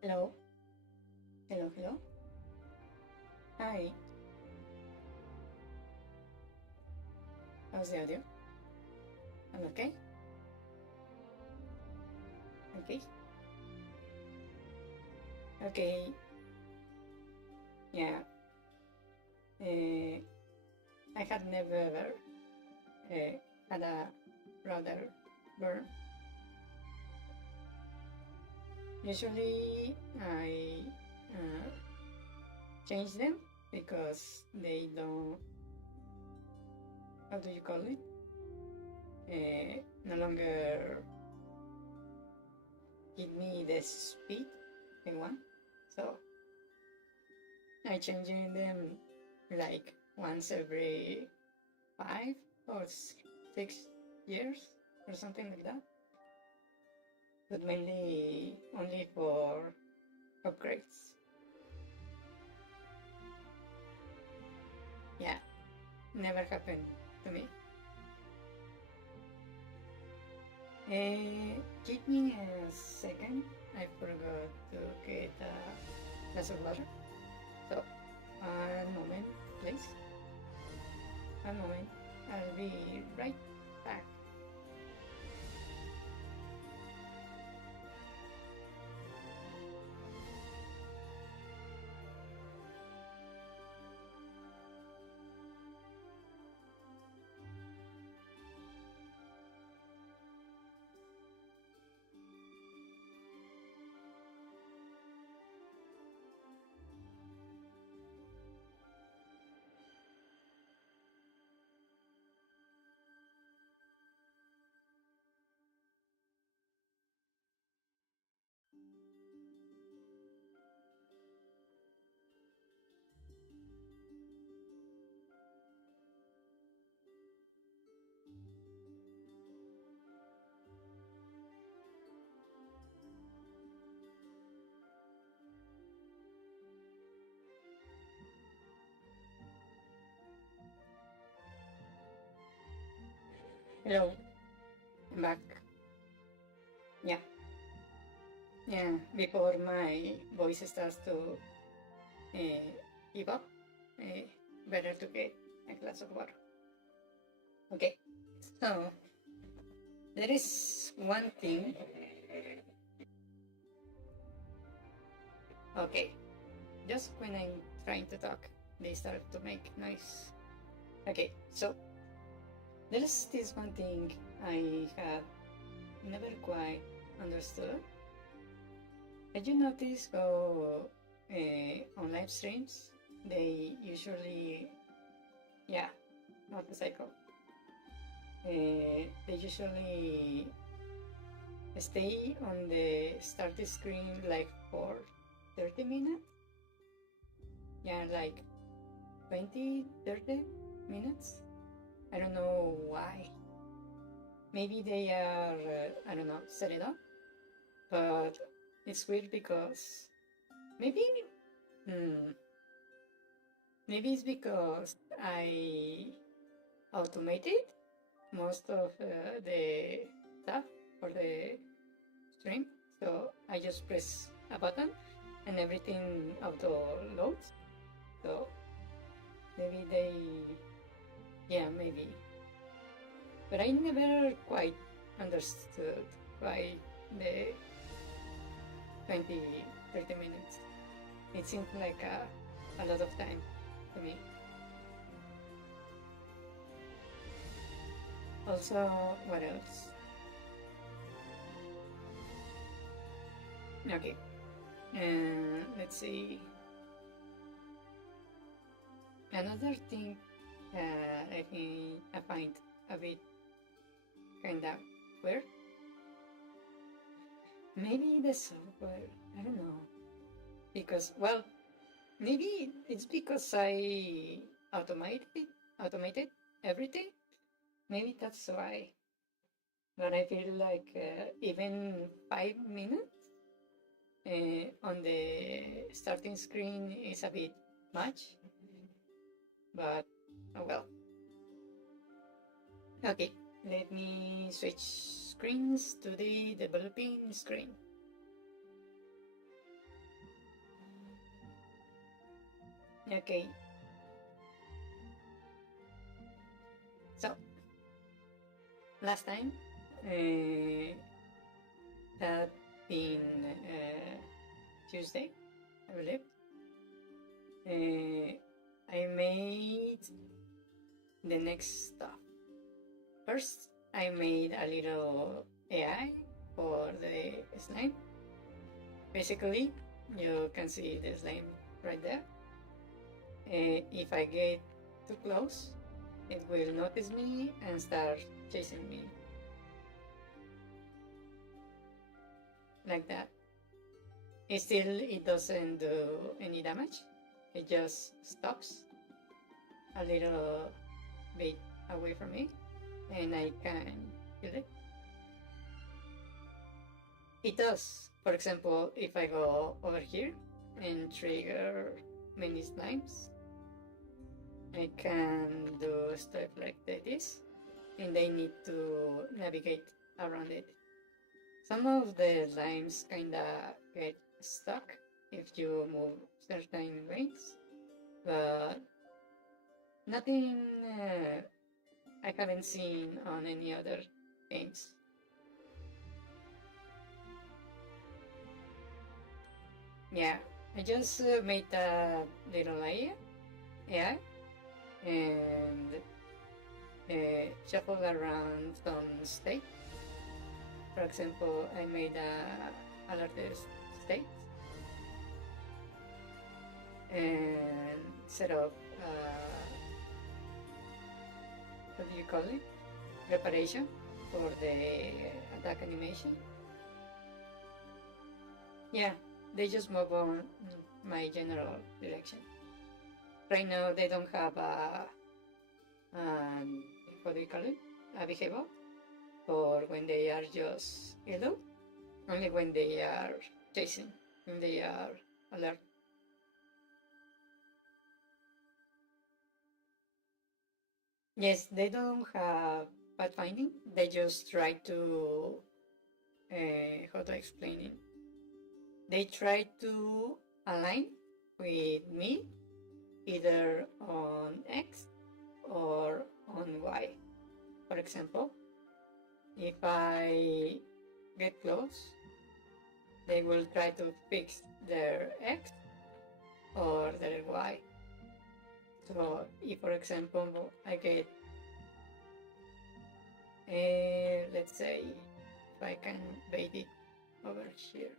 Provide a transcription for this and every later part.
Hello, hello, hello. Hi, how's the audio? I'm okay. Okay, okay. Yeah, uh, I had never had a router burn. Usually, I uh, change them because they don't. How do you call it? No longer give me the speed I want. So I changing them like once every 5 or 6 years or something like that. But mainly only for upgrades. Yeah, never happened to me. Give me a second. I forgot to get a glass of water. So, one moment, please. One moment. I'll be right back. Hello, I'm back. Yeah, yeah. Before my voice starts to uh, give up, uh, better to get a glass of water. Okay, so there is one thing. Okay, just when I'm trying to talk, they start to make noise. Okay, so there is this one thing I have never quite understood. Have you noticed how on live streams they usually, yeah, motorcycle, they usually stay on the start screen like for 30 minutes? Yeah, like 20, 30 minutes? I don't know why. Maybe they are, I don't know, set it up. But it's weird because maybe, hmm, maybe it's because I automated most of the stuff for the stream. So I just press a button and everything auto loads. So maybe they, yeah, maybe. But I never quite understood why the 20, 30 minutes. It seemed like a lot of time to me. Also, what else? Okay, let's see. Another thing I think I find a bit kind of weird. Maybe the software, I don't know. Because, well, maybe it's because I automated everything. Maybe that's why. But I feel like even 5 minutes on the starting screen is a bit much. But oh well. Okay, let me switch screens to the developing screen. Okay. So last time, that been Tuesday, I believe. I made the next stuff. First, I made a little AI for the slime. Basically, you can see the slime right there. If I get too close, it will notice me and start chasing me. Like that. It doesn't do any damage. It just stops a little bit away from me and I can kill it. It does. For example, if I go over here and trigger many slimes, I can do stuff like this, and they need to navigate around it. Some of the slimes kinda get stuck if you move certain ways, but nothing I haven't seen on any other games. Yeah, I just made a little AI and shuffle around some state. For example, I made a alerted state and set up what do you call it? Preparation for the attack animation. Yeah, they just move on my general direction. Right now, they don't have what do you call it? A behavior for when they are just yellow. Only when they are chasing, when they are alert. Yes, they don't have pathfinding. They just try to how to explain it. They try to align with me either on X or on Y. For example, if I get close, they will try to fix their X or their Y. So if, for example, I get, let's say, if I can bait it over here.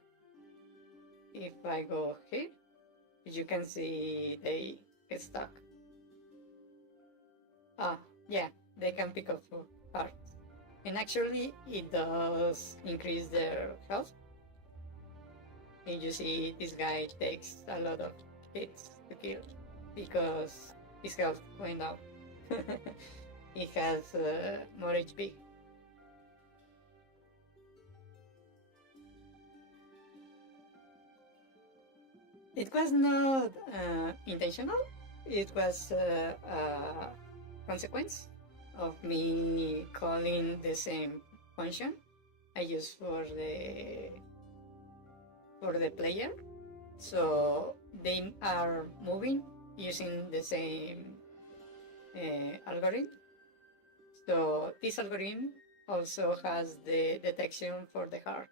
If I go here, you can see they get stuck. Yeah, they can pick up parts. And actually, it does increase their health. And you see, this guy takes a lot of hits to kill because his health went up. He has more HP. It was not intentional. It was a consequence of me calling the same function I use for the player. So they are moving using the same algorithm. So this algorithm also has the detection for the heart.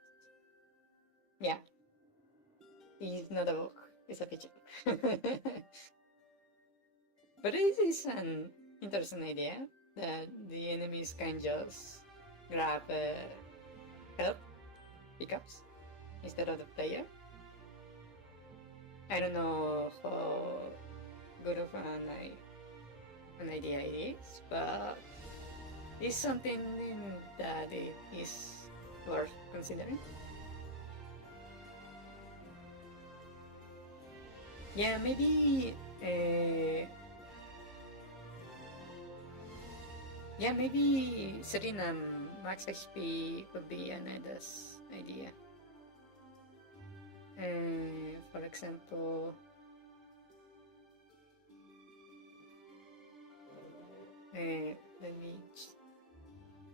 Yeah, it's not a bug, it's a feature. But it is an interesting idea that the enemies can just grab help pickups instead of the player. I don't know how good of an idea it is, but it's something that it is worth considering. Yeah, maybe setting a max HP would be an idea. For example, let me.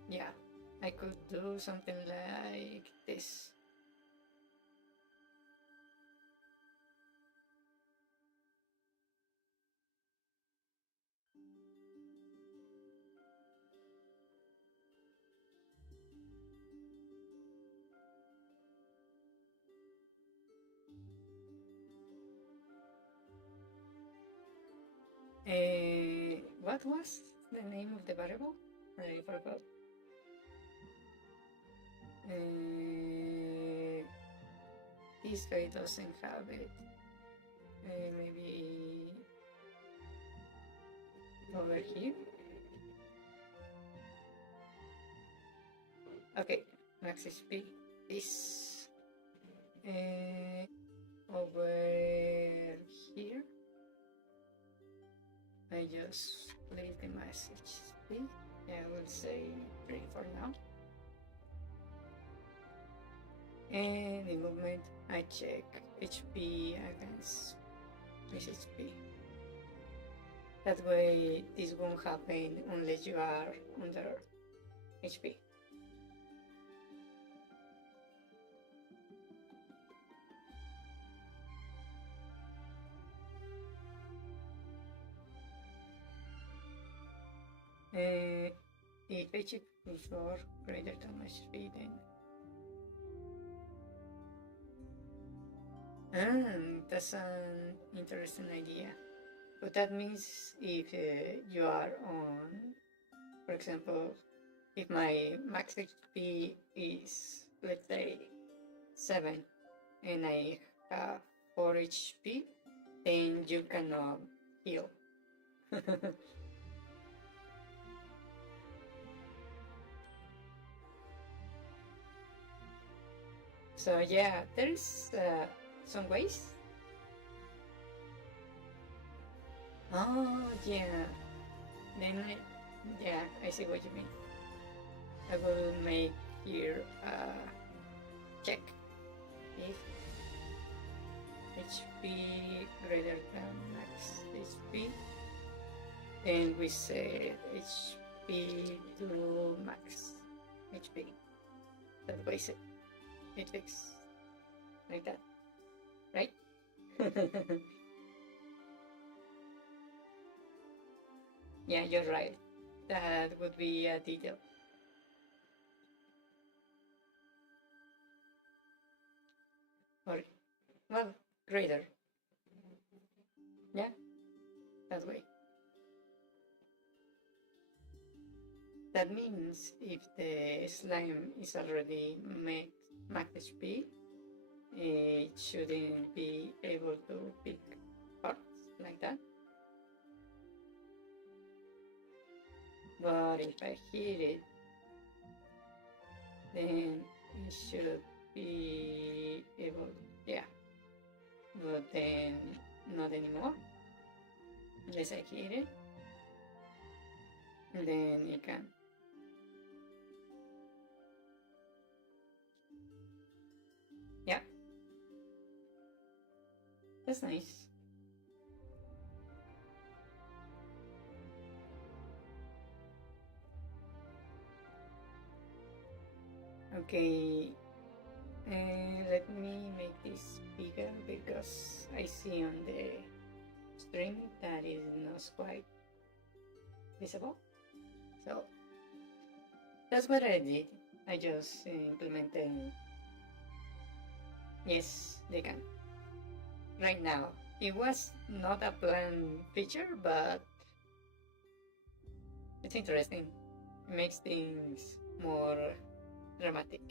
Yeah, I could do something like this. What was the name of the variable? I forgot. This guy doesn't have it. Maybe over here. Okay, max speed. This over here. I just leave the message speed. I will say 3 for now. And in movement, I check HP against this HP. That way, this won't happen unless you are under HP. If HP plus 4 greater than HP, then that's an interesting idea. But that means if you are on, for example, if my max HP is, let's say, 7 and I have 4 HP, then you cannot heal. So yeah, there is some ways. Oh yeah, then I see what you mean. I will make here check if HP greater than max HP, and we set HP to max HP. That way it fixes like that, right? Yeah, you're right. That would be a detail. Or, well, greater. Yeah, that way. That means if the slime is already max HP, it shouldn't be able to pick parts like that. But if I hit it, then it should be able, yeah. But then not anymore. Unless I hit it, and then it can. Yeah. That's nice. Okay, let me make this bigger because I see on the stream that is not quite visible. So that's what I did. I just implemented. Yes, they can. Right now, it was not a planned feature, but it's interesting. It makes things more dramatic.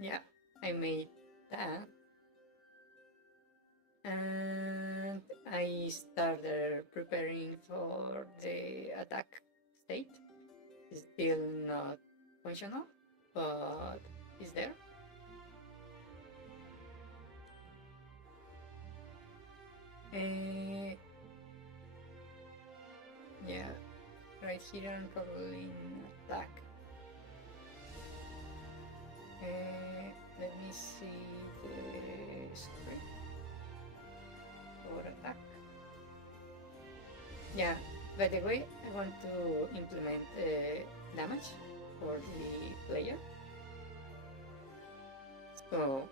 Yeah, I made that. And I started preparing for the attack state. It's still not functional, but it's there. Yeah, right here I'm calling attack. Let me see the screen for attack. Yeah, by the way, I want to implement damage for the player. So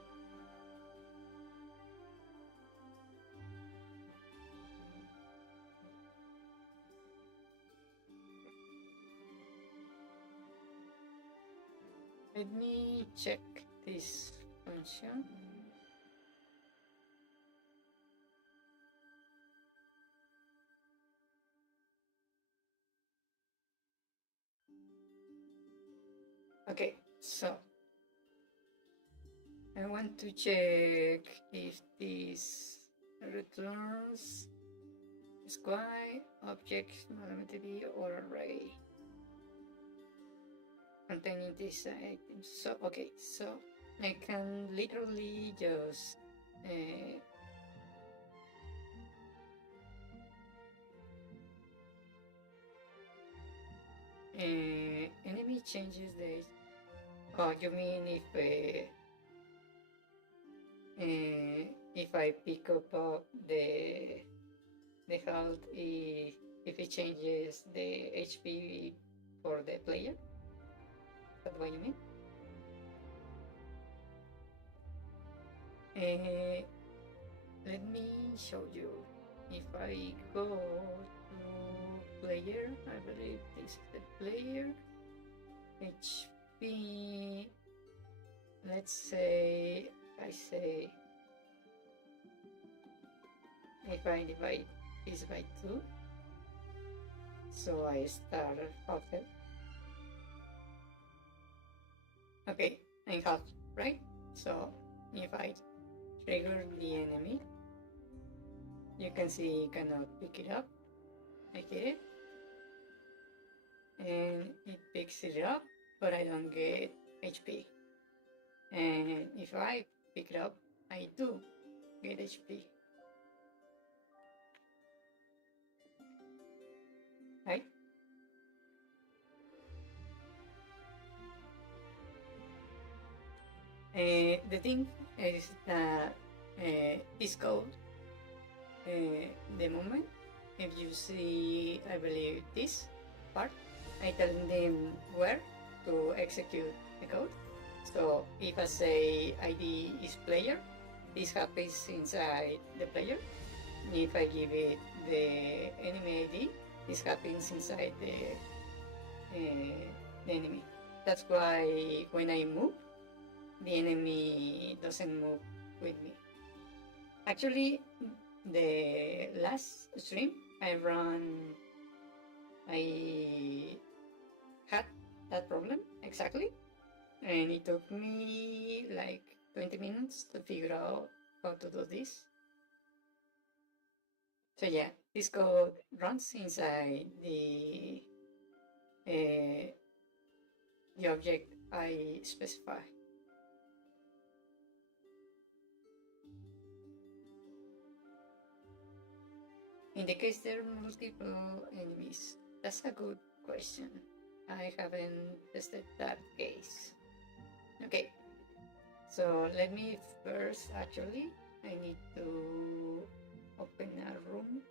let me check this function. Okay, so I want to check if this returns square, object, mathematically, or array containing these items. So, okay, so I can literally just enemy changes the. Oh, you mean if I pick up the health, if it changes the HP for the player? Is that what you mean? Let me show you. If I go to player, I believe this is the player. HP, let's say, if I divide this by 2, so I start half it. Okay, I'm half, right? So if I trigger the enemy, you can see you cannot pick it up. I get it. And it picks it up, but I don't get HP. And if I pick it up, I do get HP. Right? The thing is that this code, the moment, if you see, I believe this part, I tell them where to execute the code. So if I say ID is player, this happens inside the player. If I give it the enemy ID, this happens inside the enemy. That's why when I move, the enemy doesn't move with me. Actually, the last stream I had that problem exactly, and it took me like 20 minutes to figure out how to do this. So yeah, this code runs inside the object I specify. In the case there are multiple enemies, that's a good question. I haven't tested that case. Okay, so let me first, actually, I need to open a room.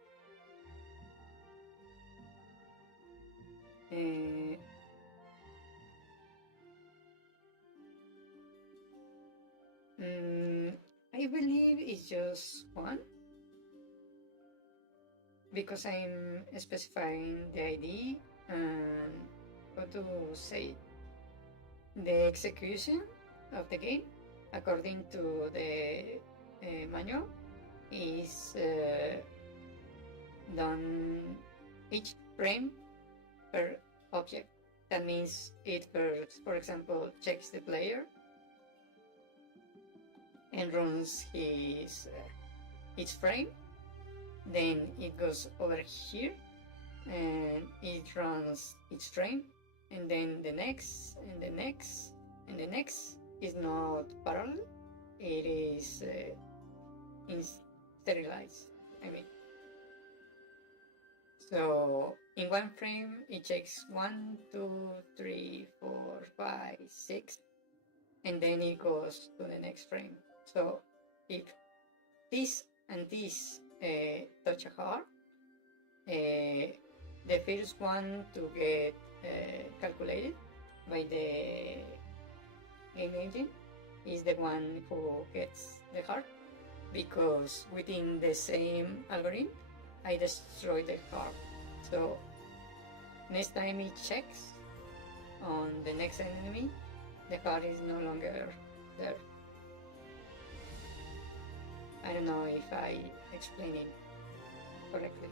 I believe it's just one, because I'm specifying the ID and how to say the execution of the game according to the manual is done each frame per object. That means it first, for example, checks the player and runs his each frame. Then it goes over here and it runs each frame, and then the next and the next and the next is not parallel, it is sterilized, I mean. So in one frame it checks 1, 2, 3, 4, 5, 6, and then it goes to the next frame. So if this and this touch a heart, the first one to get calculated by the game engine is the one who gets the heart, because within the same algorithm I destroy the heart. So next time it checks on the next enemy, the heart is no longer there. I don't know if I explain it correctly.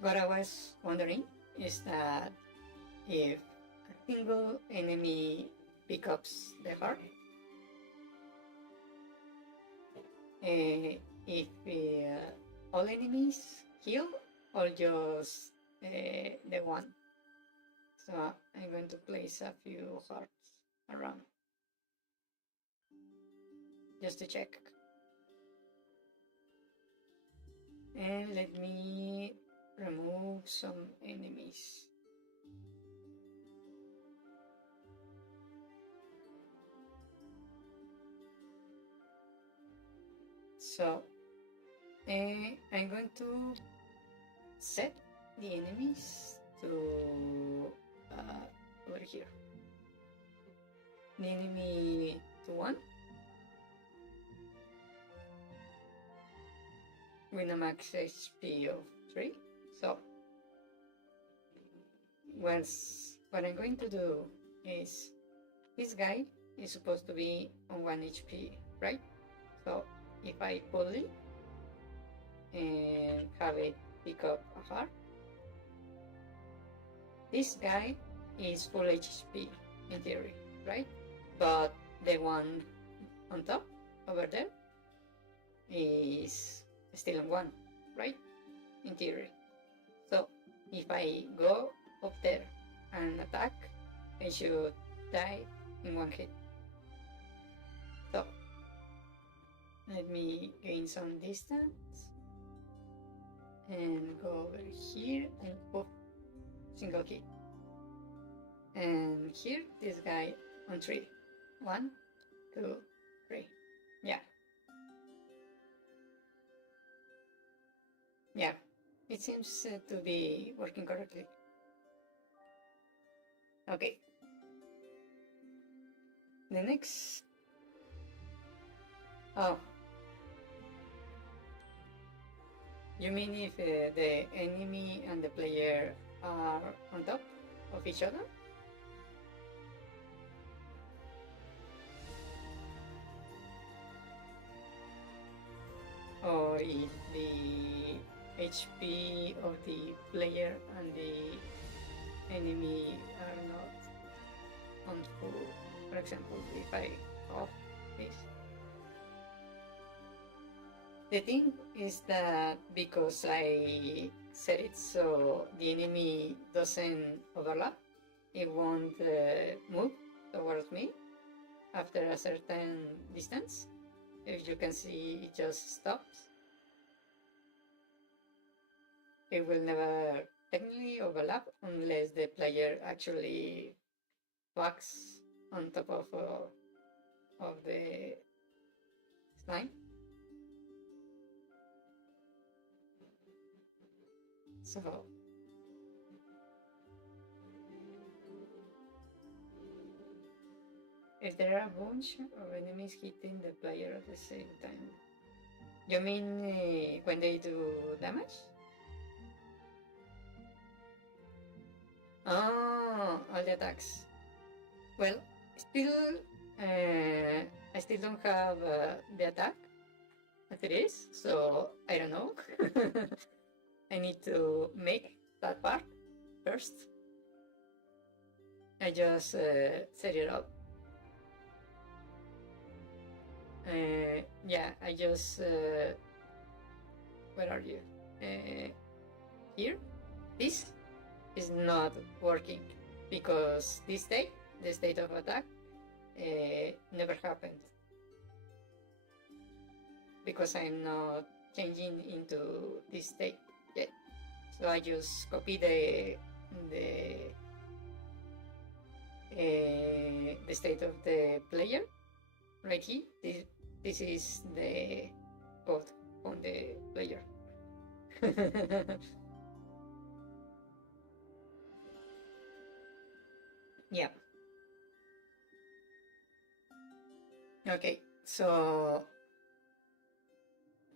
What I was wondering is that if a single enemy picks up the heart, if all enemies heal or just the one. So I'm going to place a few hearts around just to check. And let me remove some enemies. So I'm going to set the enemies to over here. The enemy to 1 with a max HP of 3. So what I'm going to do is this guy is supposed to be on 1 HP, right? So if I pull it and have it pick up a heart, this guy is full HP in theory, right? But the one on top over there is still on 1, right? In theory. So if I go up there and attack, I should die in 1 hit. So let me gain some distance and go over here and poof, single hit. And here, this guy on 3. 1, 2, 3. Yeah. Yeah, it seems to be working correctly. Okay. The next... Oh. You mean if the enemy and the player are on top of each other? Or if the HP of the player and the enemy are not on full. For example, if I off this. The thing is that because I set it so the enemy doesn't overlap, it won't move towards me after a certain distance. If you can see, it just stops. It will never technically overlap unless the player actually whacks on top of the slime. So if there are a bunch of enemies hitting the player at the same time, you mean when they do damage? Oh, all the attacks. Well, still, I still don't have the attack as it is, so I don't know. I need to make that part first. I just set it up. Yeah, I just... where are you? Here? This is not working because this state, the state of attack, never happened. Because I'm not changing into this state yet. So I just copy the state of the player right here. This is the code on the player. Yeah. Okay, so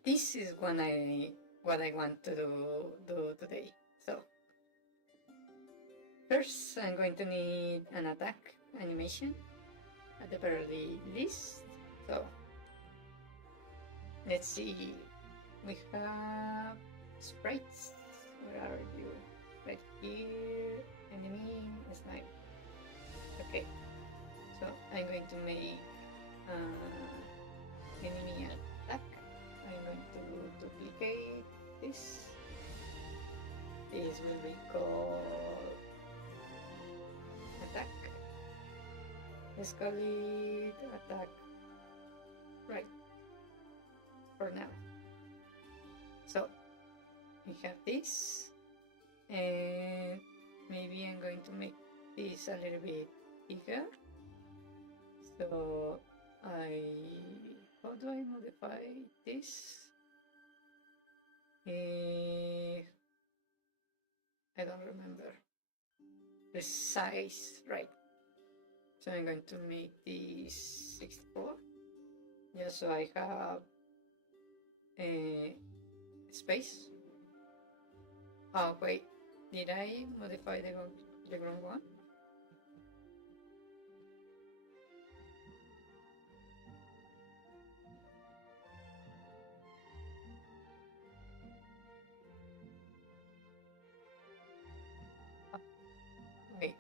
this is what I want to do today. So first I'm going to need an attack animation at the very least. So let's see. We have sprites. Where are you? Right here. Enemy snipe. Okay. So I'm going to make enemy attack. I'm going to duplicate this. This will be called attack. Let's call it attack. Right. For now. So we have this, and maybe I'm going to make this a little bit bigger. So how do I modify this? I don't remember. Precise, right. So I'm going to make this 64. Just so I have a space. Oh wait, did I modify the wrong one? Wait.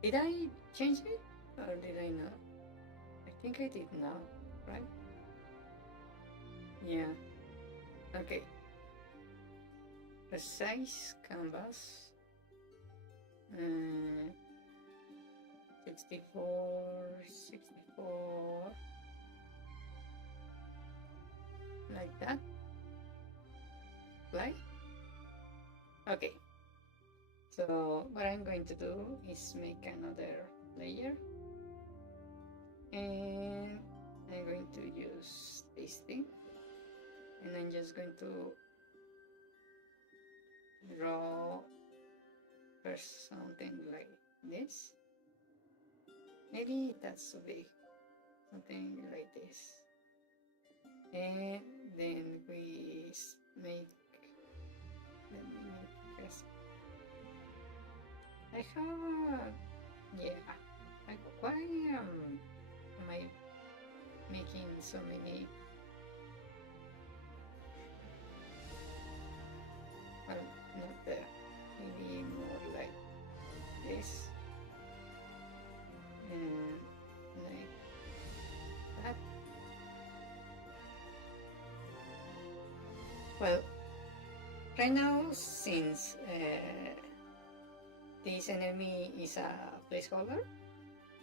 Did I change it or did I not? I think I did now, right? Yeah. Okay. Precise canvas. 64. Like that. Like? Okay. So what I'm going to do is make another layer. And I'm going to use this thing. And I'm just going to draw first something like this. Maybe that's too big. Something like this. And then we make, let me make this. I have, yeah, why am I making so many? Well, not there. Maybe more like this. And like that. Well, right now, since this enemy is a placeholder,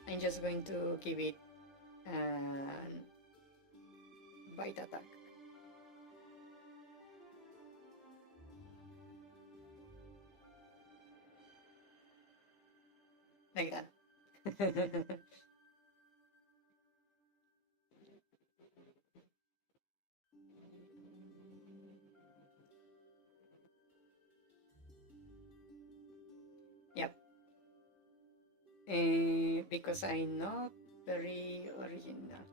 I'm just going to give it an bite attack. Like that. Yep. Because I'm not very original.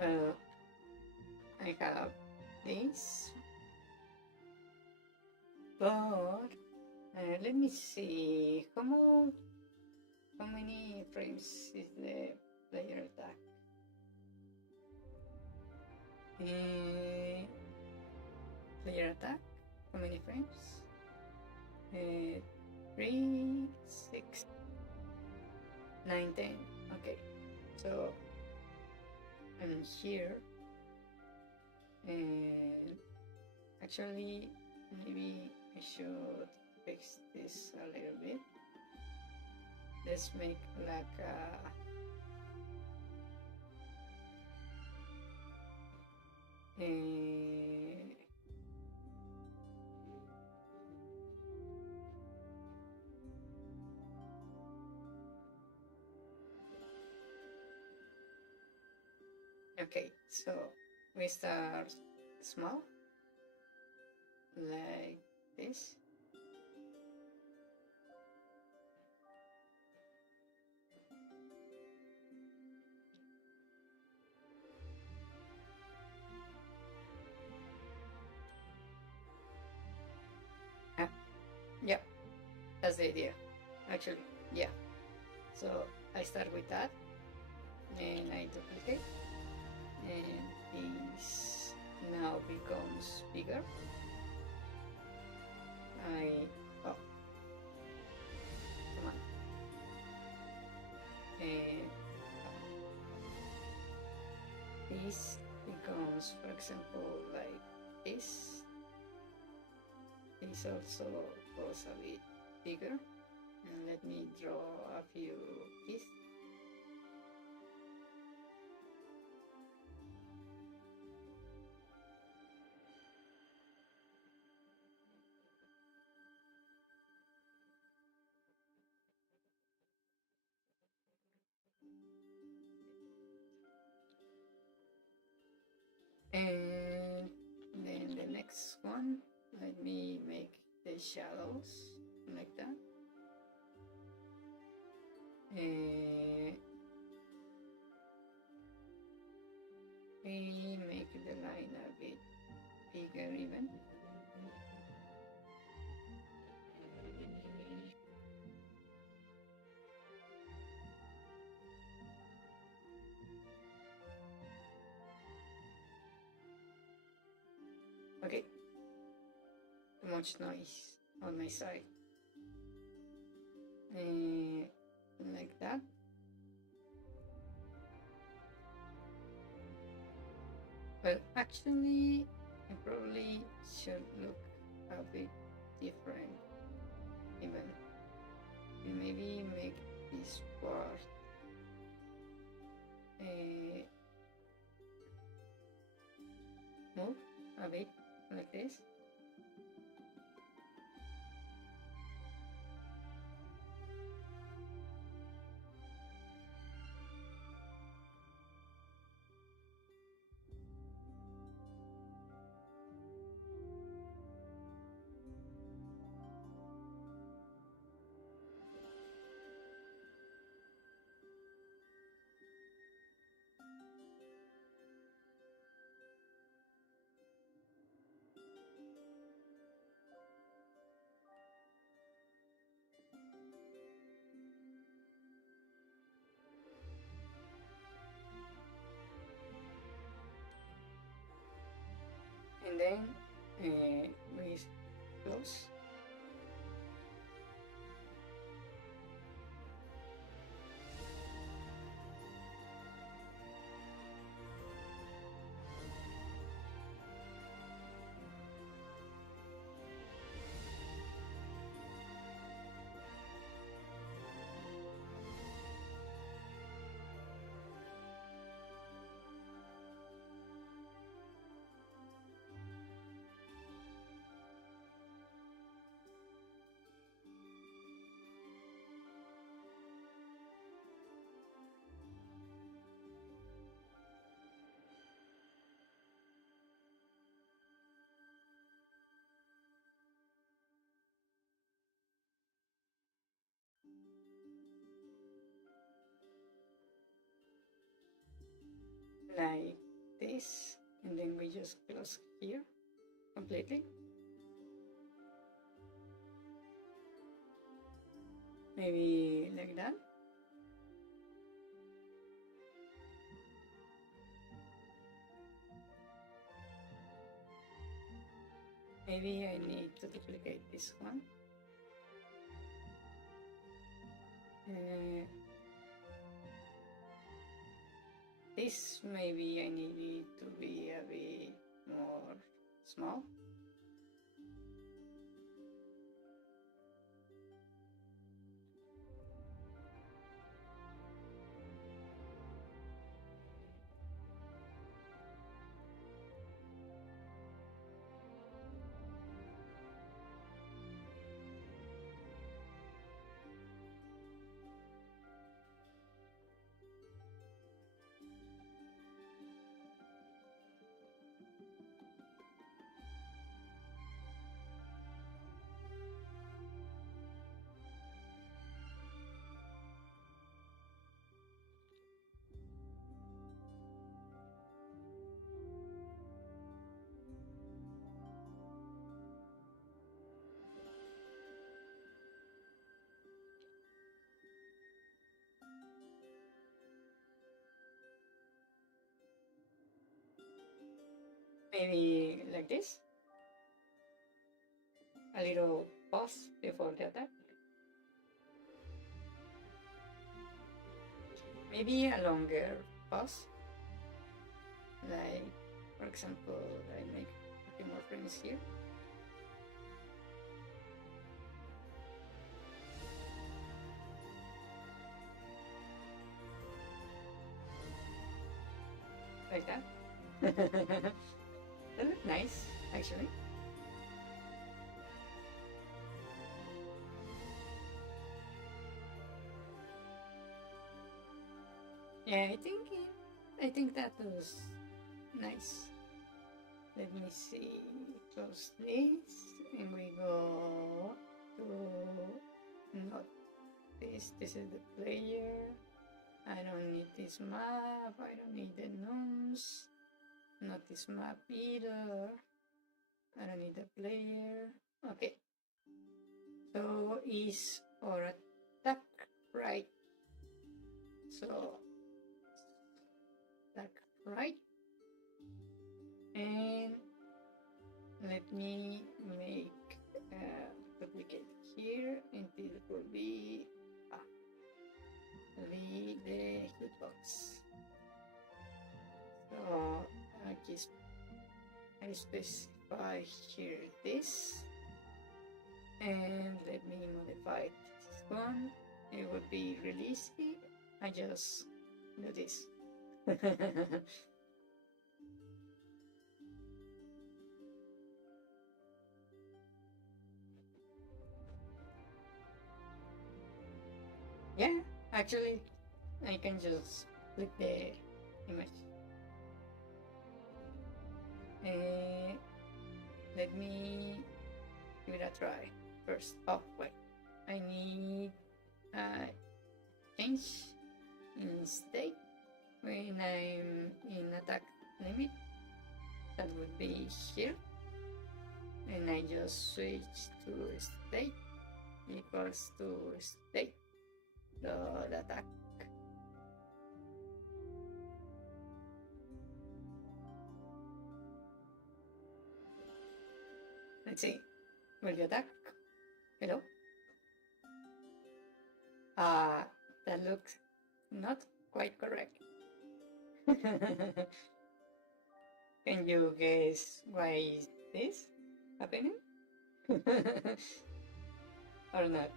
Well, I have this, but let me see how many frames is the player attack. Player attack, how many frames? 3, 6, 9, 10. Okay, so I'm here, and actually maybe I should fix this a little bit. Let's make like a Okay, so we start small, like this. Ah, yeah, that's the idea. Actually, yeah. So I start with that, and I duplicate, and this now becomes bigger. Oh, come on. And this becomes, for example, like this. This also goes a bit bigger. And let me draw a few keys. And then the next one, let me make the shadows like that. We make the line a bit bigger even. Okay, too much noise on my side. Like that. Well, actually, it probably should look a bit different even. And maybe make this part move a bit like this. And then we close. Like this, and then we just close here completely. Maybe like that. Maybe I need to duplicate this one. This maybe I need it to be a bit more small. Maybe like this. A little pause before the attack. Maybe a longer pause. Like, for example, I make a few more frames here. Like that. That looks nice, actually. Yeah, I think that was nice. Let me see. Close this, and we go to not this. This is the player. I don't need this map. I don't need the gnomes. Not this map either. I don't need the player. Okay. So is our attack right? So attack right. And let me make a duplicate here, and this will be the hitbox. So I specify here this, and let me modify this one. It would be really easy. I just do this. Yeah, actually, I can just click the image. Let me give it a try first. Oh, wait. I need a change in state when I'm in attack limit. That would be here. And I just switch to state equals to state dot attack. Let's see. Will you attack? Hello? That looks not quite correct. Can you guess why is this happening? Or not?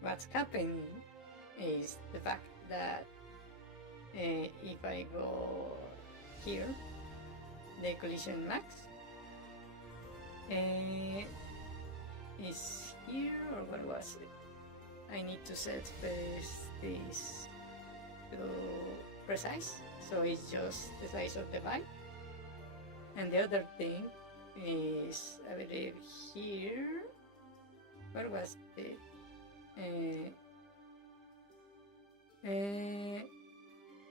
What's happening is the fact that if I go here, the collision max is here, or what was it? I need to set first this to precise, so it's just the size of the byte. And the other thing is, I believe here, where was it?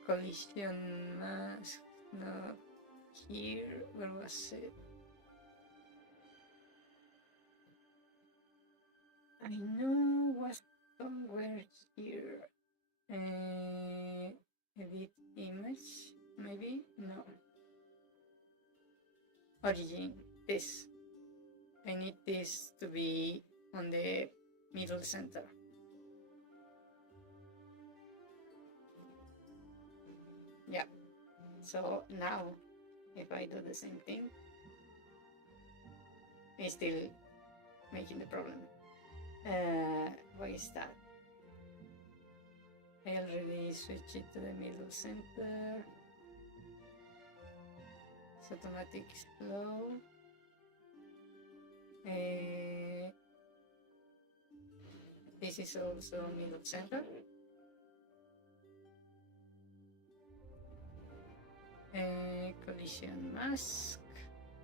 Collision mask, not here, where was it? I know was somewhere here. Edit image, maybe? No. Origin, this. I need this to be on the middle center. Yeah. So now, if I do the same thing, it's still making the problem. Why is that? I already switched it to the middle center. It's automatic slow. This is also middle center. Collision mask,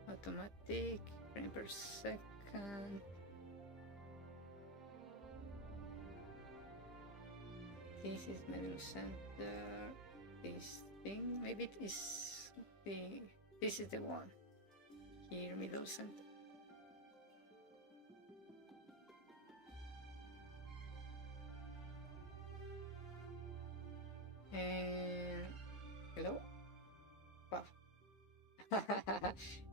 automatic, frame per second. This is middle center. This thing, maybe it is this is the one here, middle center.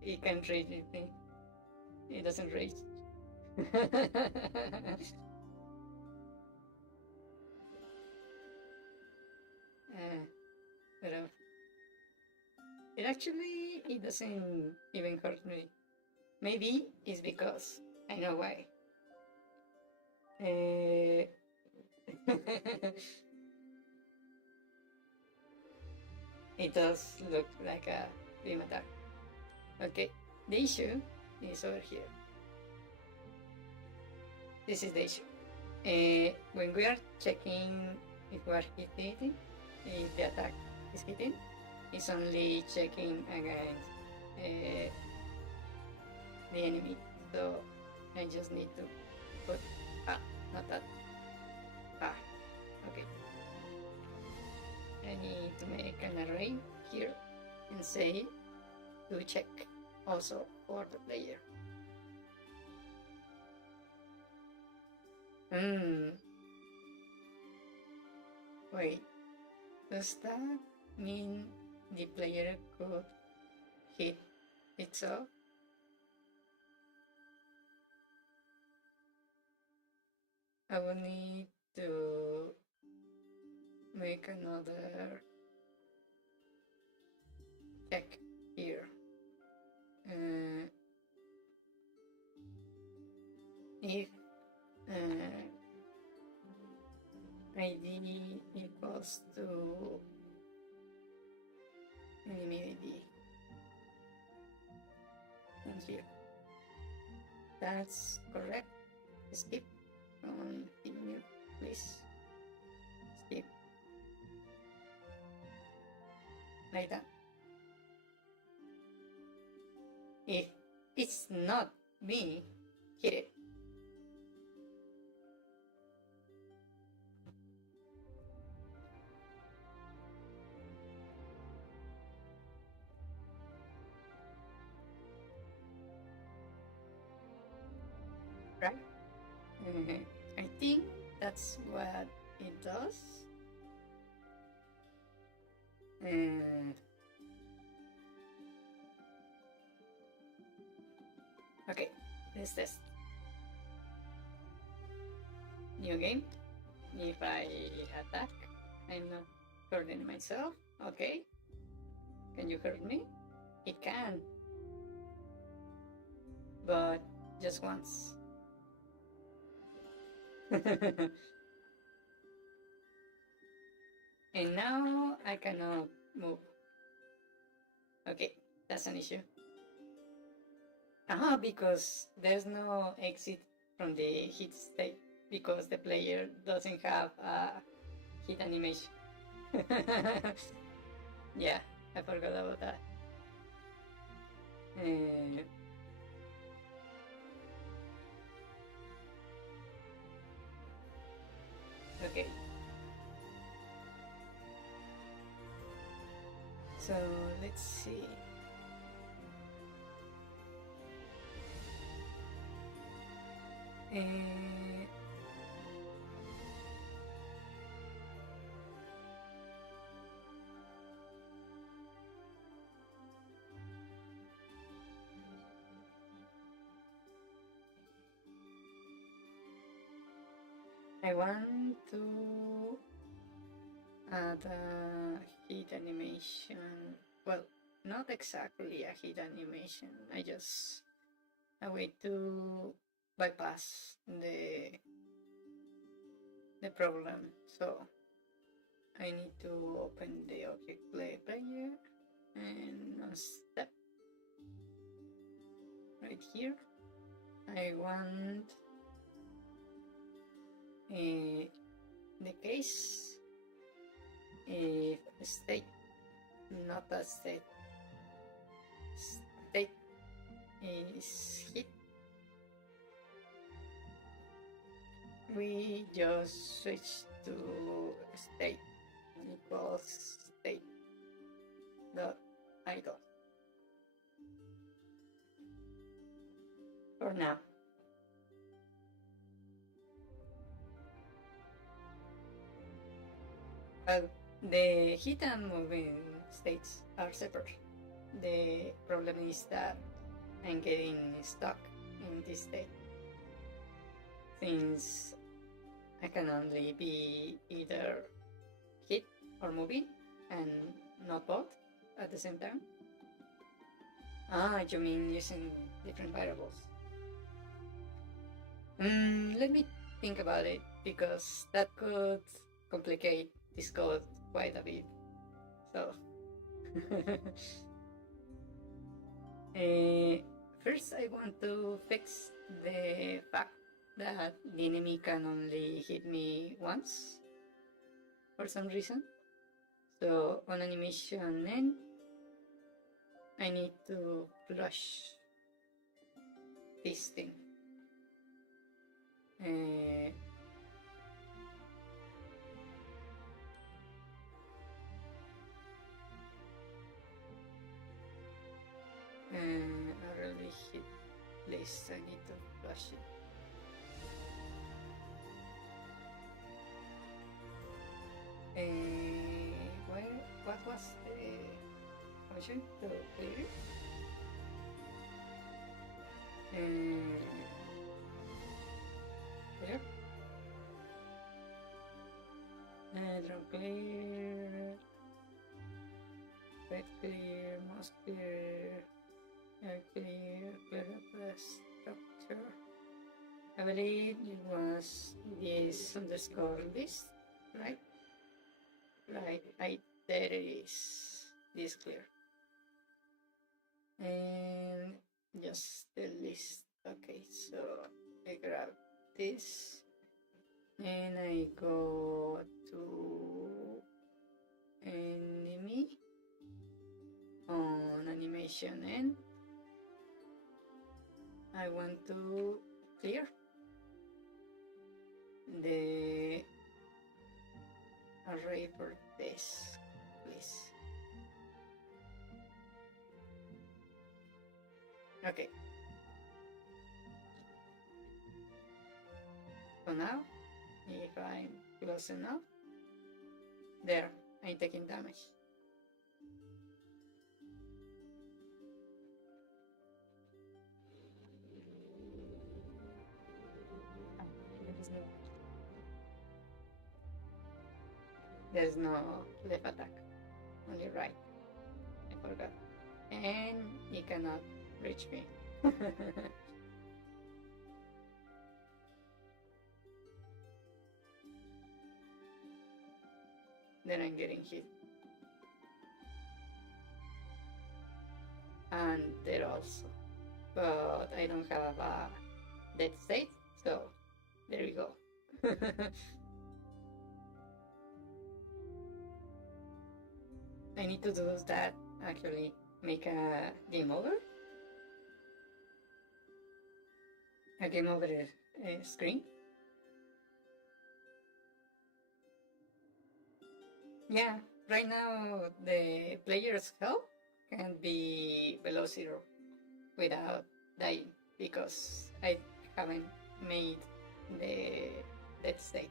It can't rage with me. It doesn't rage. But it doesn't even hurt me. Maybe it's because I know why. It does look like a beam attack. Okay, the issue is over here. This is the issue. When we are checking if we are hitting, if the attack is hitting, it's only checking against the enemy. So I just need to put not that. Okay. I need to make an array here and say to check also for the player. Wait, does that mean the player could hit itself? I will need to make another check here. If ID equals to enemy ID. And here. That's correct. Skip. Continue, please. Skip. Like that. If it's not me, hit it. Right? I think that's what it does. Okay, let's test. New game. If I attack, I'm not hurting myself. Okay. Can you hurt me? It can. But just once. And now I cannot move. Okay, that's an issue. Because there's no exit from the hit state because the player doesn't have a hit animation. Yeah, I forgot about that. Okay. So let's see. I want to add a hit animation. Well, not exactly a hit animation. I just a way to bypass the problem. So I need to open the object player and step right here. I want the case if state, not a state. State is hit. We just switch to state equals state dot idle for now. Well, the hit and moving states are separate. The problem is that I'm getting stuck in this state, since I can only be either hit or moving, and not both at the same time. Ah, you mean using different variables? Let me think about it, because that could complicate this code quite a bit. So, first I want to fix the fact that the enemy can only hit me once for some reason. So on animation end, I need to flush this thing. I really hit this, I need to flush it. What was the function to clear it? Clear? Draw clear, red clear, mouse clear, air clear, clear up the structure. I believe it was this underscore list, right? Right, there it is, this clear. And just the list. Okay, so I grab this and I go to enemy on animation end. I want to clear the array for this, please. Okay. So now, if I'm close enough, there, I'm taking damage. There's no left attack, only right. I forgot. And he cannot reach me. Then I'm getting hit. And there also. But I don't have a dead state, so there we go. I need to do that, actually, make a game over. A game over screen. Yeah, right now the player's health can be below 0 without dying, because I haven't made the death state.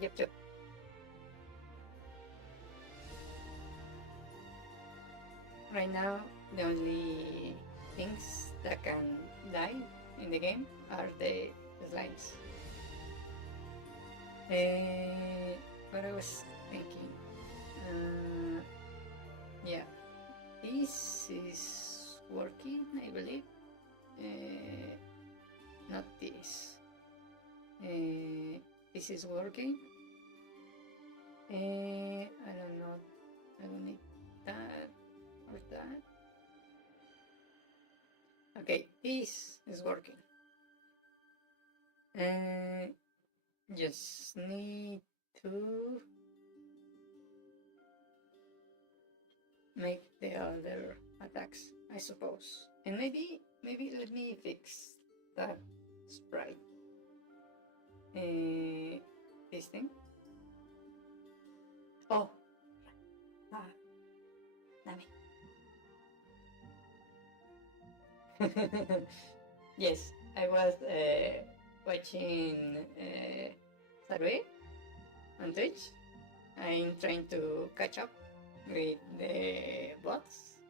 Yep. Right now, the only things that can die in the game are the slimes. What I was thinking, yeah, this is working, I believe. Not this. This is working. I don't know. I don't need that or that. Okay, this is working. Just need to make the other attacks, I suppose. And maybe let me fix that sprite. This thing. Oh, damn it. Yes, I was watching Sarve on Twitch, I'm trying to catch up with the bots.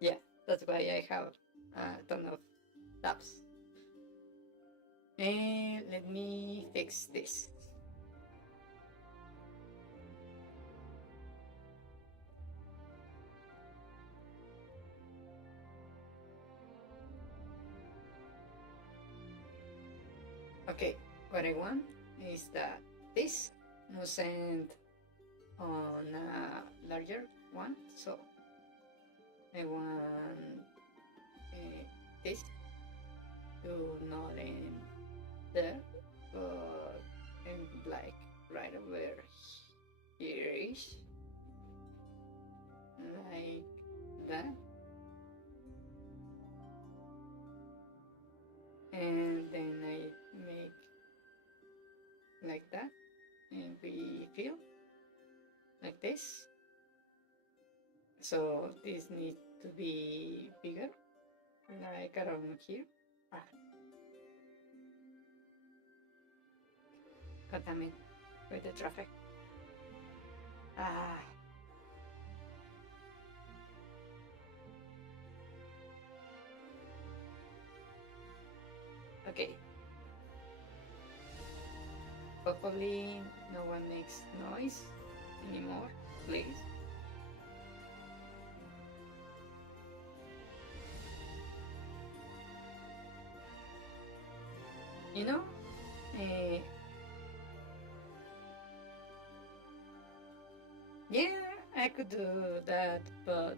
Yeah, that's why I have a ton of tabs. And let me fix this. Okay, what I want is that this mustn't on a larger one, so I want this to not end there, but end like right over here-ish, like that. And then I make like that and refill like this. So this needs to be bigger, like around here. Ah, God damn it, with the traffic. Ah. Okay. Hopefully no one makes noise anymore, please. You know, uh, yeah, I could do that, but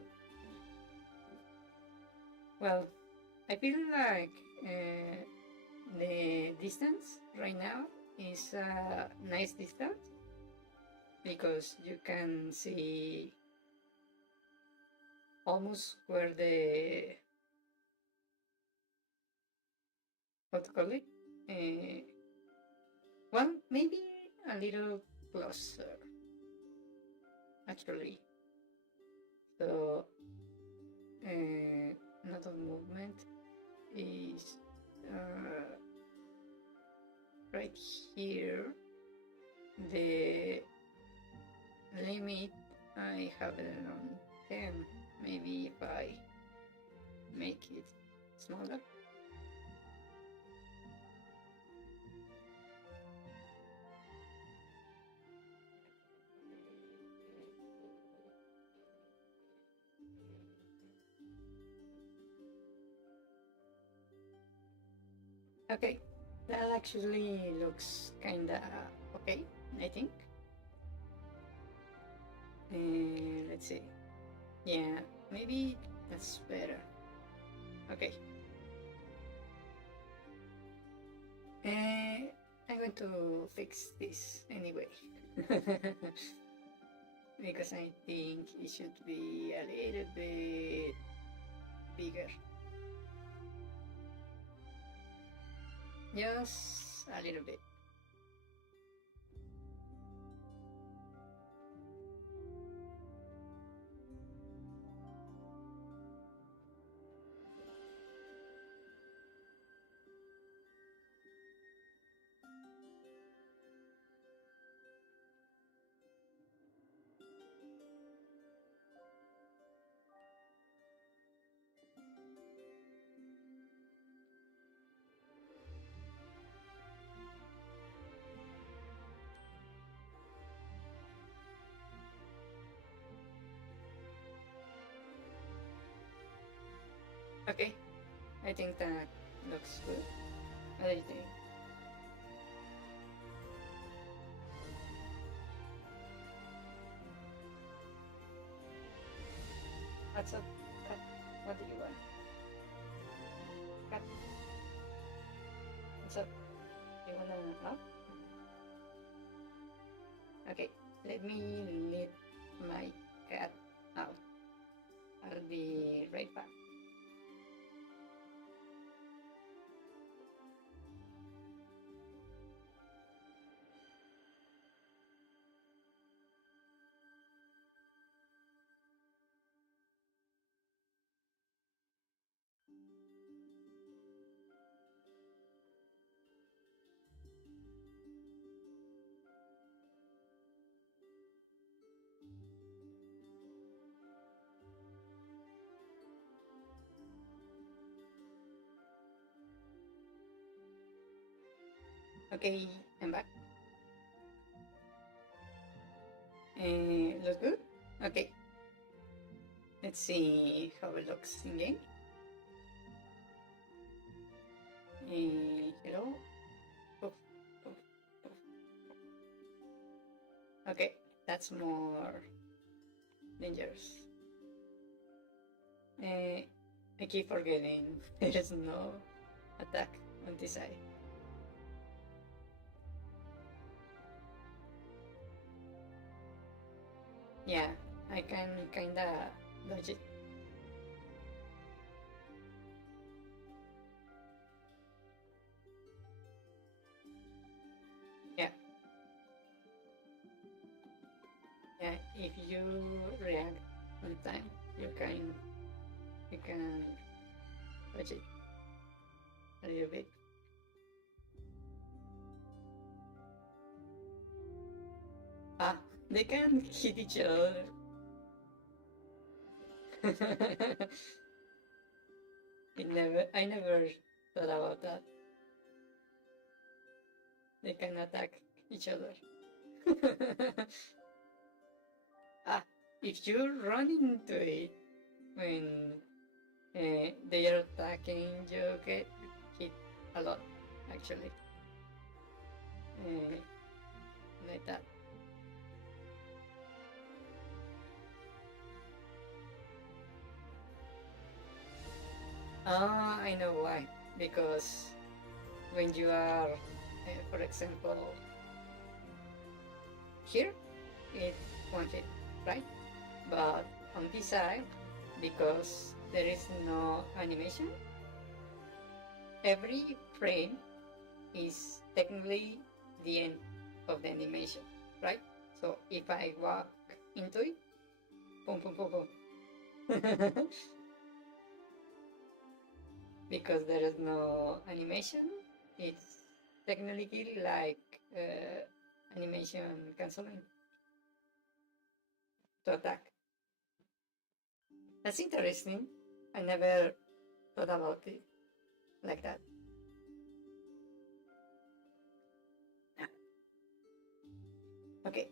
well, I feel like the distance right now is a nice distance because you can see almost where the how to call it. Well, maybe a little closer actually. So another movement is right here. The limit I have it on 10. Maybe if I make it smaller. Okay, that actually looks kinda okay, I think. Let's see. Yeah, maybe that's better. Okay. I'm going to fix this anyway. Because I think it should be a little bit bigger. Just a little bit. Okay, I think that looks good. What do you think? What's up? Cut. What do you want? Cut. What's up? You wanna help? Okay, let me lead my cat out. I'll be right back. Okay, I'm back. Look good? Okay. Let's see how it looks in game. Hello? Poof, poof, poof. Okay, that's more dangerous. I keep forgetting there's no attack on this side. Yeah, I can kinda dodge it. Yeah, yeah. If you react on time, you can dodge it a little bit. Ah, they can hit each other. I never thought about that. They can attack each other. Ah, if you run into it when they are attacking, you get hit a lot, actually. Uh, like that. Ah, I know why. Because when you are, for example, here, it won't hit, right? But on this side, because there is no animation, every frame is technically the end of the animation, right? So if I walk into it, boom, boom, boom, boom. Because there is no animation, it's technically like animation canceling to attack. That's interesting. I never thought about it like that. Okay,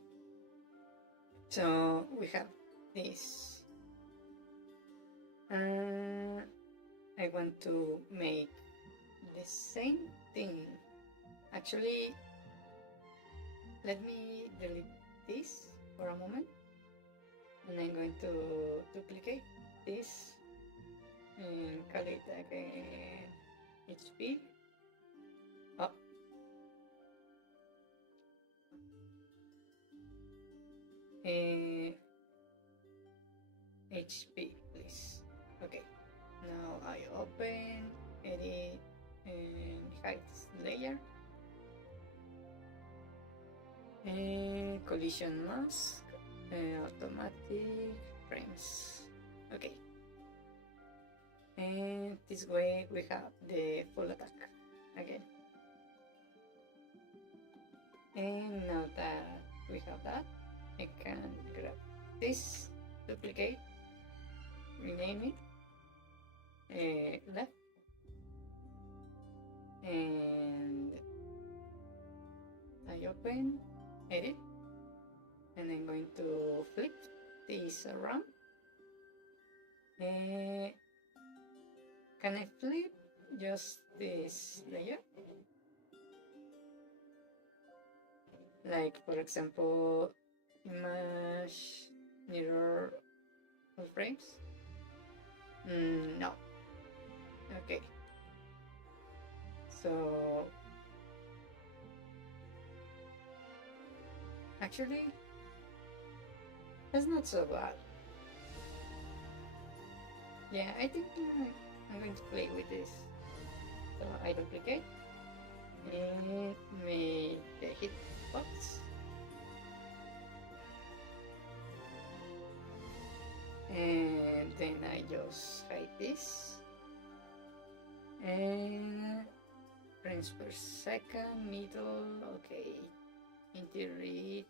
so we have this. I want to make the same thing. Actually, let me delete this for a moment. And I'm going to duplicate this and call it again HP. Oh. HP, please. Okay. Now I open, edit, and hide layer. And collision mask, automatic frames. Okay. And this way we have the full attack again. And now that we have that, I can grab this, duplicate, rename it, left, and I open, edit, and I'm going to flip this around. Can I flip just this layer? Like, for example, image mirror all frames? No. Okay. So actually, that's not so bad. Yeah, I think I'm going to play with this. So I duplicate and make the hitbox. And then I just hide this. And frames per second, middle, okay. In theory,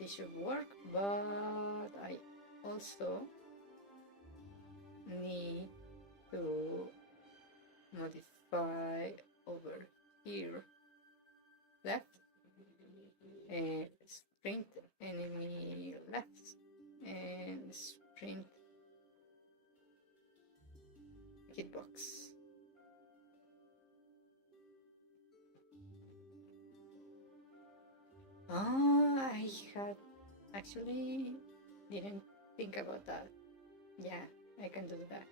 this should work, but I also need to modify over here. sprint enemy left, and sprint hitbox. Oh, I had actually didn't think about that. Yeah, I can do that.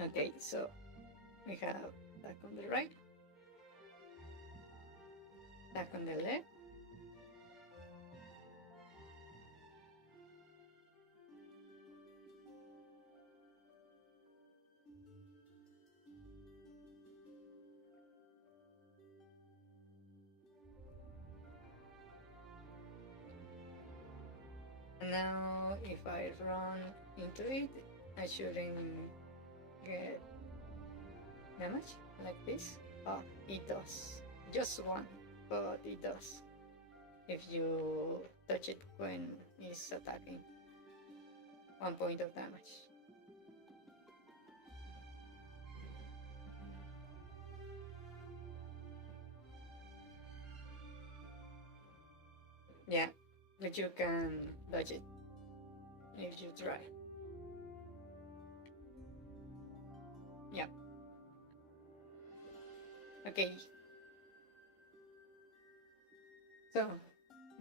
Okay, so we have back on the right, back on the left. Now, if I run into it, I shouldn't get damage like this. Oh, it does. Just one, but it does. If you touch it when it's attacking. 1 point of damage. Yeah, but you can dodge it if you try. Yeah. Okay. So,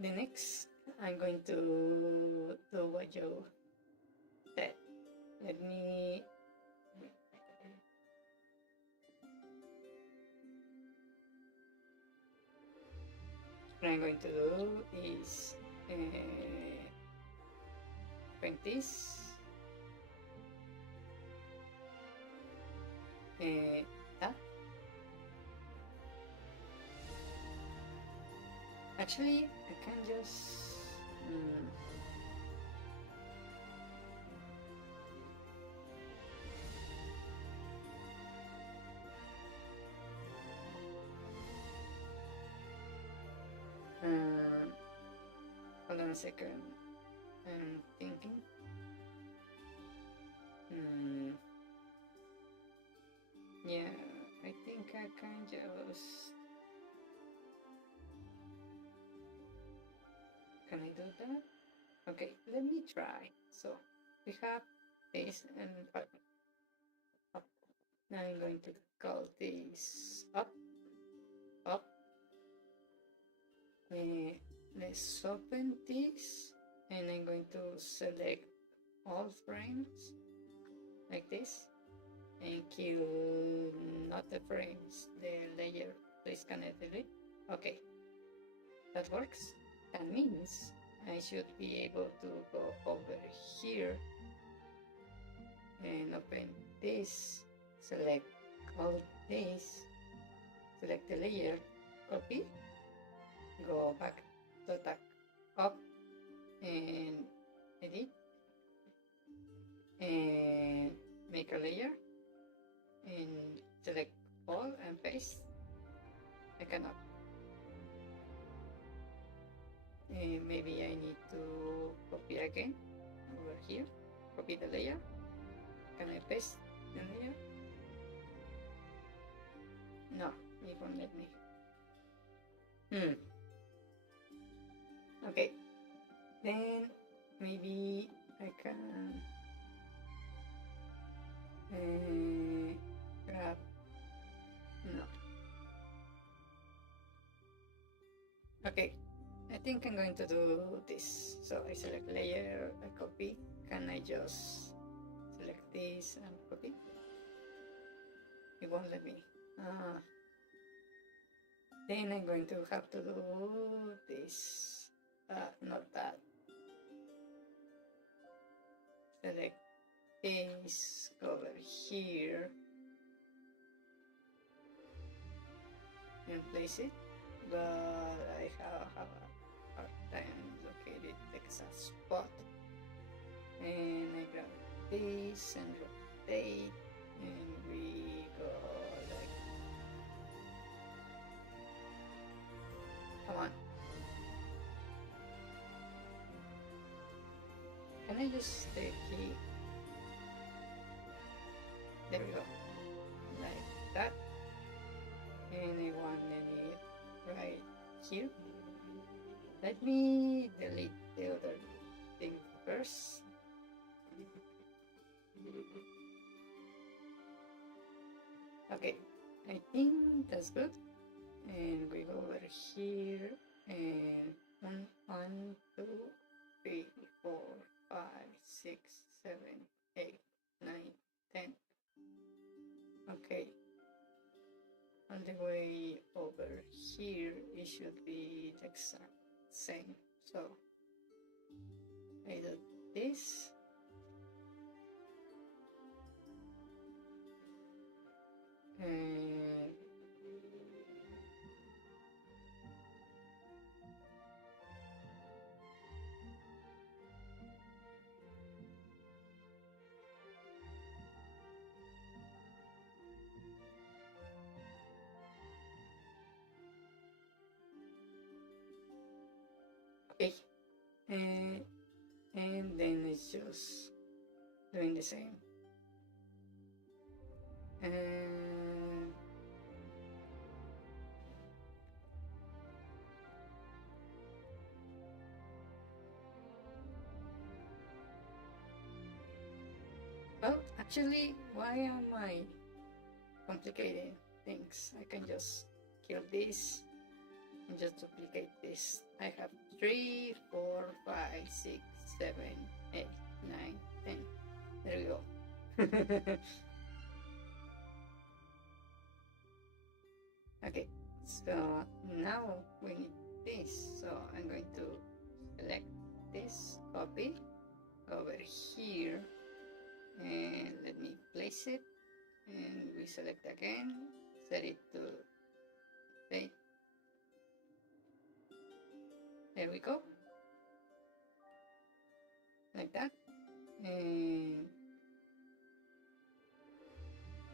the next, I'm going to do what you said. Let me... What I'm going to do is print this. That. Actually, I can just... hold on a second. I'm thinking. Yeah, I think I can just... Can I do that? Okay, let me try. So, we have this and up. Now I'm going to call this up. Up. Let's open this, and I'm going to select all frames like this and kill not the frames, the layer. Please can I delete? Okay, that works. That means I should be able to go over here and open this, select all this, select the layer, copy, go back to attack up and edit and make a layer and select all and paste. I cannot. Maybe I need to copy again over here, copy the layer. Can I paste the layer? No, it won't let me. Okay, then maybe I can grab, no. Okay, I think I'm going to do this. So I select layer, I copy. Can I just select this and copy? It won't let me. Then I'm going to have to do this. Not that. Select this, go over here and place it, but I have a hard time locating the exact spot. And I grab this and rotate, and we go like, come on. Can I just stay key? There we go. Like that. here. Let me delete the other thing first. Okay, I think that's good. And we go over here and 1, 2, 3, 4, 5, 6, 7, 8, 9, 10. Okay. On the way over here, it should be the exact same. So I do this. And okay. And then it's just doing the same. And well, actually, why am I complicating things? I can just kill this and just duplicate this. I have 3, 4, 5, 6, 7, 8, 9, 10. There we go. Okay, so now we need this. So I'm going to select this, copy over here, and let me place it. And we select again, set it to date. There we go, like that, and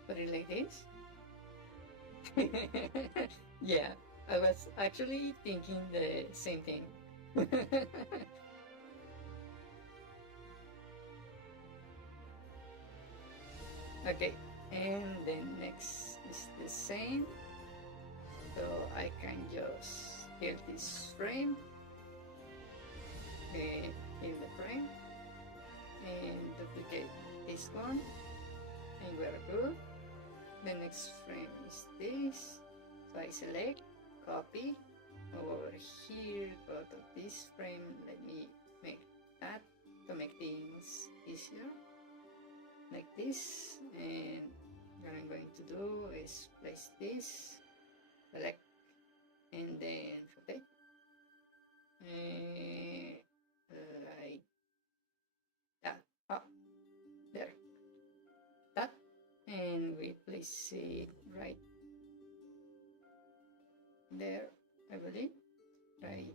put it like this. Yeah, I was actually thinking the same thing. Okay, and then next is the same. So I can just kill this frame, and kill the frame, and duplicate this one, and we're good. The next frame is this. So I select, copy, over here, go to this frame. Let me make that to make things easier. Like this, and what I'm going to do is place this, select, and then rotate, and like that. Oh, there, that, and we place it right there, I believe, right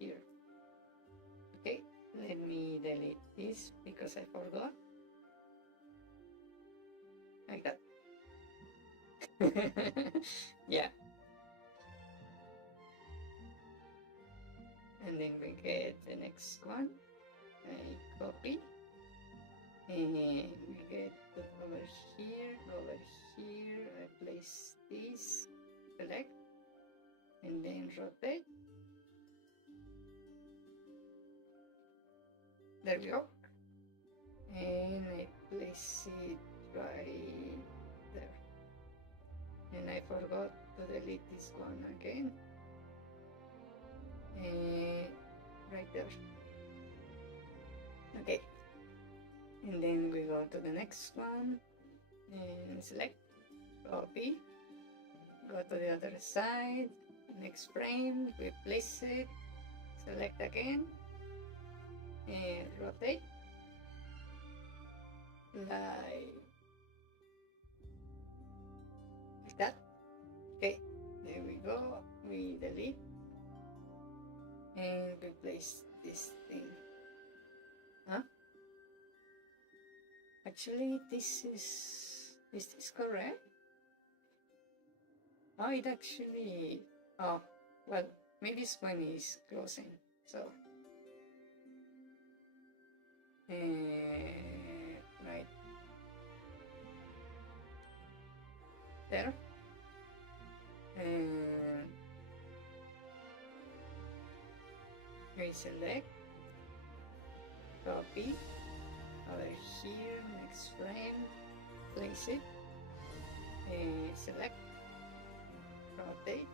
here. Okay, let me delete this because I forgot. Like that. Yeah. And then we get the next one. I copy. And we get over here, I place this, select, and then rotate. There we go. And I place it right there. And I forgot to delete this one again. And right there. Okay. And then we go to the next one and select, copy, go to the other side, next frame, we place it, select again, and rotate. Like that. Okay, there we go. We delete and replace this thing. Huh? Actually, is this correct? Oh, it actually, oh, well, maybe Swan is closing, so. Right there. And reselect, copy, over here, next frame, place it, select, rotate,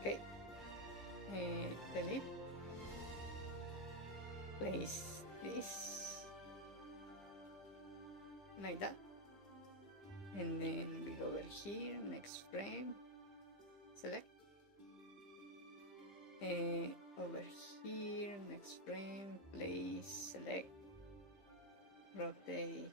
okay, delete, place this, like that, and then we go over here, next frame, select, over here, next frame, place, select, rotate,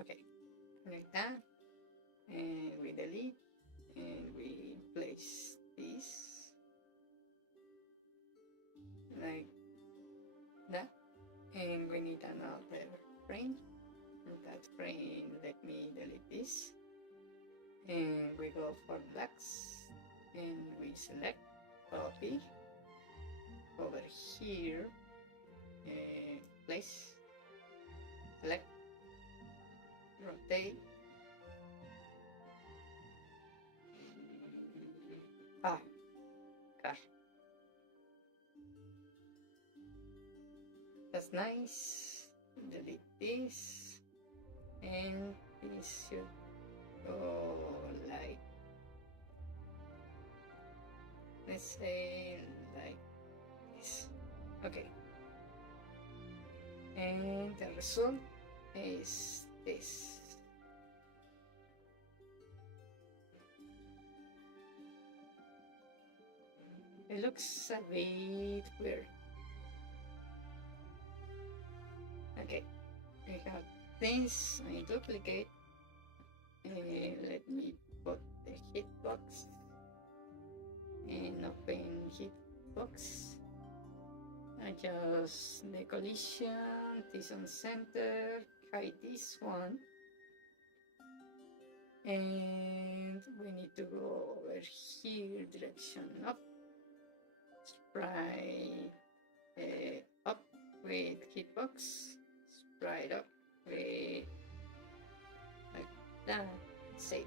okay, like that, and we delete, and we place this, like that, and we need another frame. That frame, let me delete this, and we go for blacks, and we select, copy, over here, place, select, rotate, gosh, that's nice, delete this, and this should go like, let's say like this, okay, and the result is this. It looks a bit weird. Okay, we have this, I duplicate, let me put the hitbox and open hitbox, adjust the collision, this on center, hide this one, and we need to go over here, direction up, sprite up with hitbox, sprite up with like that, save,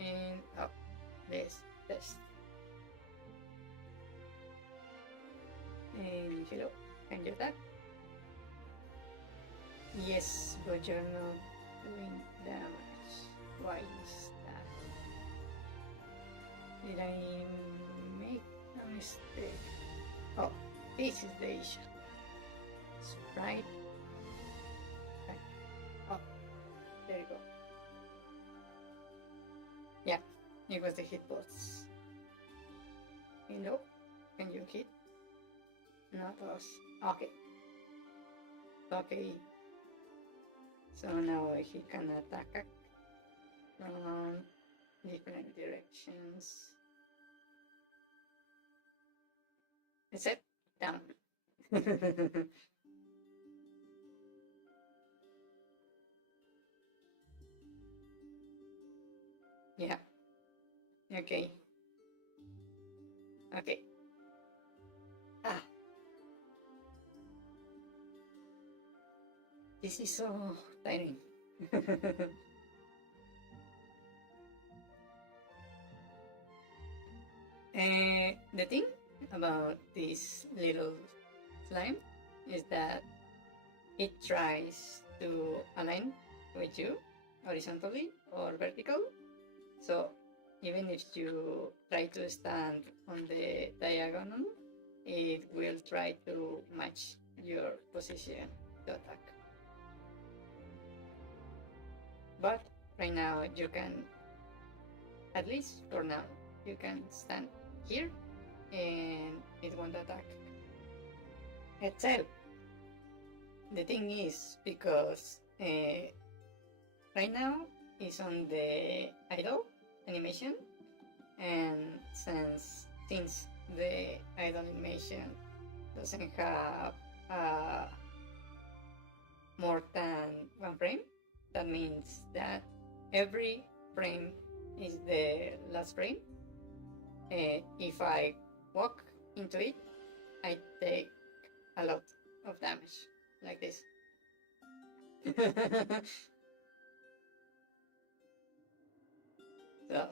and up this test, and hello, can you that? Yes, but you're not doing damage. Why is that? Did I make a mistake? Oh, this is the issue. Sprite, right up, there you go. Yeah, it was the hitbox. Hello, can you hit? Not us. Okay. Okay. So now he can attack from different directions. Is it down? Yeah. Okay. Okay. Ah. This is so tiring. The thing about this little slime is that it tries to align with you horizontally or vertical. So even if you try to stand on the diagonal, it will try to match your position to attack. But right now you can, at least for now, you can stand here and it won't attack. Except the thing is, because right now it's on the idle animation, and since the idle animation doesn't have more than one frame, that means that every frame is the last frame. If I walk into it, I take a lot of damage, like this. So,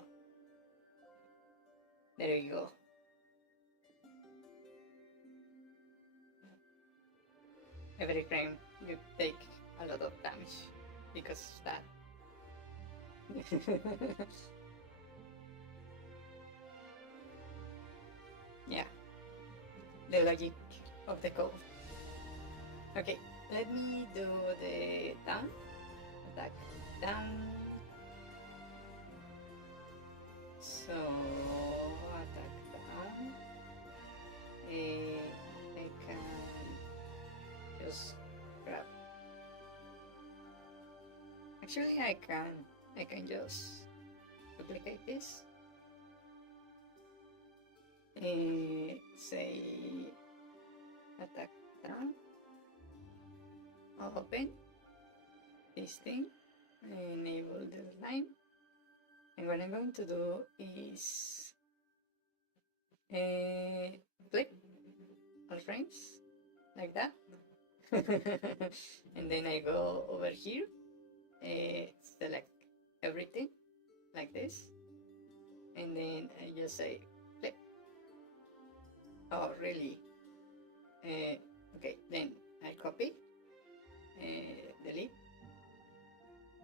there you go. Every frame you take a lot of damage because of that. Yeah, the logic of the code. Okay, let me do the down, attack down. So, attack down. I can just grab. Actually, I can just duplicate this. Say attack down. Open this thing. Enable the line. And what I'm going to do is flip all frames like that. And then I go over here, select everything like this, and then I just say flip. Oh, really? Okay, then I copy, delete,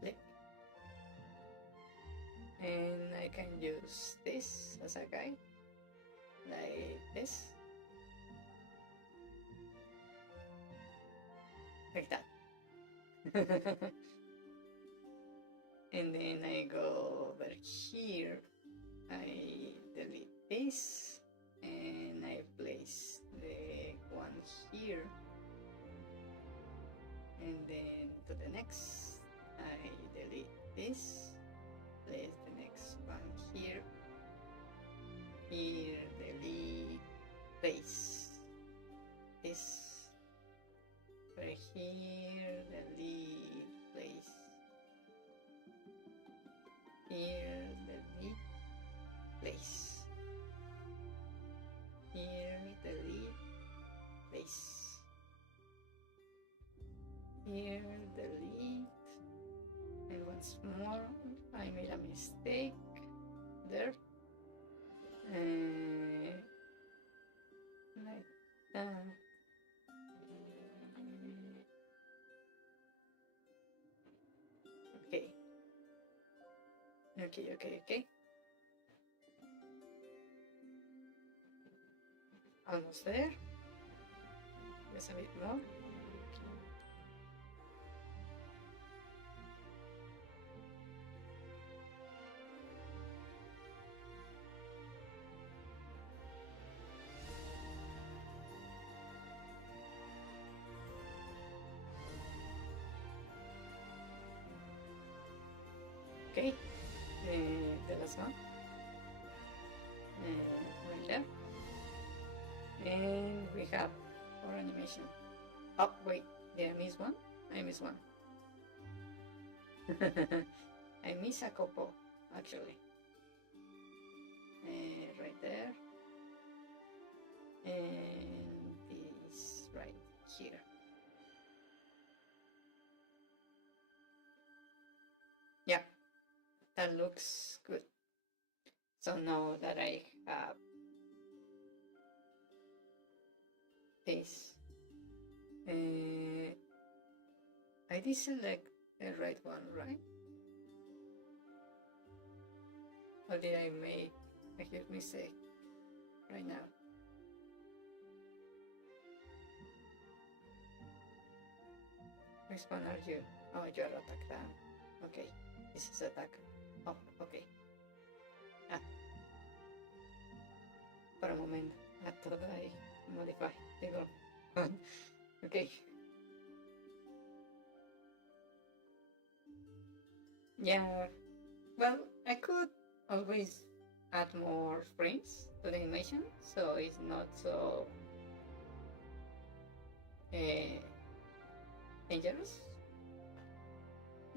flip, and I can use this as a guide, like this. Like that. And then I go over here, I delete this, and I place the one here, and then to the next, I delete this, place the next one here, delete, place this. Right here, delete, place. Here, delete, place. Here, delete, place. Here, delete. And once more, I made a mistake there. Like that. Okay. Almost there. Just a bit more. Okay, the last one. Right there. And we have our animation. Oh, wait, did I miss one? I missed one. I miss a couple, actually. Right there. And this right here. Yeah, that looks good. So now that I have this, I did select the right one, right? Or did I make a huge mistake right now? Which one are you? Oh, you're attack down. Okay, this is attack. Oh, okay. Ah. For a moment, I thought I modified the goal. Okay. Yeah, well, I could always add more frames to the animation, so it's not so dangerous.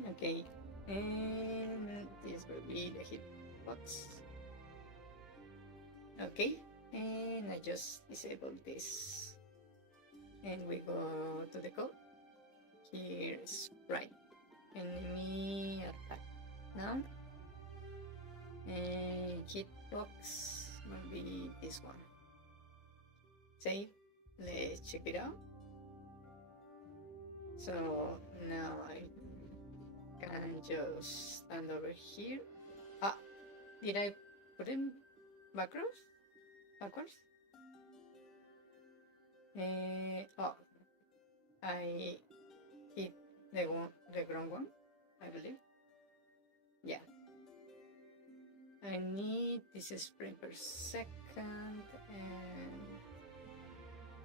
Okay, and this will be the hitbox. Okay, and I just disable this, and we go to the code. Here here is right. Enemy attack now. And hitbox will be this one. Save. Let's check it out. So now I can just stand over here. Ah, did I put him backwards? Oh, I hit the ground one, I believe. Yeah. I need this sprint per second, and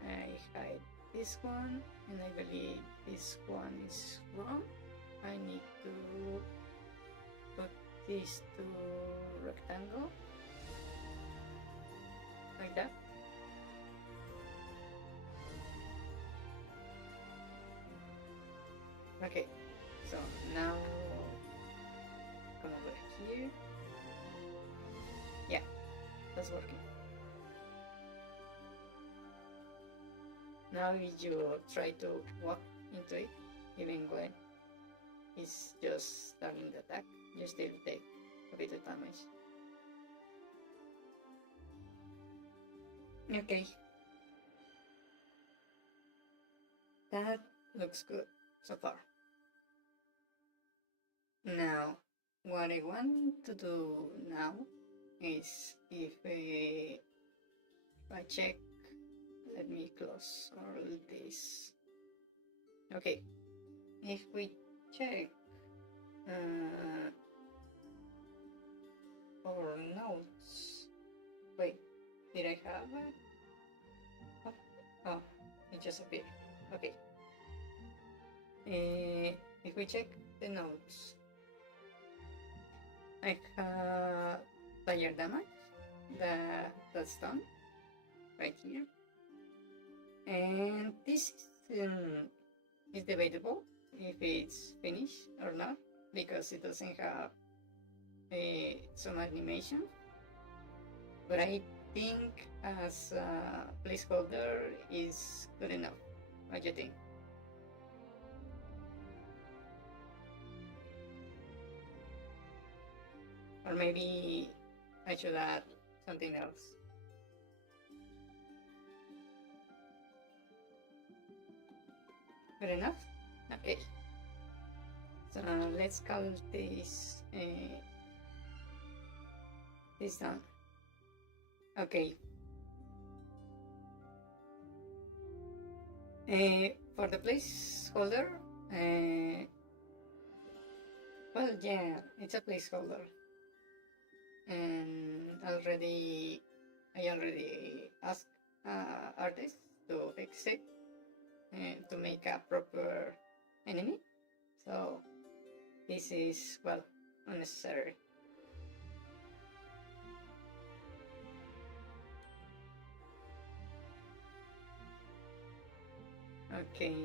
I hide this one, and I believe this one is wrong. I need to put these two rectangle like that. Okay, so now come over here. Yeah, that's working. Now you try to walk into it, even when it's just starting the attack, you still take a bit of damage. Okay. That looks good so far. Now, what I want to do now is if I check, let me close all this. Okay, if we check our notes, wait, did I have it? Oh, it just appeared. Okay. If we check the notes, I have player damage that's done right here, and this is debatable if it's finished or not because it doesn't have some animation, but I think as a placeholder is good enough. What do you think? Or maybe I should add something else. Good enough? Okay. So let's call this done. Okay. For the placeholder, well, yeah, it's a placeholder. And I already asked artists to fix it and to make a proper enemy. So this is, well, unnecessary. Okay.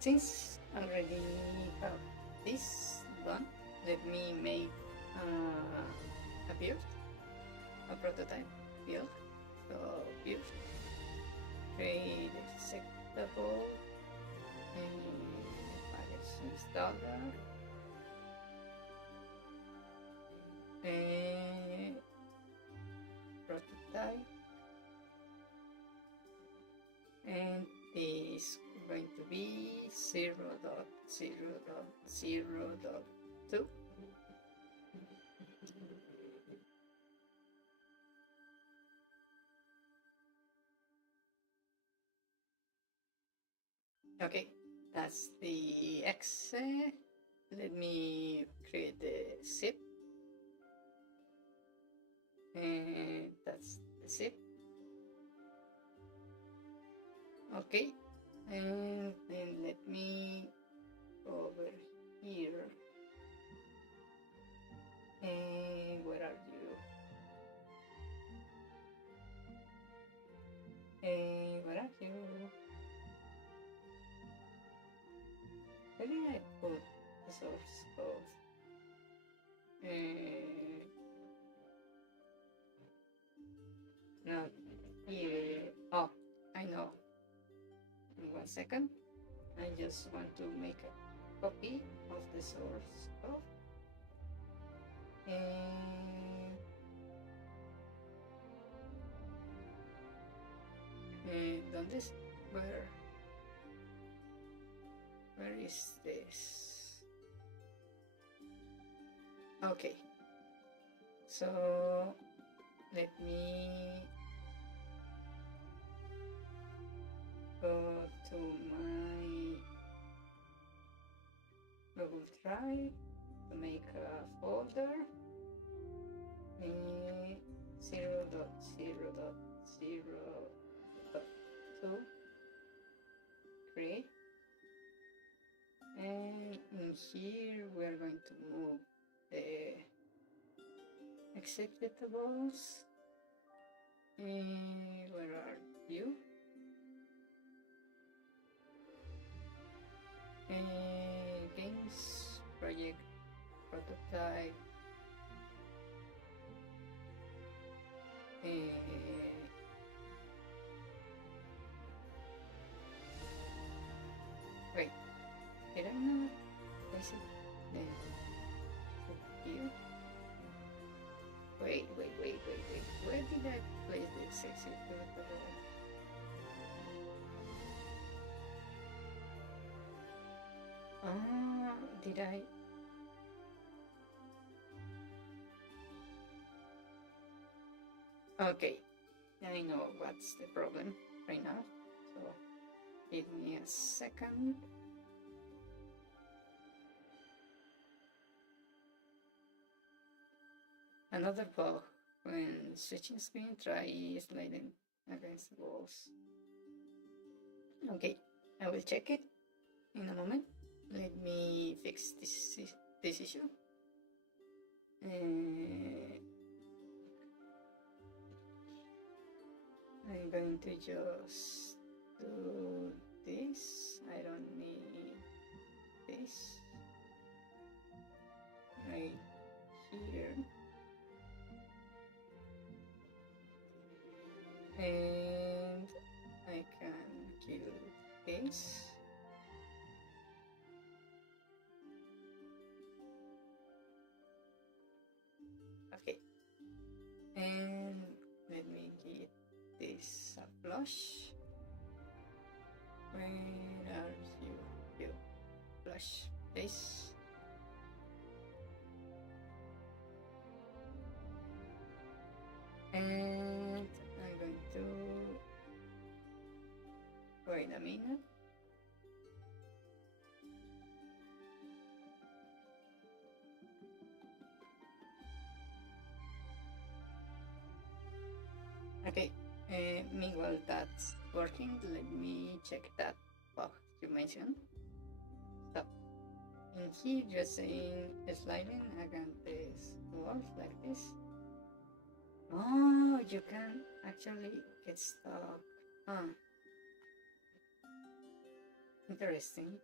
Since I already have this done, let me make a build, a prototype build. So build, create executable, and installer, and prototype, and this going to be 0.0.0.2. Okay, that's the exe. Let me create the zip. And that's the zip. Okay, and then let me go over here. And where are you? And where are you? Where did I put the source code? No, here. Oh, I know. second. I just want to make a copy of the source code. ¿Dónde es? Where is this? Okay. So let me go to my Google Drive to make a folder. 0.0.0.2 create, and in here we're going to move the executables. Where are you? Games project prototype. Wait, did I not place it here? Wait. Where did I place this executable? Did I? Okay, I know what's the problem right now, so give me a second. Another bug. When switching screen, try sliding against the walls. Okay, I will check it in a moment. Let me fix this issue. I'm going to just do this. I don't need this right here. And I can kill this. Okay. And let me get this a flush. Where are you? You flush this. And I'm going to wait a minute. Okay, meanwhile that's working, let me check that bug you mentioned. So, in here just saying sliding against this walls like this. Oh, you can actually get stuck. Interesting.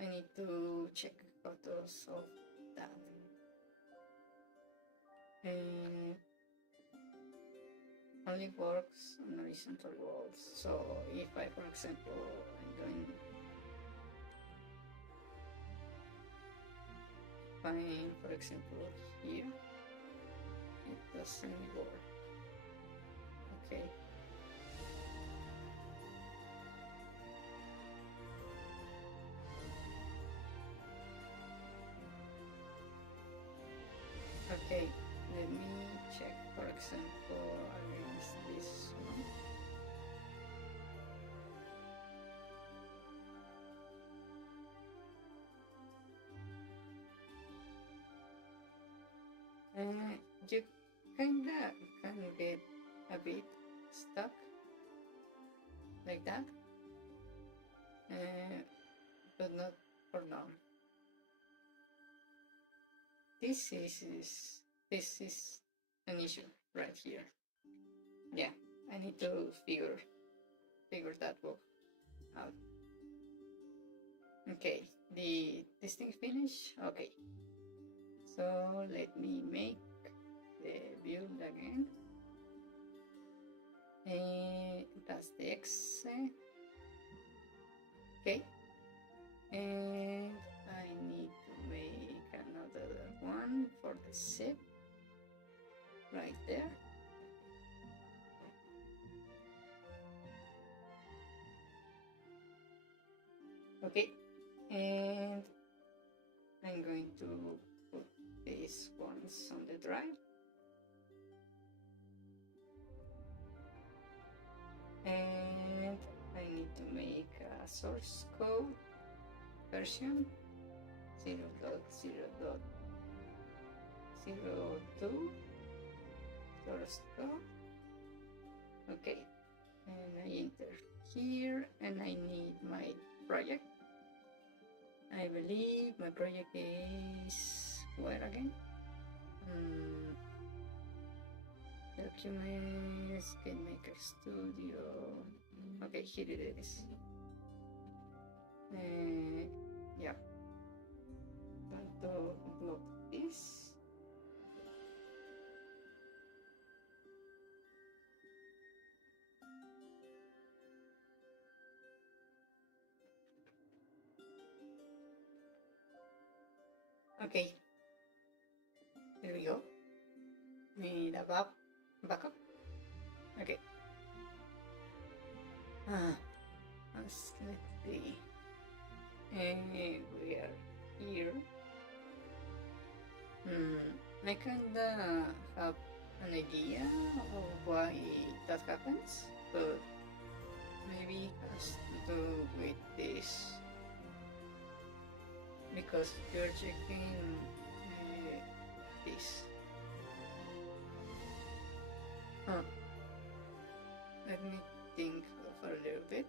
I need to check photos of that. Only works on horizontal walls. So if I, for example, I'm going find, for example, here, it doesn't work. Okay. Okay, let me check, for example, against this one. You kinda can get a bit stuck like that, but not for long. This is an issue right here. Yeah, I need to figure that out. Okay, the testing finish. Okay, so let me make the build again. That's the X. Okay. And I need to make another one for the zip right there. Okay, and I'm going to put these ones on the drive. And I need to make a source code version 0.0.02 source code. Okay, and I enter here, and I need my project. I believe my project is where again? Documents, GameMaker Studio. Okay, here it is. Yeah. Want to upload this. Okay. There we go. Need a backup. Okay. Let's see. We are here. I kinda have an idea of why that happens, but maybe it has to do with this. Because you're checking this. Let me think for a little bit.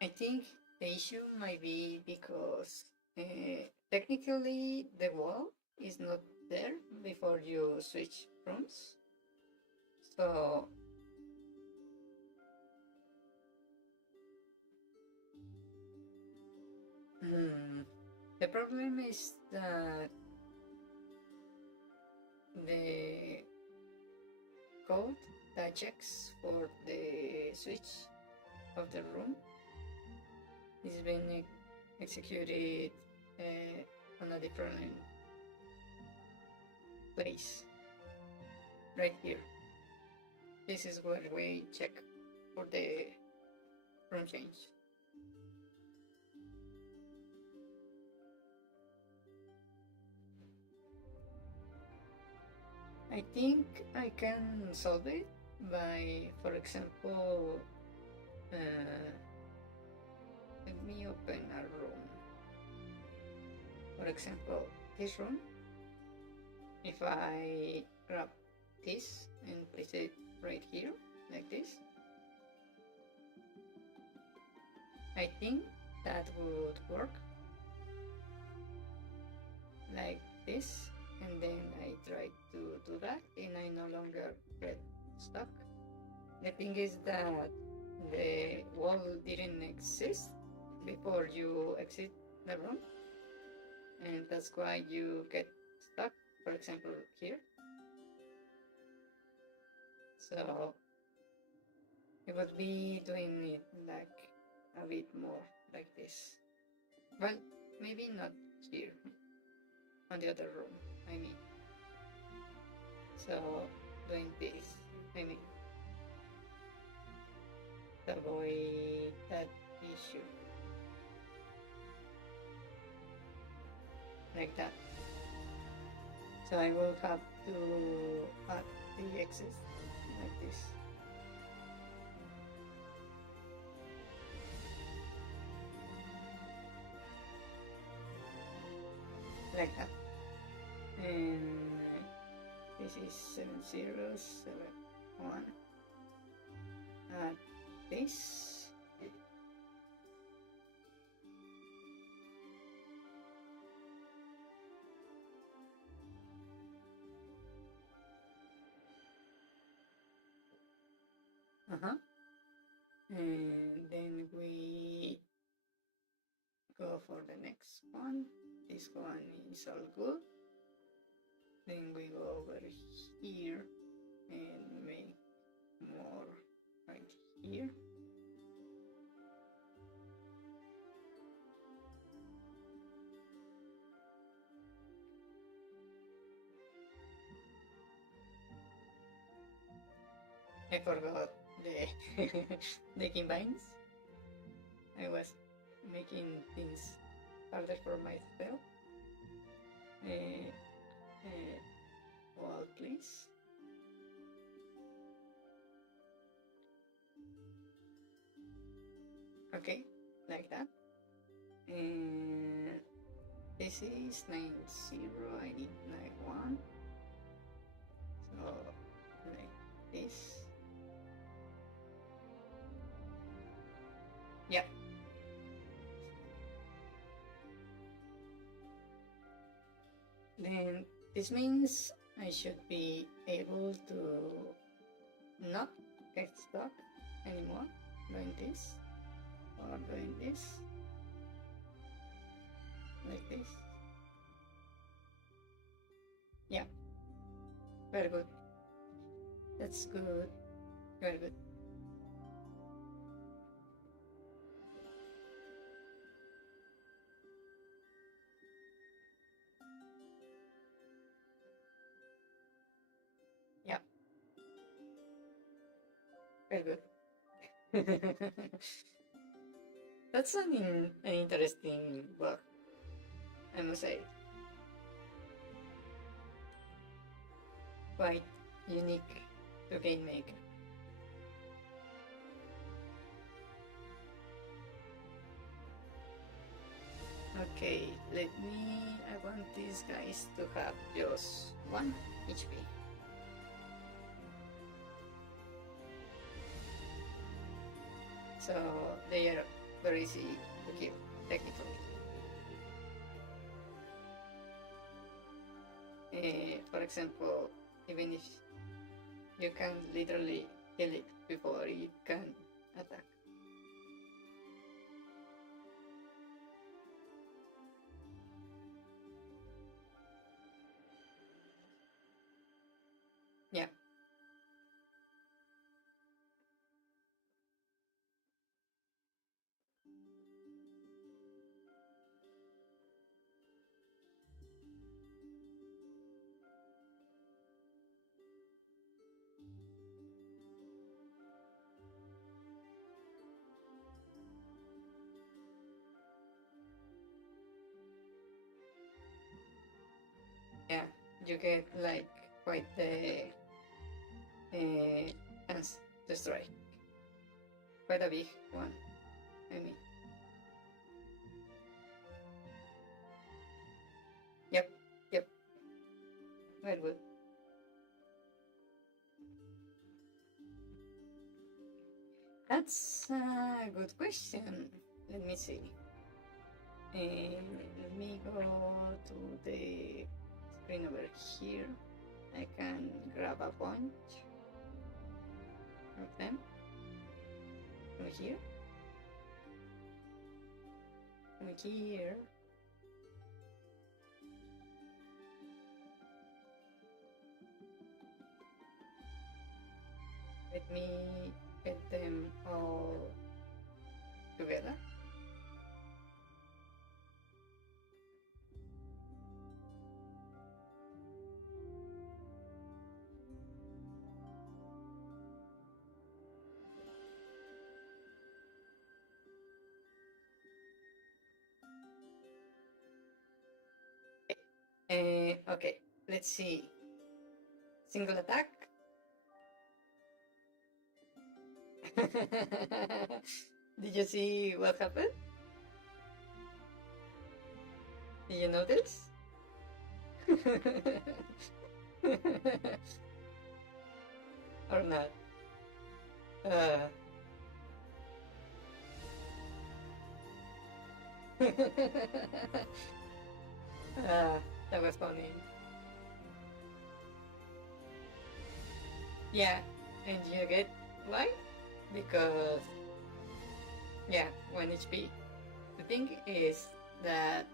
I think the issue might be because technically the wall is not there before you switch rooms. So the problem is that the code that checks for the switch of the room is being executed on a different place. Right here. This is where we check for the room change. I think I can solve it by, for example, let me open a room. For example, this room. If I grab this and place it right here, like this, I think that would work. Like this, and then I try to do that, and I no longer get stuck. The thing is that the wall didn't exist before you exit the room, and that's why you get stuck, for example, here. So it would be doing it like a bit more like this. Well, maybe not here, on the other room, I mean. So doing this, I mean, to avoid that issue. Like that. So I will have to add the excess like this. Like that. And this is 7071. Add this. And then we go for the next one. This one is all good. Then we go over here and make more right here. I forgot the the combines. I was making things harder for myself. Wall, please. Okay, like that. And this is 90. I need like 1. So like this. Yeah. Then this means I should be able to not get stuck anymore doing this or doing this like this. Yeah, very good. That's good. Very good. Yeah, very good. That's an interesting book, I must say. Quite unique to Game Maker. Okay, I want these guys to have just 1 HP. So they are very easy to kill, technically. For example, even if you can literally kill it before it can attack. Yeah. Yeah, you get like quite the chance to strike. Quite a big one, I mean. Yep, yep. Very good. That's a good question. Let me see. Let me go to the screen over here. I can grab a bunch of them from here. From here. Let me get them all together. Okay, let's see. Single attack. Did you see what happened? Did you notice? Or not? That was funny. Yeah, and you get why? Because Yeah, 1 HP. The thing is that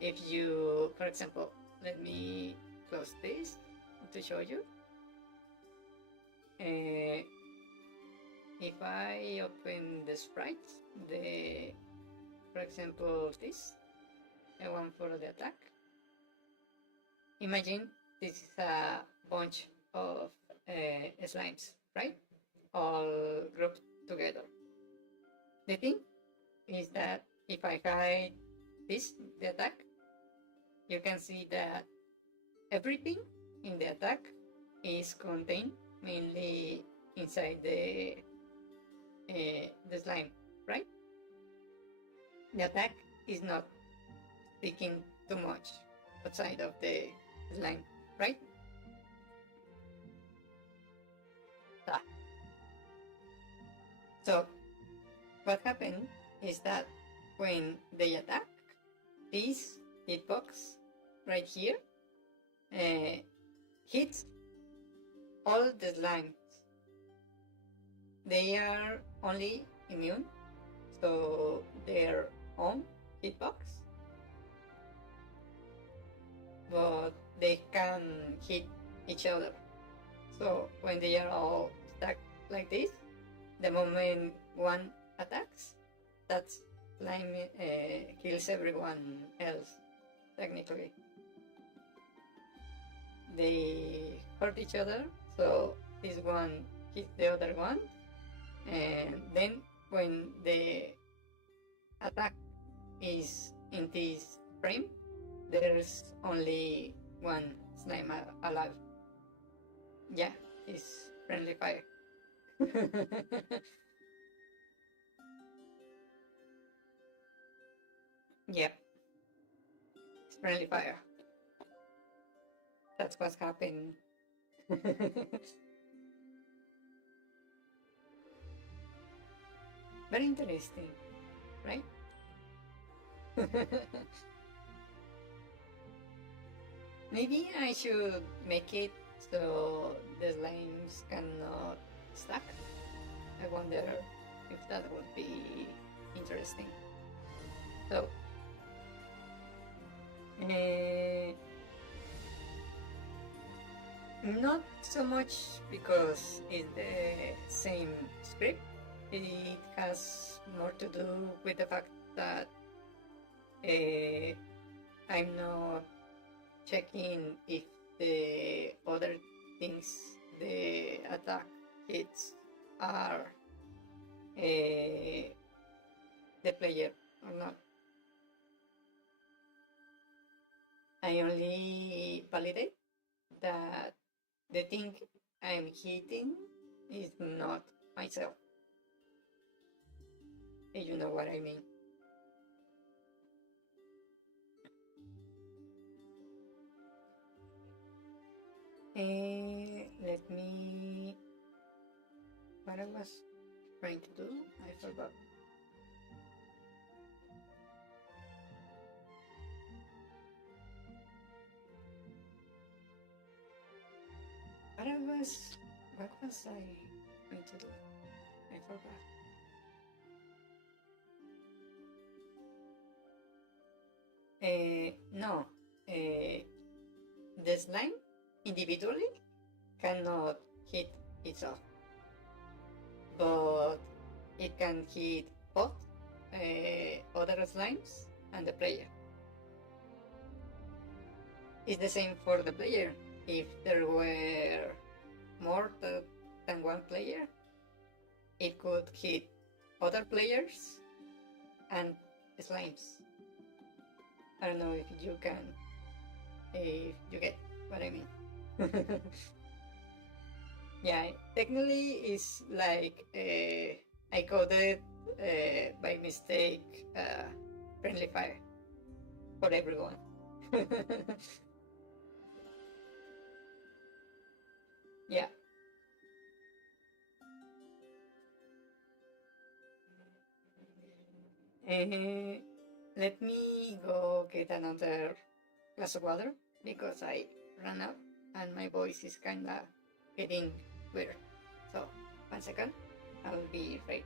if you, for example, let me close this to show you. If I open the sprites, for example, this, one for the attack. Imagine this is a bunch of slimes, right? All grouped together. The thing is that if I hide this, the attack, you can see that everything in the attack is contained mainly inside the slime, right? The attack is not sticking too much outside of the slime, right? So what happened is that when they attack, this hitbox right here hits all the slimes. They are only immune, so their own hitbox, but they can hit each other. So when they are all stacked like this, the moment one attacks, that slime kills everyone else, technically. They hurt each other, so this one hits the other one, and then when the attack is in this frame, there's only one slime alive. Yeah, it's friendly fire. Yep, it's friendly fire. That's what's happened. Very interesting, right? Maybe I should make it so the slimes cannot stack. I wonder if that would be interesting. So, not so much because it's the same script. It has more to do with the fact that I'm not checking if the other things the attack hits are the player or not. I only validate that the thing I'm hitting is not myself. If you know what I mean. Let me. What I was trying to do, I forgot. What was I going to do? I forgot. No, the slime individually cannot hit itself, but it can hit both other slimes and the player. It's the same for the player. If there were more than one player, it could hit other players and slimes. I don't know if you get what I mean. Yeah, technically it's like I coded by mistake friendly fire for everyone. Yeah. Let me go get another glass of water because I ran out and my voice is kinda getting weird. So, 1 second, I will be right.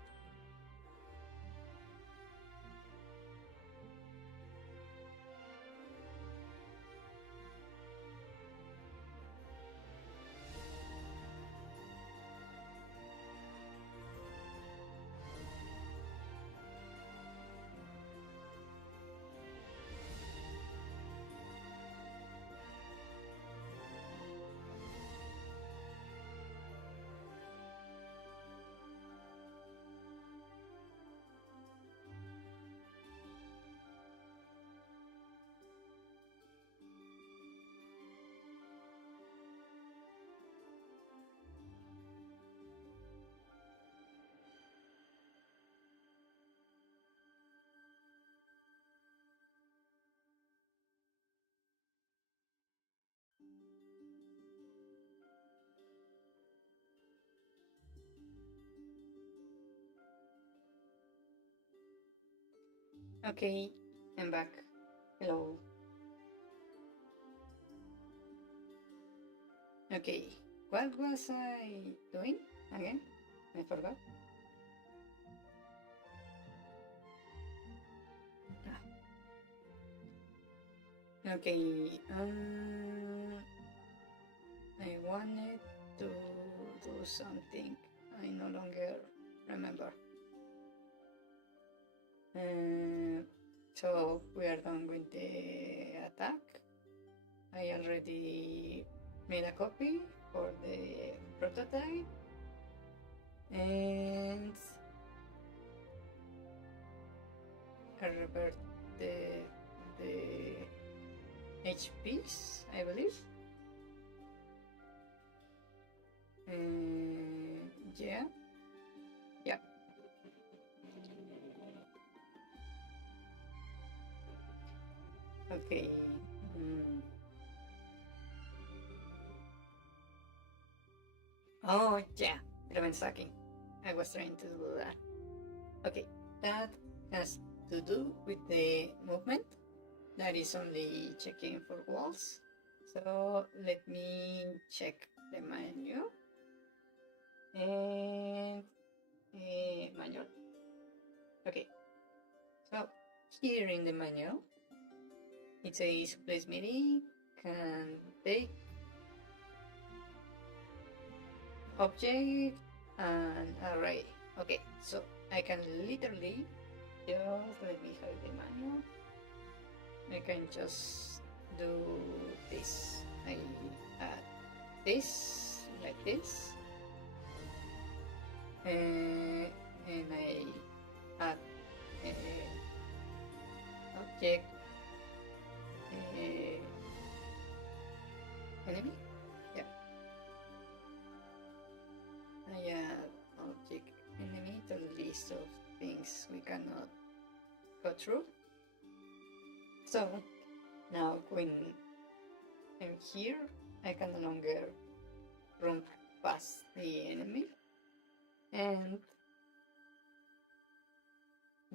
Okay, I'm back. Hello. Okay, what was I doing again? I forgot. Okay, I wanted to do something. I no longer remember. So we are done with the attack. I already made a copy for the prototype. And I revert the HPs, I believe. Yeah. Yeah. Okay. Oh, yeah. Prevent stacking. I was trying to do that. Okay. That has to do with the movement. That is only checking for walls. So let me check the menu. And manual. Okay. So here in the manual, it says place meeting can take object and array. Okay, so I can literally just let me have the manual. I can just do this. I add this like this, and I add object enemy. Yeah, I add object enemy to the list of things we cannot go through. So now when I'm here, I can no longer run past the enemy, and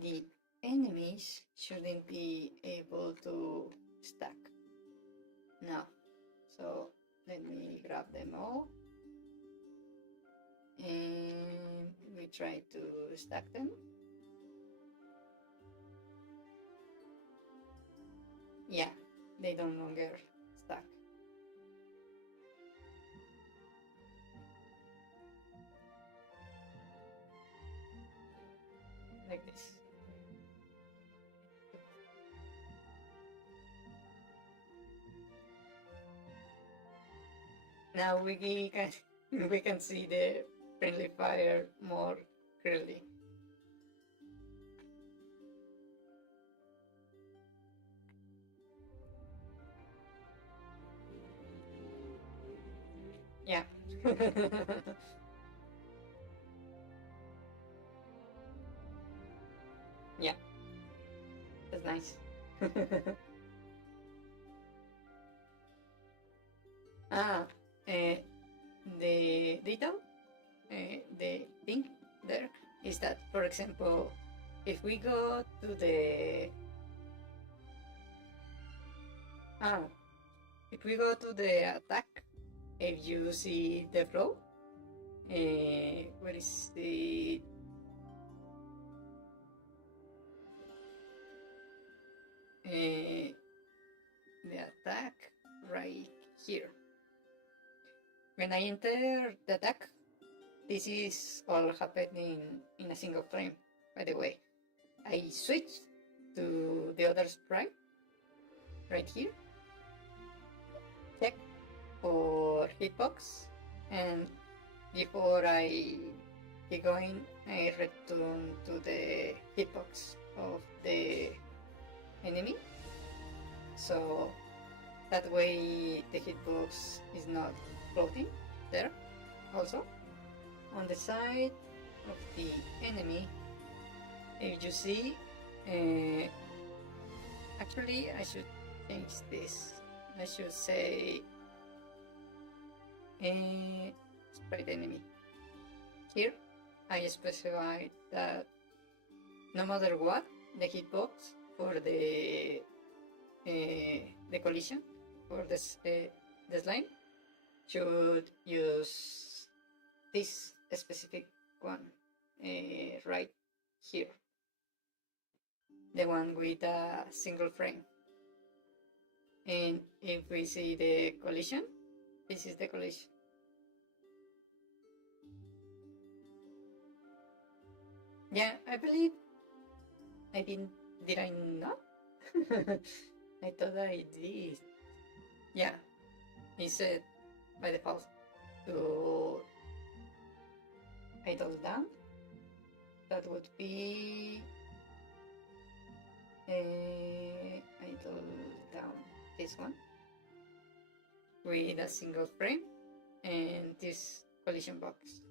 the enemies shouldn't be able to stack now. So let me grab them all, and we try to stack them. Yeah, they don't longer stack. Like this. Now we can see the friendly fire more clearly. Yeah. Yeah. That's nice. The detail, the thing there is that, for example, if we go to the if we go to the attack, if you see the flow, where is the attack right here? When I enter the attack, this is all happening in a single frame, by the way. I switch to the other sprite right here, check for hitbox, and before I keep going, I return to the hitbox of the enemy. So that way the hitbox is not floating there. Also, on the side of the enemy, if you see, actually I should change this. I should say sprite enemy. Here I specify that no matter what, the hitbox for the collision for this the slime should use this specific one right here, the one with a single frame. And if we see the collision, this is the collision. Yeah, I believe I didn't. Did I not? I thought I did. Yeah, he said by default to idle down. That would be idle down, this one with a single frame and this collision box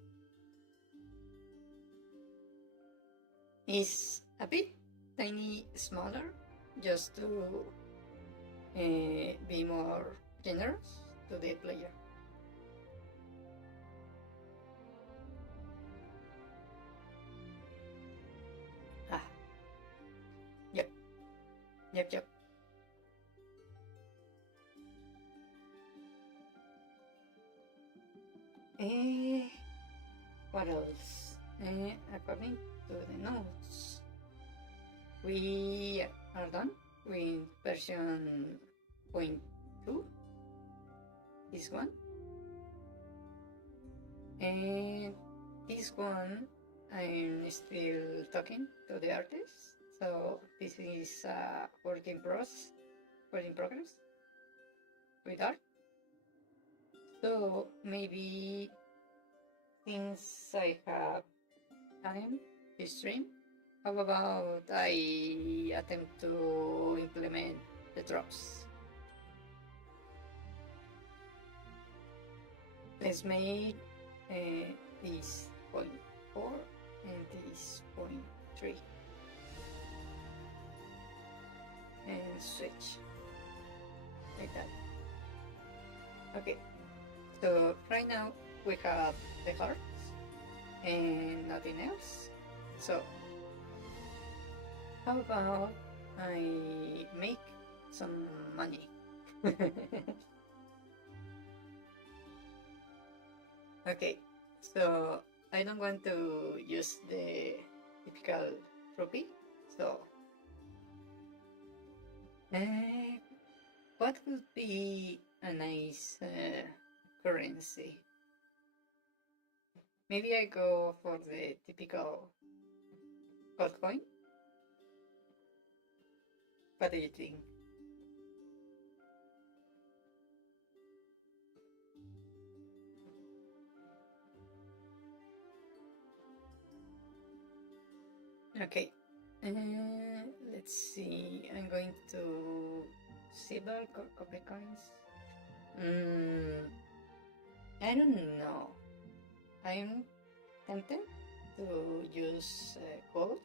is a bit tiny smaller just to be more generous to the player. Yep. What else? According to the notes, we are done with version 0.2, this one. And this one, I'm still talking to the artist. So this is a work in progress with art. So maybe since I have time to stream, how about I attempt to implement the drops? Let's make this 0.4 and this 0.3. And switch like that. Okay, so right now we have the hearts and nothing else. So how about I make some money? Okay, so I don't want to use the typical rupee, so what would be a nice currency? Maybe I go for the typical gold coin. What do you think? Okay. Let's see. I'm going to silver copper coins. I don't know. I'm tempted to use gold,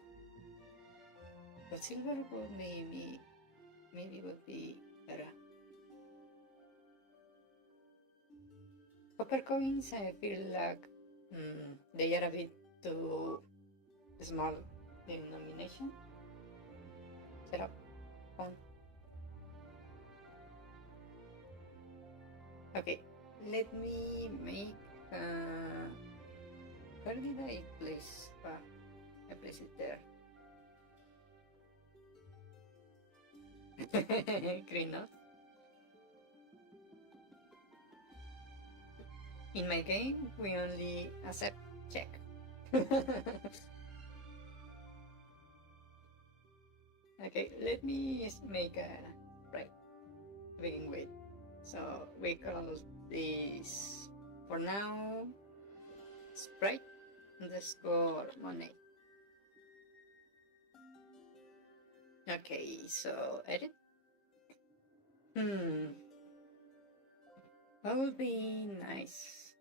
but silver would maybe would be better. Copper coins, I feel like they are a bit too small denomination. Setup on. Okay, let me make. Where did I place? I place it there. Green enough. In my game, we only accept check. Okay, let me make a right to begin with. So we call this for now sprite underscore money. Okay, so edit. What would be nice?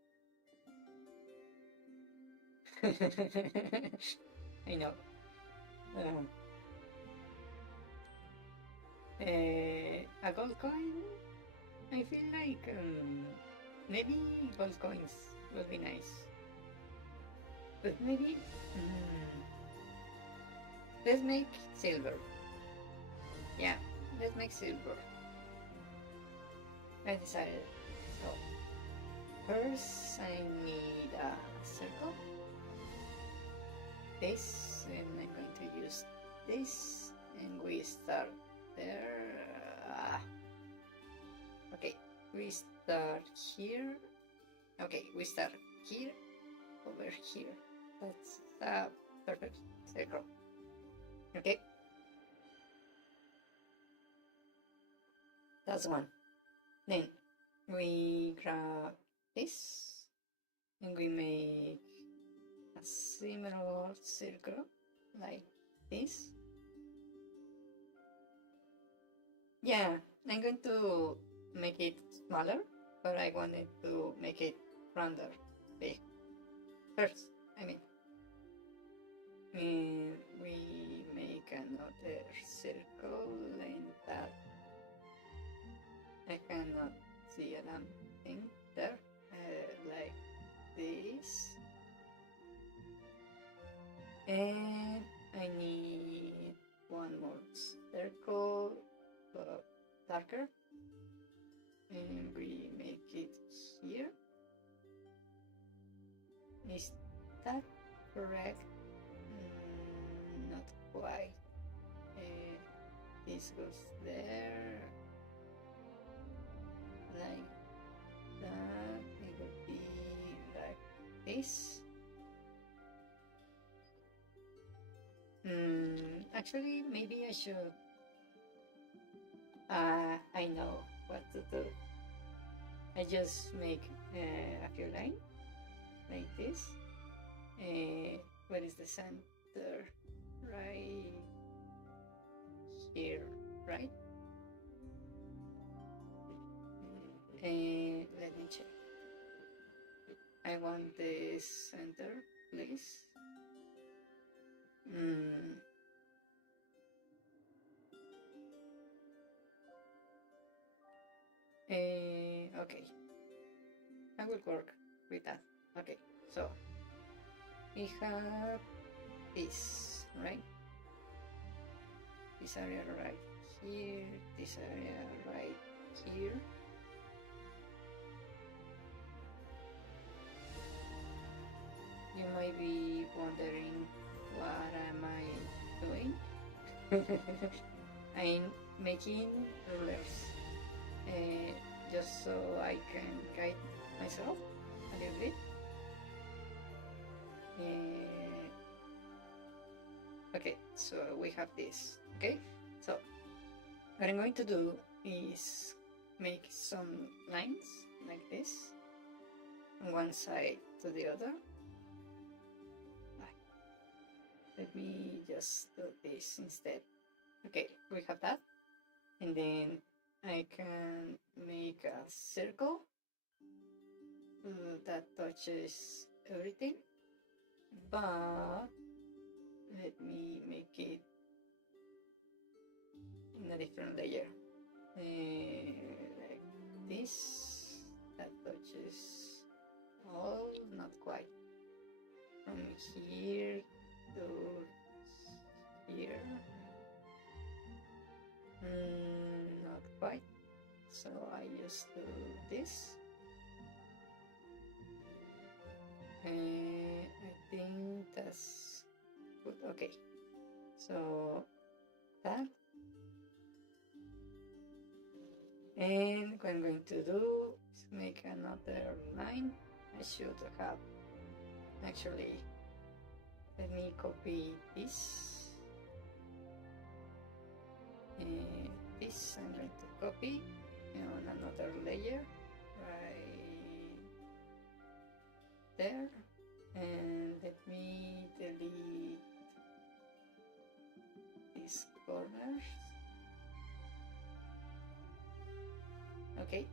I know. A gold coin? I feel like maybe gold coins will be nice. But maybe let's make silver. Yeah, let's make silver. I decided. So first I need a circle. This, and I'm going to use this, and we start there. Okay, we start here. Okay, we start here, over here. That's a perfect circle. Okay, that's one. Then we grab this, and we make a similar circle like this. Yeah, I'm going to make it smaller, but I wanted to make it rounder, big. First, I mean. And we make another circle like that. I cannot see a damn thing there, like this. And I need one more circle, but darker. And we make it here. Is that correct? Not quite. This goes there. Like that. It would be like this. Actually, maybe I should. I know what to do. I just make a few lines like this. Where is the center? Right here, right? Let me check. I want the center, please. Okay. I will work with that. Okay, so we have this, right? This area right here, this area right here. You might be wondering, what am I doing? I'm making rulers, just so I can guide myself a little bit. Okay, so we have this. Okay, so what I'm going to do is make some lines like this on one side to the other. Let me just do this instead. Okay, we have that. And then I can make a circle that touches everything. But let me make it in a different layer. Like this. That touches all, not quite. From here to here. Not quite. So I just do this. I think that's good. Okay. So that. And what I'm going to do is make another line. I should have actually, let me copy this. This I'm going to copy on another layer right there, and let me delete these corners. Okay,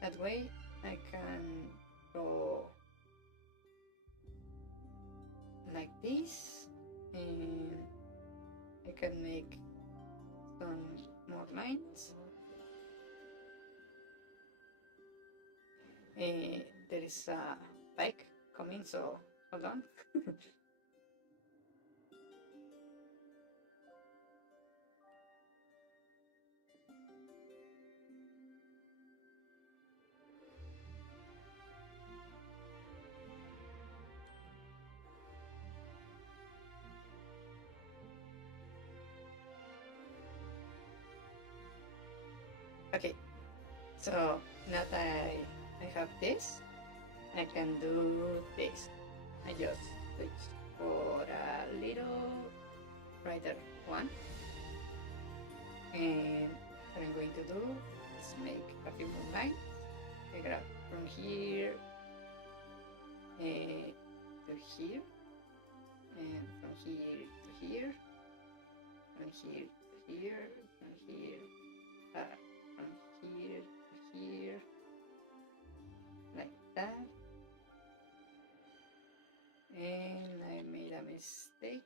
that way I can go like this, and I can make some more lines. There is a bike coming, so hold on. Okay, so now that I have this, I can do this. I just switch for a little brighter one. And what I'm going to do is make a few more lines. I grab from here to here, and from here to here, from here to here, from here to here, like that. And I made a mistake.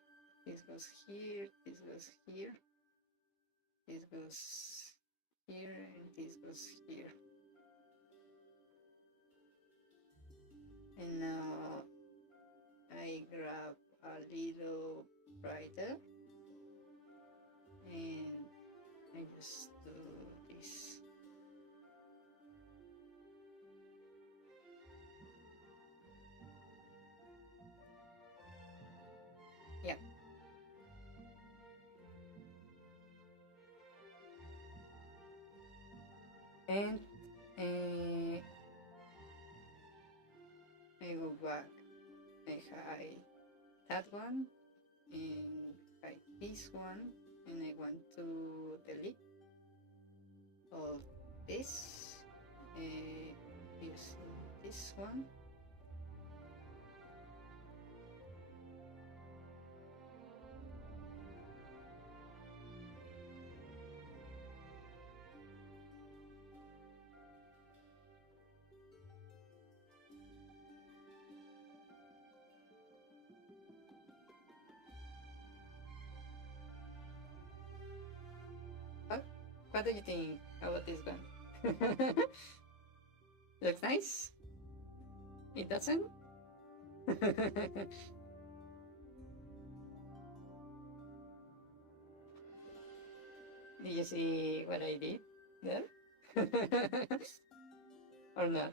This goes here, this goes here, this goes here, and this goes here. And now I grab a little brighter and I just do this. Yeah. And I go back. I hide that one and hide this one, and I want to delete all this using this one. What do you think about this one? Looks nice? It doesn't? Did you see what I did there? Or not?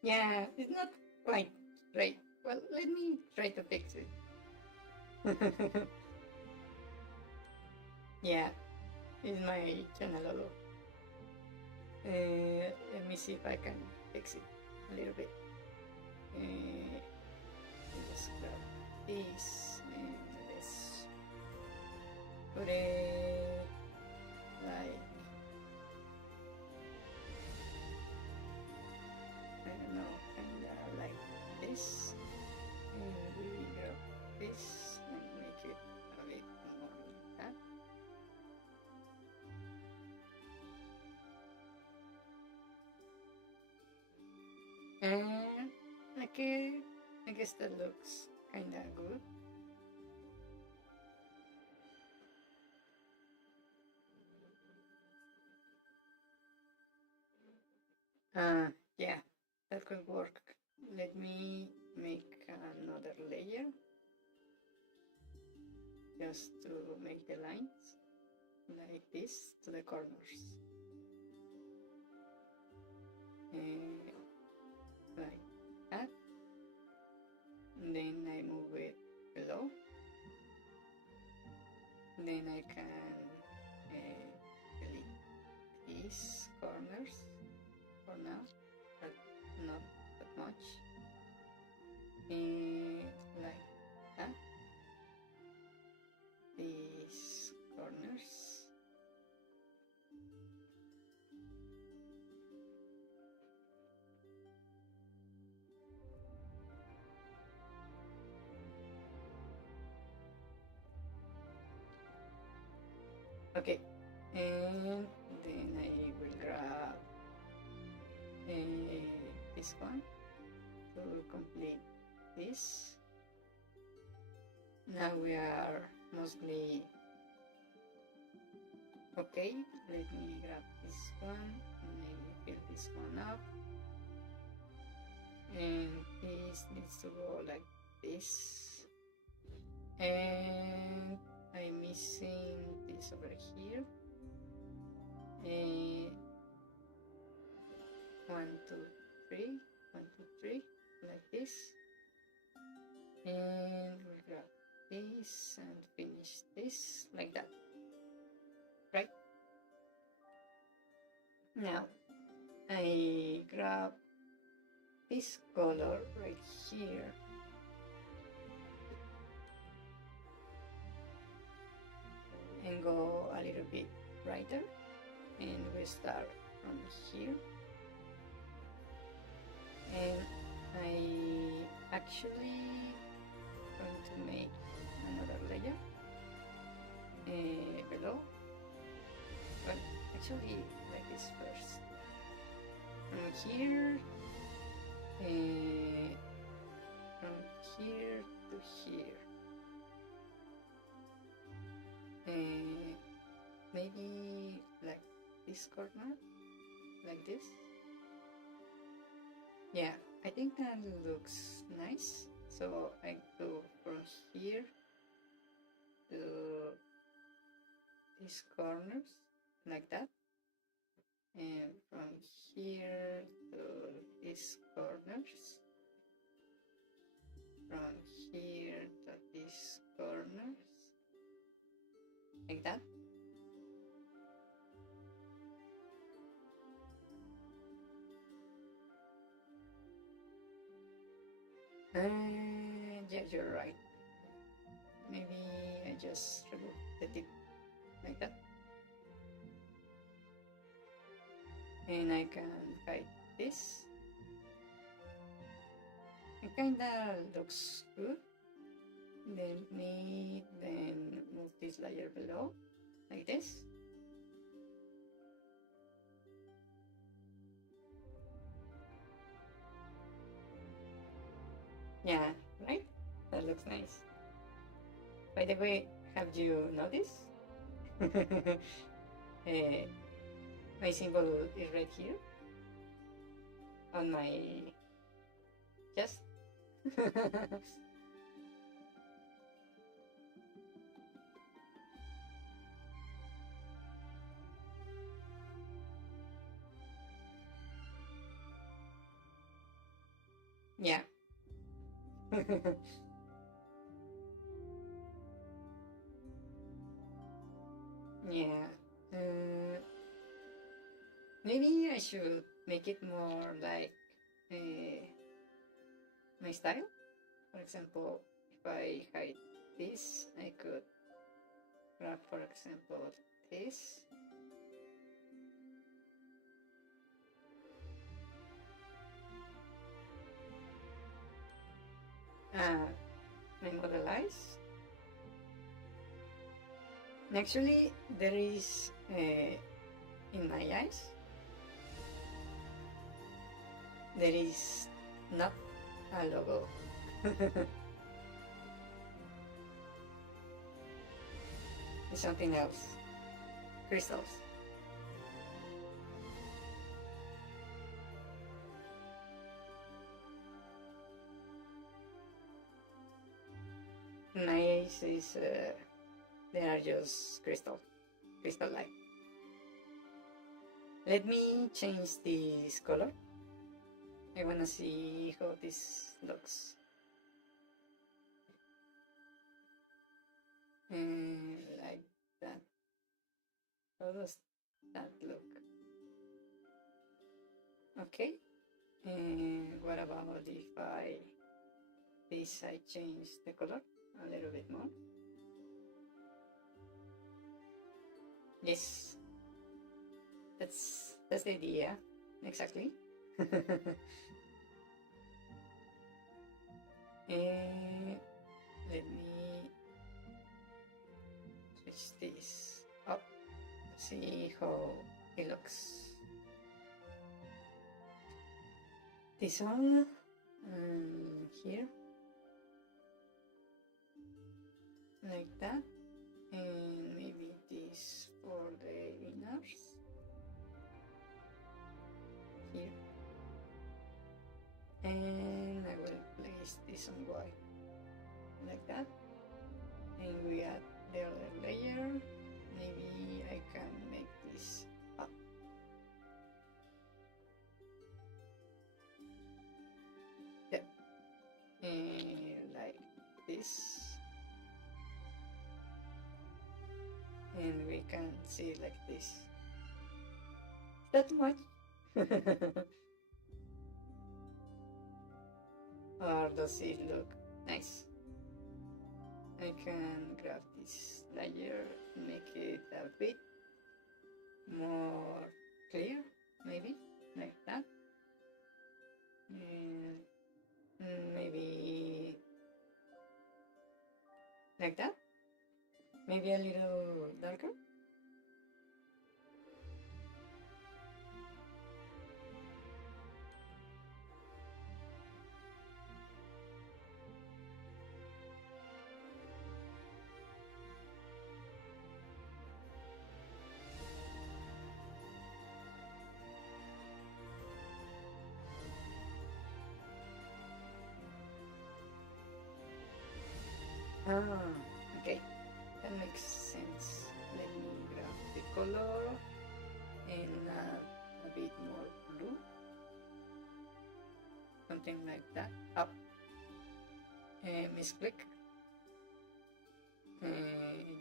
Yeah, it's not quite right. Well, let me try to fix it. Yeah, it's my channel Lolo. Let me see if I can fix it a little bit. Just grab this and let's put it like, I don't know, kinda like this. And we grab this and make it a bit more like that. And okay, I guess that looks kinda good. Yeah, that could work. Let me make another layer just to make the lines like this to the corners. Like that. And then I move it below. Then I can delete these corners for now, but not that much. And like that. These corners. Okay, and then I will grab this one to complete this. Now we are mostly okay. Let me grab this one and maybe fill this one up. And this needs to go like this. And I'm missing this over here. And 1, 2, 3, 1, 2, 3, like this. And we'll grab this and finish this like that, right? Now I grab this color right here and go a little bit brighter, and we start from here. And I actually going to make another layer below. Well, actually like this first. From here, from here to here. Maybe like this corner, like this. Yeah, I think that looks nice. So I go from here to these corners, like that. And from here to these corners. From here to these corners. Like that. Yeah, you're right. Maybe I just remove the tip like that. And I can hide this. It kinda looks good. Then move this layer below, like this. Yeah, right? That looks nice. By the way, have you noticed? My symbol is right here on my chest. Yeah. Yeah. Maybe I should make it more like my style. For example, if I hide this, I could grab, for example, this. My model eyes. Actually, there is in my eyes, there is not a logo. It's something else. Crystals. My eyes is they are just crystal light. Let me change this color. I wanna see how this looks. Like that. How does that look? Okay. And what about if I change the color a little bit more? Yes. That's the idea. Exactly. Let me switch this up. See how it looks. This one here, like that, and maybe this for the inners here, and I will place this on white like that, and we add the other layer. Maybe I can make this up. Yeah. And like this, and we can see like this. Is that too much? Or does it look nice? I can grab this layer and make it a bit more clear, maybe like that, and maybe like that, maybe a little darker. Ah, okay, that makes sense. Let me grab the color and a bit more blue, something like that. Up, misclick,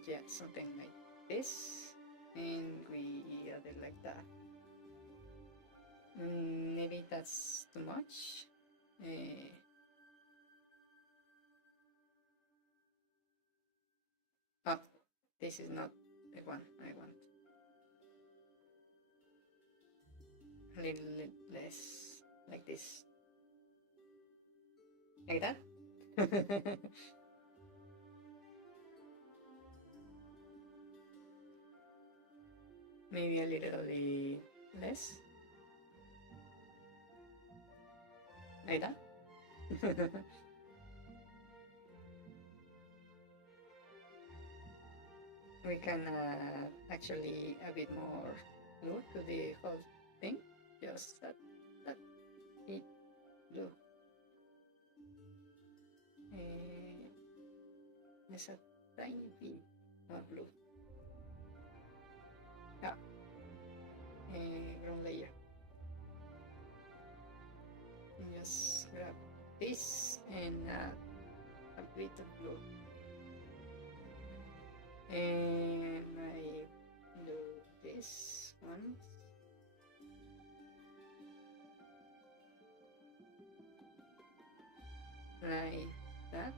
yeah, something like this, and we add it like that. Maybe that's too much. Oh, this is not the one I want. A little less, like this. Like that? Maybe a little less. Like that? We can actually a bit more blue to the whole thing. Just that it blue. There's a tiny bit more blue. Yeah. Ground layer. And just grab this and a bit of blue. And I do this one. Like that.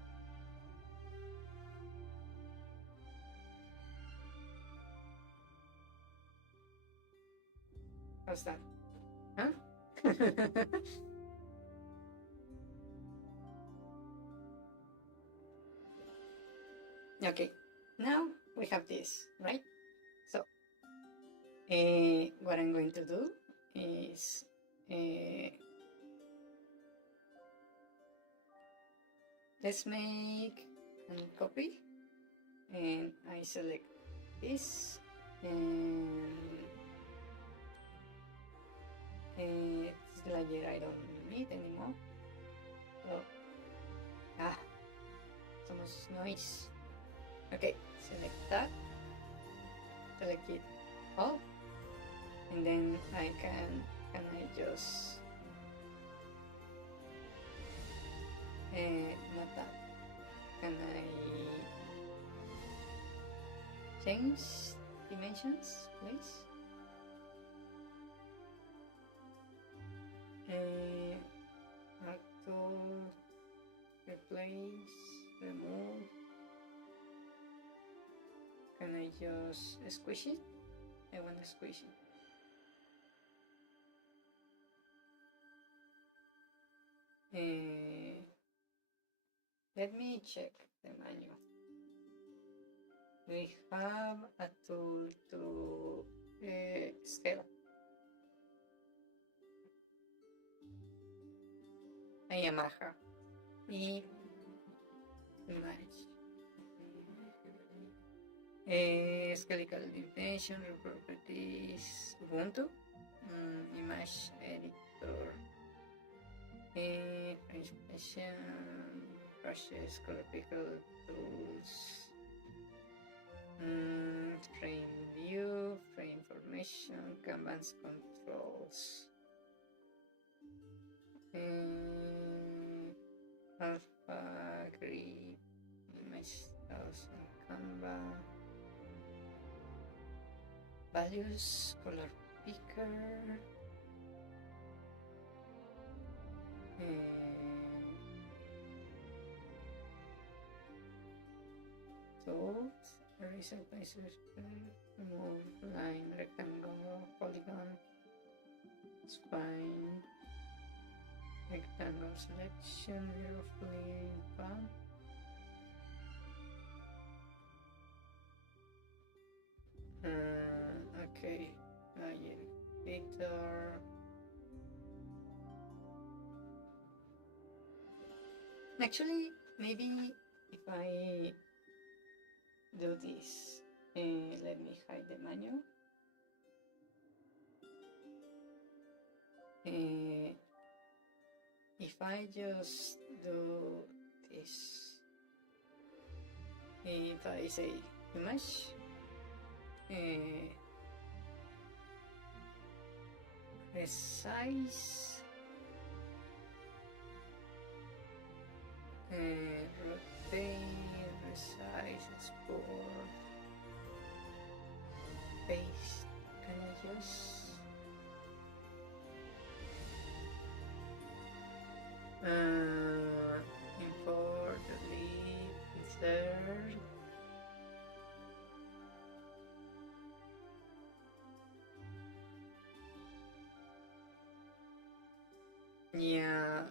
How's that? Huh? Okay, now we have this, right? So, what I'm going to do is let's make a copy, and I select this, and this layer I don't need anymore. So, so much noise. Okay, select that, select it all, and then I can just not that. Can I change dimensions, please? Actor, replace, remove. Can I just squish it? I want to squish it. Let me check the menu. We have a tool to scale. A Yamaha. Y manage. Skeletal dimension, properties, Ubuntu, image editor, information, brushes, color picker tools, frame view, frame information, canvas controls, alpha grid Canva. Values, color picker. Tools, eraser, places, remove line, rectangle, polygon, spine, rectangle selection, roughly palm. Okay, yeah, Victor. Actually, maybe if I do this, let me hide the menu. If I just do this, if I say image, resize, rotate, resize, export, paste. Can I just import, delete, insert. Yeah,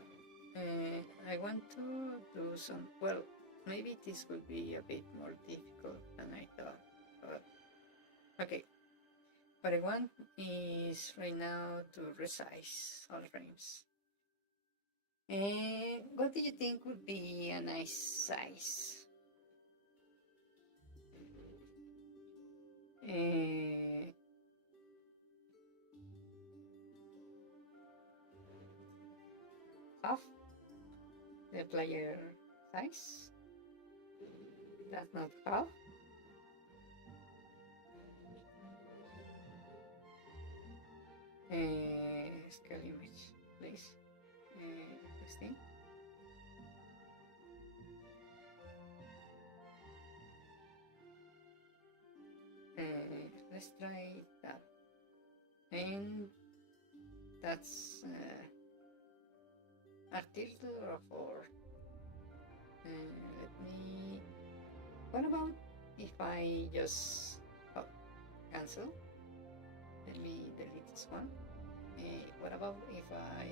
I want to do some, well, maybe this will be a bit more difficult than I thought, but okay. What I want is right now to resize all frames. What do you think would be a nice size? Half the player size? That's not half. Scale image, please. This thing. Let's try that. And that's Artildo or 4. Let me. What about if I just cancel? Let me delete this one. What about if I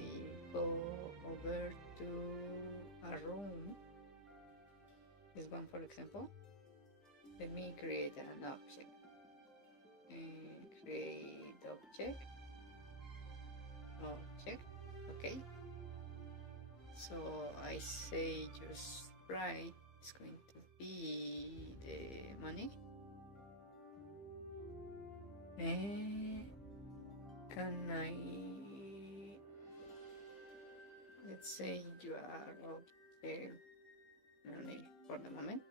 go over to a room? This one, for example. Let me create an object. Create object. Okay. So I say just sprite is going to be the money. Can I, let's say you are okay only for the moment.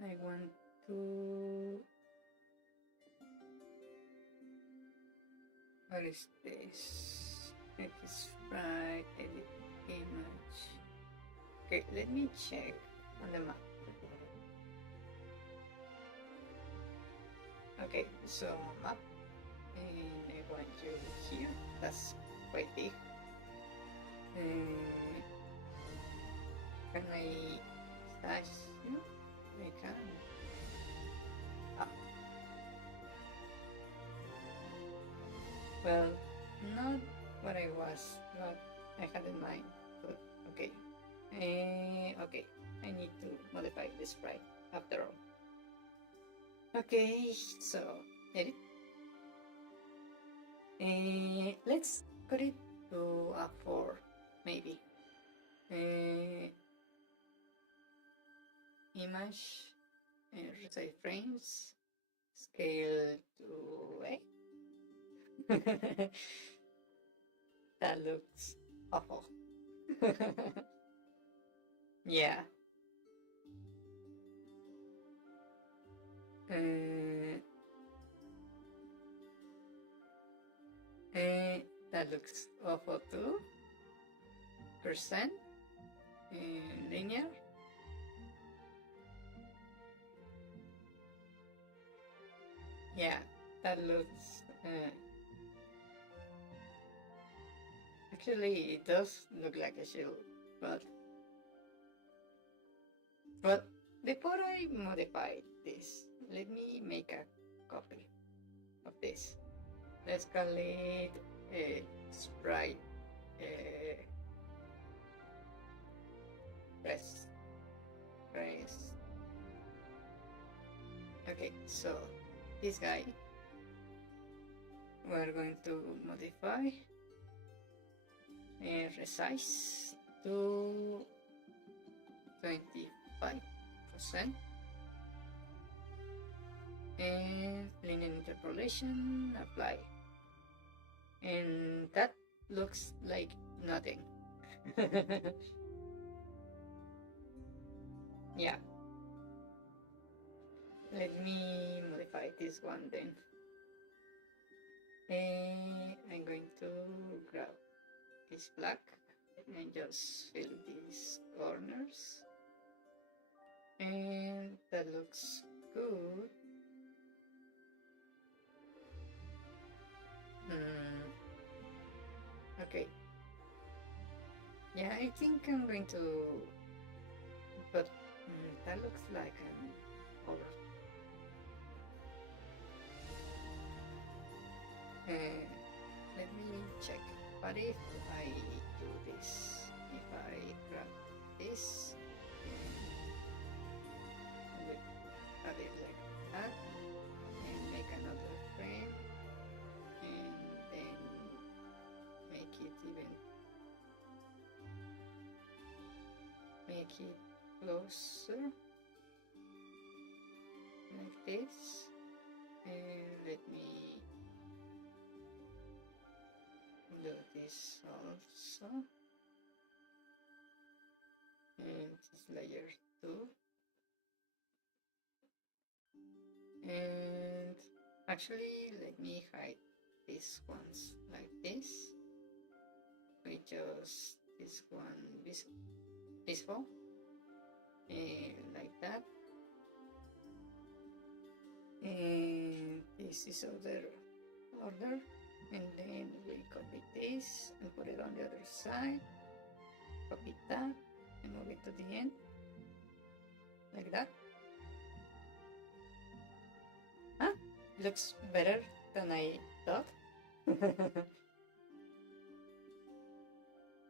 I want to, what is this? It is right, edit image. Okay, let me check on the map. Okay, so map, and I'm going to here. That's quite big. Can I stash here? I can. Well, not what I had in mind, but okay. Okay, I need to modify this sprite after all. Okay, so edit. Let's put it to a 4, maybe. Image, resize frames, scale to 8. That looks awful. Yeah. That looks awful too. Percent. linear. Yeah, that looks. Actually, it does look like a shield, but before I modify this, let me make a copy of this. Let's call it sprite press. Okay, so this guy we're going to modify and resize to 25% and linear interpolation apply, and that looks like nothing. Yeah, let me modify this one then. I'm going to grab this black and just fill these corners, and that looks good. Okay, yeah, I think I'm going to, but that looks like an over. Let me check. What if I do this? If I grab this and have it like that, and make another frame, and then make it closer, like this, and let me do this also, and this layer 2, and actually let me hide these ones like this, with just this one visible, and like that, and this is other order, and then we copy this and put it on the other side, copy that and move it to the end like that. Huh? Looks better than I thought.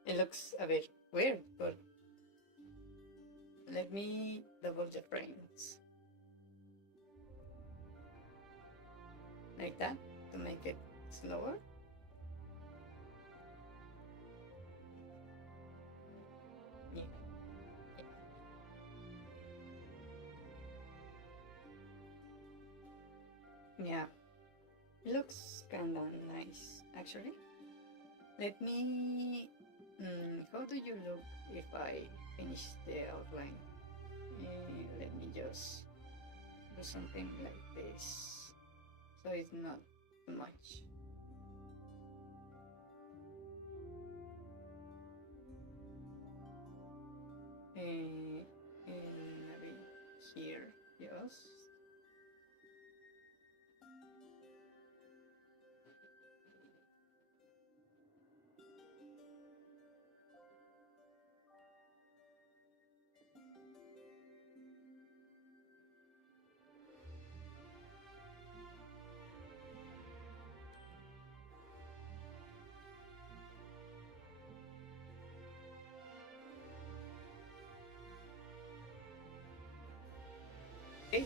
It looks a bit weird, but let me double the frames like that to make it slower. Yeah. Yeah, looks kinda nice actually. Let me. How do you look if I finish the outline? Let me just do something like this, so it's not too much. And maybe here, yes. Okay.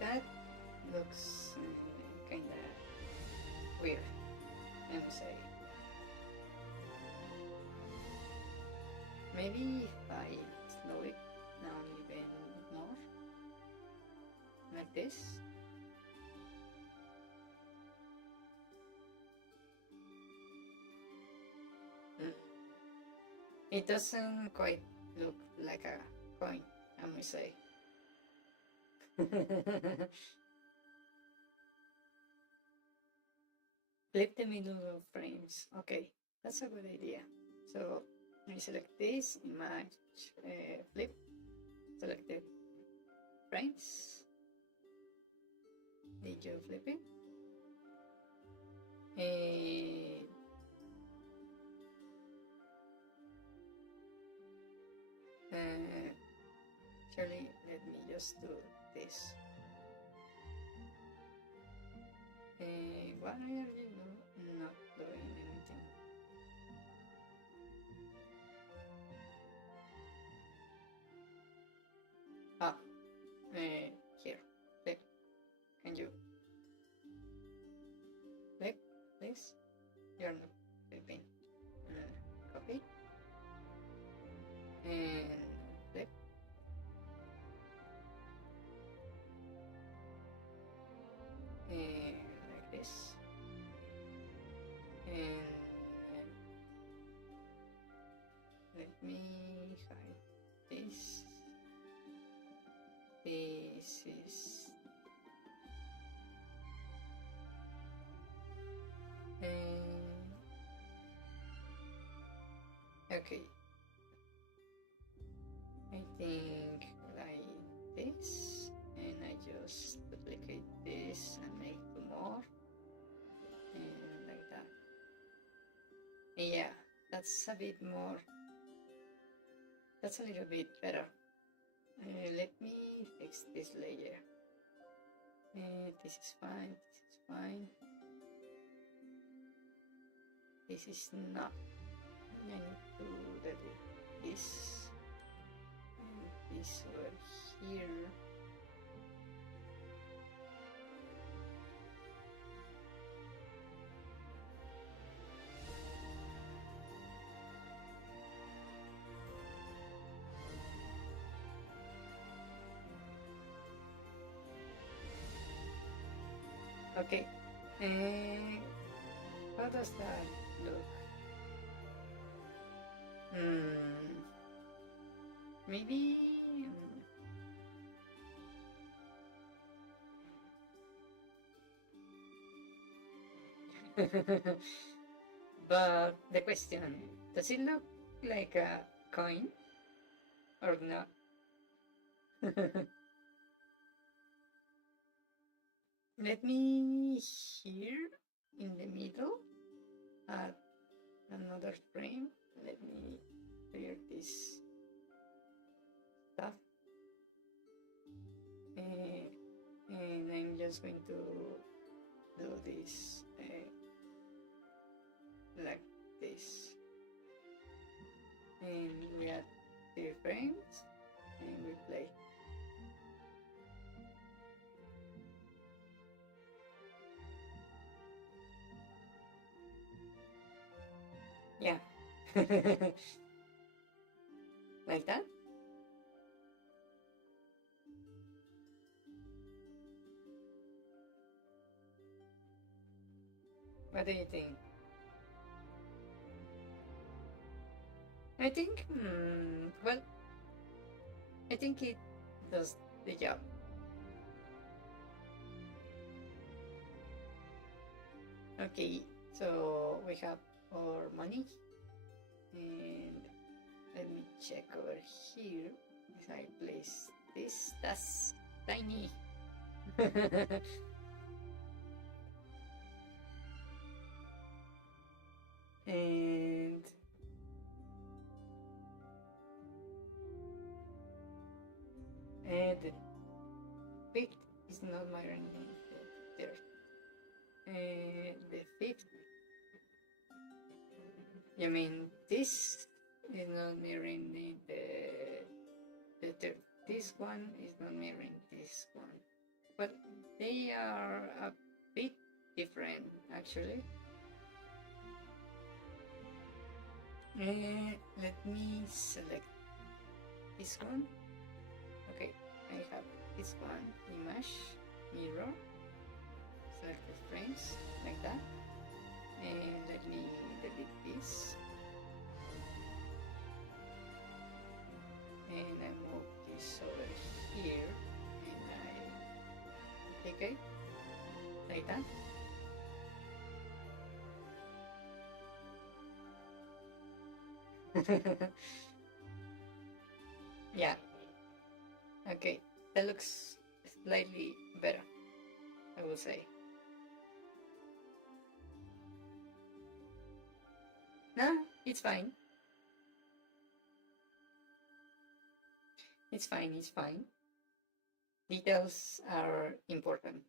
That looks kinda weird, I would say. Maybe if I slow it down even more, like this. It doesn't quite look like a coin, I must say. Flip the middle of frames. Okay, that's a good idea. So I select this image, flip, select the frames. Did you flip it? Actually, let me just do this. Why are you not doing anything? Ah, here, flip. Can you flip, please? You're not flipping. Copy. And flip. And like this. And let me hide this. This is okay. I think like this, and I just duplicate this and make two more, and like that. Yeah, that's a bit more. That's a little bit better. Let me fix this layer. This is fine. This is fine. This is not. I need to delete this. And this over here. Okay. How does that look? Maybe. But the question, does it look like a coin or not? Let me here in the middle add another frame. Let me clear this stuff. And I'm just going to do this like this. And we add 3 frames and we play. Yeah. Like that? What do you think? I think, well, I think it does the job. Okay, so we have our money, and let me check over here. If I place this, that's tiny. And the fifth is not mirroring the third. The fifth, you mean this is not mirroring the third. This one is not mirroring this one, but they are a bit different actually. Let me select this one. Okay, I have this one image mirror. Select the frames like that, and let me delete this, and I move this over here, and I okay, like that. Yeah, okay, that looks slightly better, I will say. No, it's fine. It's fine, it's fine. Details are important.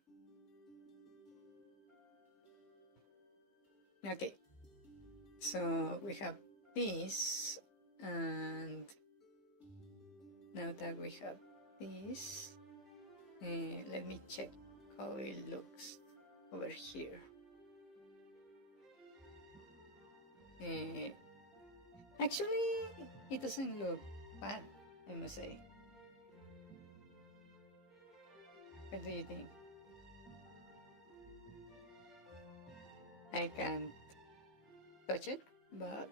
Okay, so we have this, and now that we have this, let me check how it looks over here. Actually, it doesn't look bad, I must say. What do you think? I can't touch it, but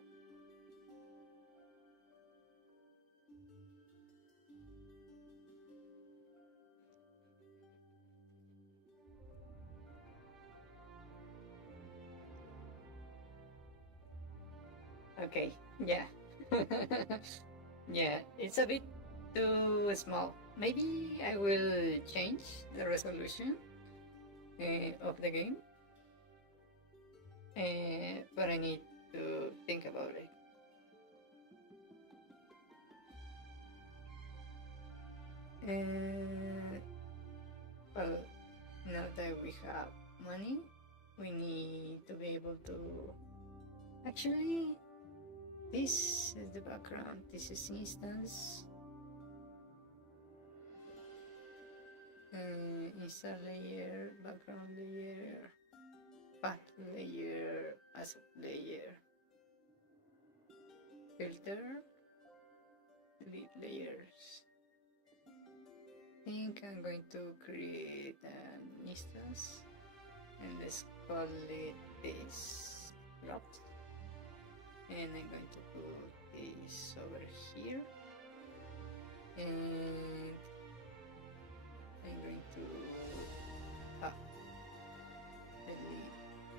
okay, yeah. Yeah, it's a bit too small. Maybe I will change the resolution of the game, but I need to think about it. Well, now that we have money, we need to be able to. Actually, this is the background. This is instance. Install layer, background layer, path layer, asset layer, filter, delete layers. I think I'm going to create an instance and let's call it this drop, and I'm going to put this over here, and I'm going to delete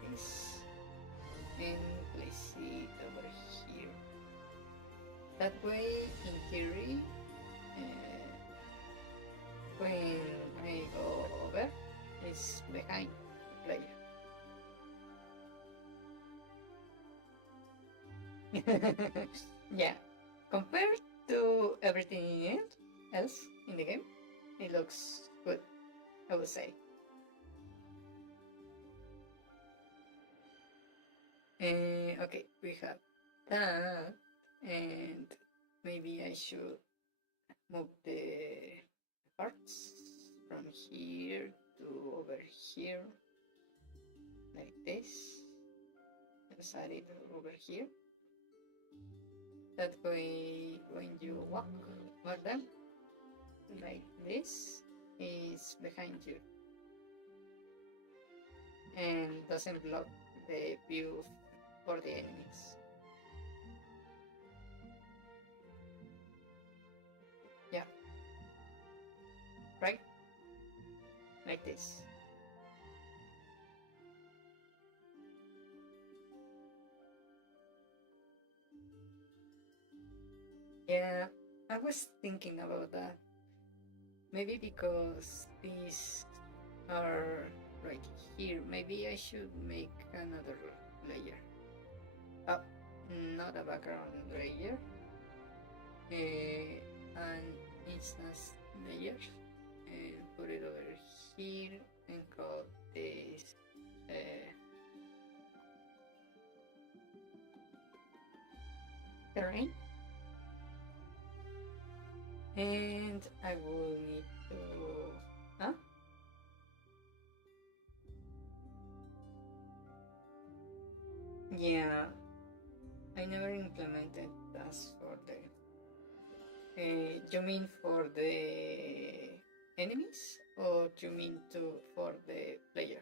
this and place it over here. That way, in theory, when I go over, it's behind the player. Yeah, compared to everything else in the game, it looks good, I would say. Okay, we have that, and maybe I should move the parts from here to over here, like this. Let's add it over here. That way, when you walk over them, like this, is behind you and doesn't block the view for the enemies. Yeah, right? Like this. Yeah, I was thinking about that. Maybe because these are right here, maybe I should make another layer. Oh, not a background layer. An instance layer. And put it over here and call this terrain. And I will need to. Huh? Yeah, I never implemented tasks for the. You mean for the enemies, or you mean for the player?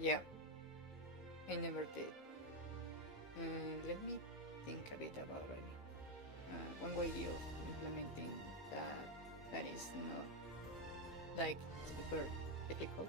Yeah, I never did. Let me think a bit about it. One way of implementing that is not like super difficult.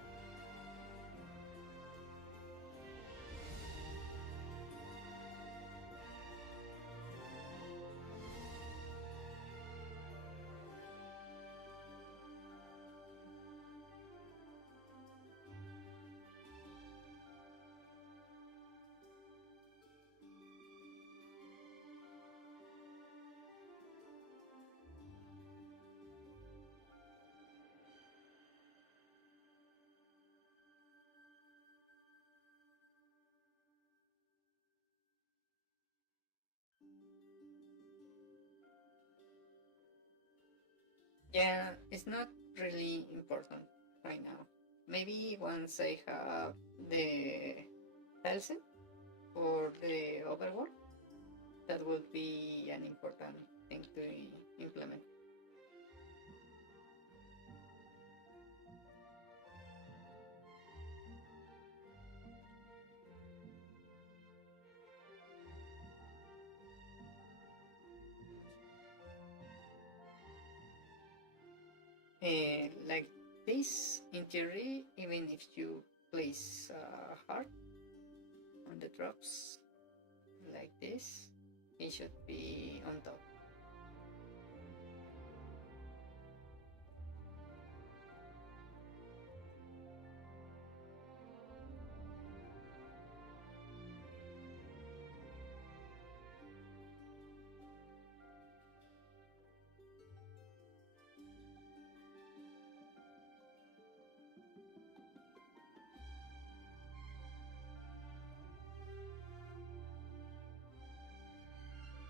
Yeah, it's not really important right now. Maybe once I have the Helsen or the Overworld, that would be an important thing to implement. Like this, in theory, even if you place a heart on the drops like this, it should be on top.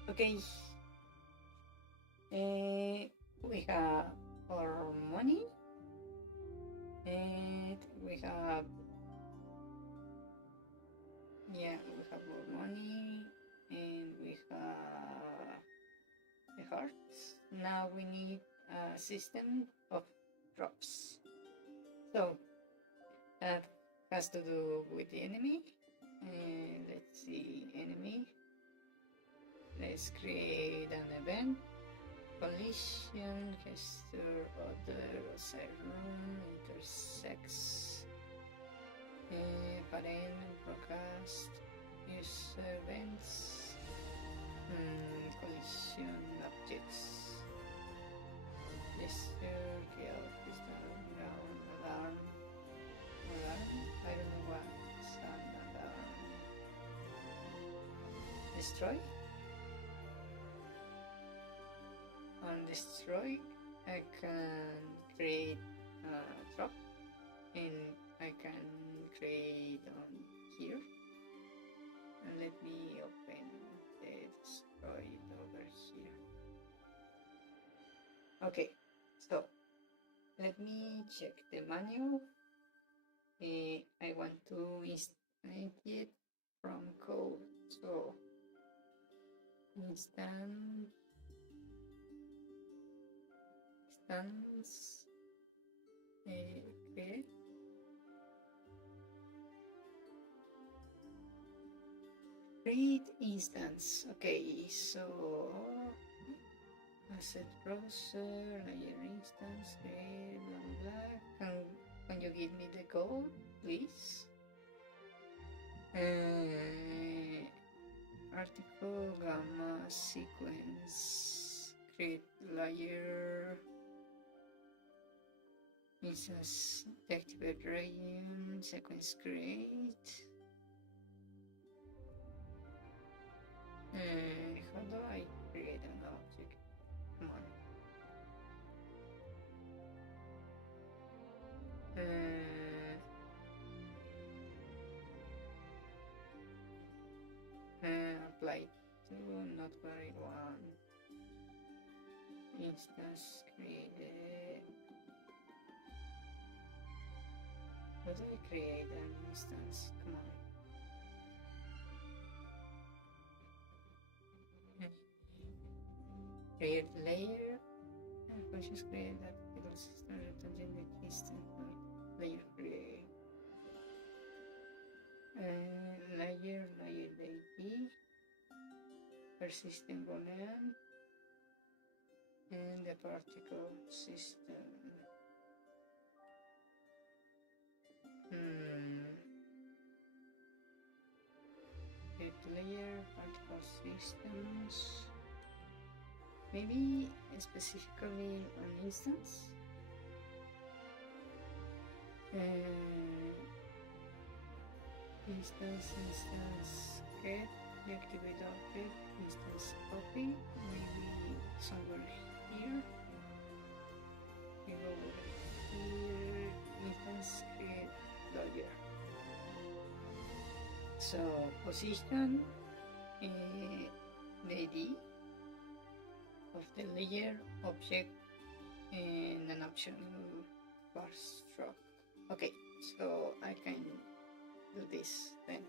Okay, we have our money, and we have more money, and we have the hearts. Now we need a system of drops. So that has to do with the enemy. Let's see, enemy. Let's create an event. Collision, gesture, other, side room, intersects, parent, broadcast, user events, collision objects, gesture, chaos, ground, alarm, I don't know what's an alarm, destroy. On destroy, I can create a drop, and I can create on here. And let me open the destroy over here. Okay, so let me check the manual. I want to instantiate it from code, so instance create create instance. Okay, so asset browser, layer instance, create, blah blah. Can you give me the code, please? Article gamma sequence, create layer instance, deactivate region, sequence create. How do I create an object? Come on. Apply to not very one. Instance created. How do I create an instance? Come on. Create layer. Conscious create that middle system returning the keys layer create. Layer ID. persistent boolean, and the particle system. Get layer, particle systems. Maybe specifically on instance. Instance get, deactivate object, instance copy, maybe somewhere here. We go over here, instance create layer. So position the ID of the layer object and an optional bar stroke. Okay, so I can do this then.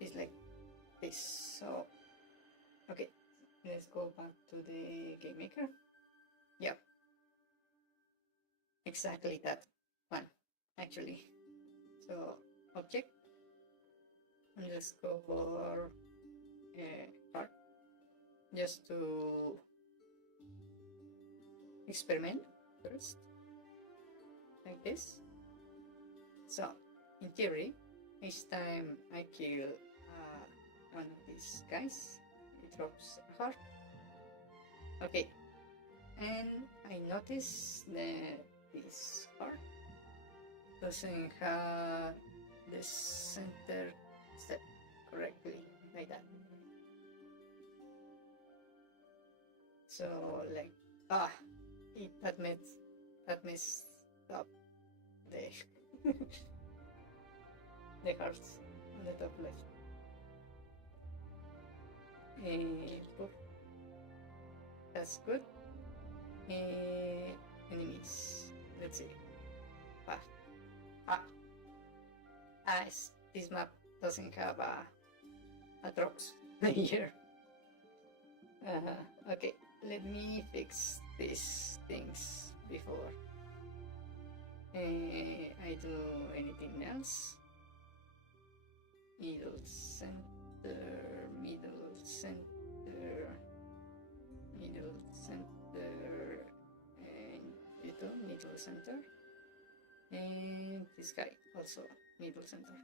It's like this. So okay, let's go back to the game maker. Yep, exactly that one actually. So object, and let's go for part just to experiment first, like this. So in theory, each time I kill one of these guys, it drops a heart. Okay, and I notice that this heart doesn't have the center set correctly, like that. So like that messed up the the hearts on the top left. That's good. Enemies. Let's see. This map doesn't have a drops here. Okay, let me fix these things before I do anything else. Middle center, middle center, middle center, and you do middle center, and this guy also middle center.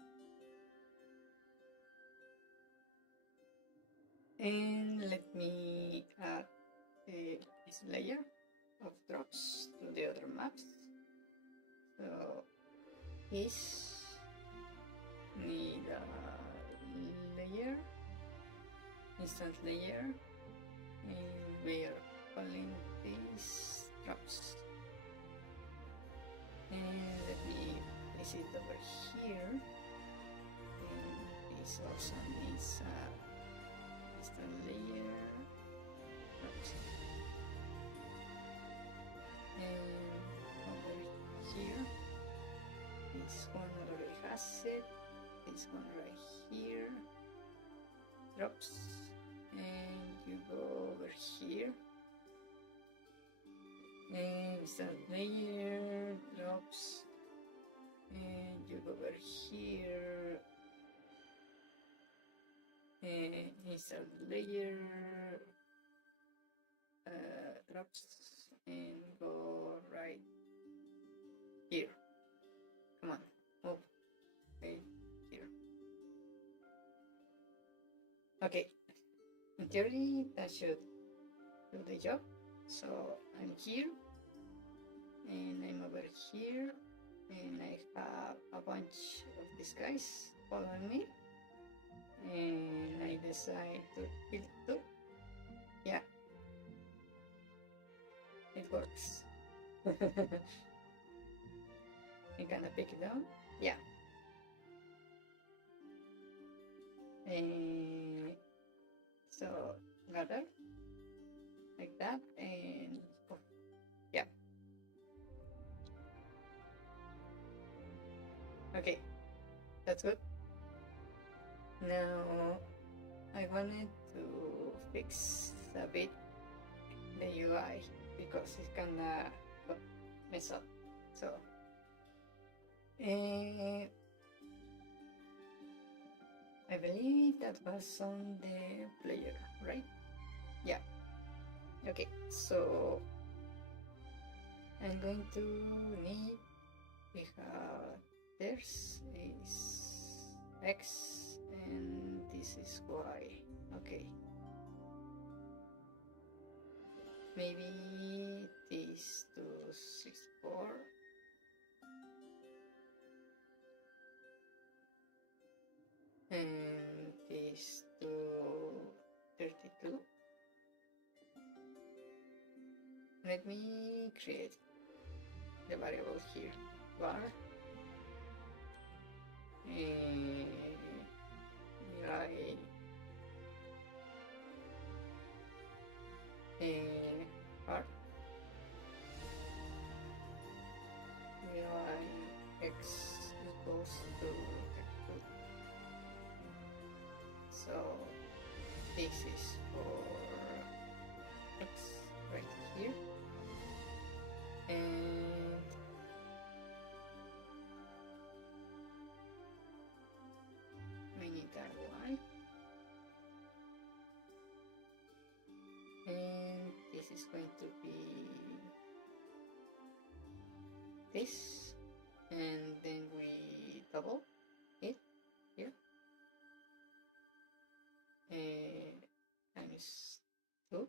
And let me add this layer of drops to the other maps. So this need a layer, instant layer, and we are calling these drops. And let me place it over here. And this also needs instant layer, drops. And over here, this one already has it. This one right here, drops, and you go over here, and insert layer, drops, and you go over here, and insert layer, drops, and go right here. Come on, move. Right here. Okay, in theory that should do the job. So I'm here, and I'm over here, and I have a bunch of these guys following me, and I decide to kill two. Yeah, it works. You kinda pick it down. Yeah. So gather like that, and yeah. Okay, that's good. Now I wanted to fix a bit the UI because it's kinda mess up. So I believe that was on the player, right? Yeah. Okay, so I'm going to need, we have, there's is X and this is Y. Okay. Maybe these to 64. And these to 32. Let me create the variable here, var right var x equals to 32. So this is for x right here, and we need that y, and this is going to be this, and then we double it here, times 2.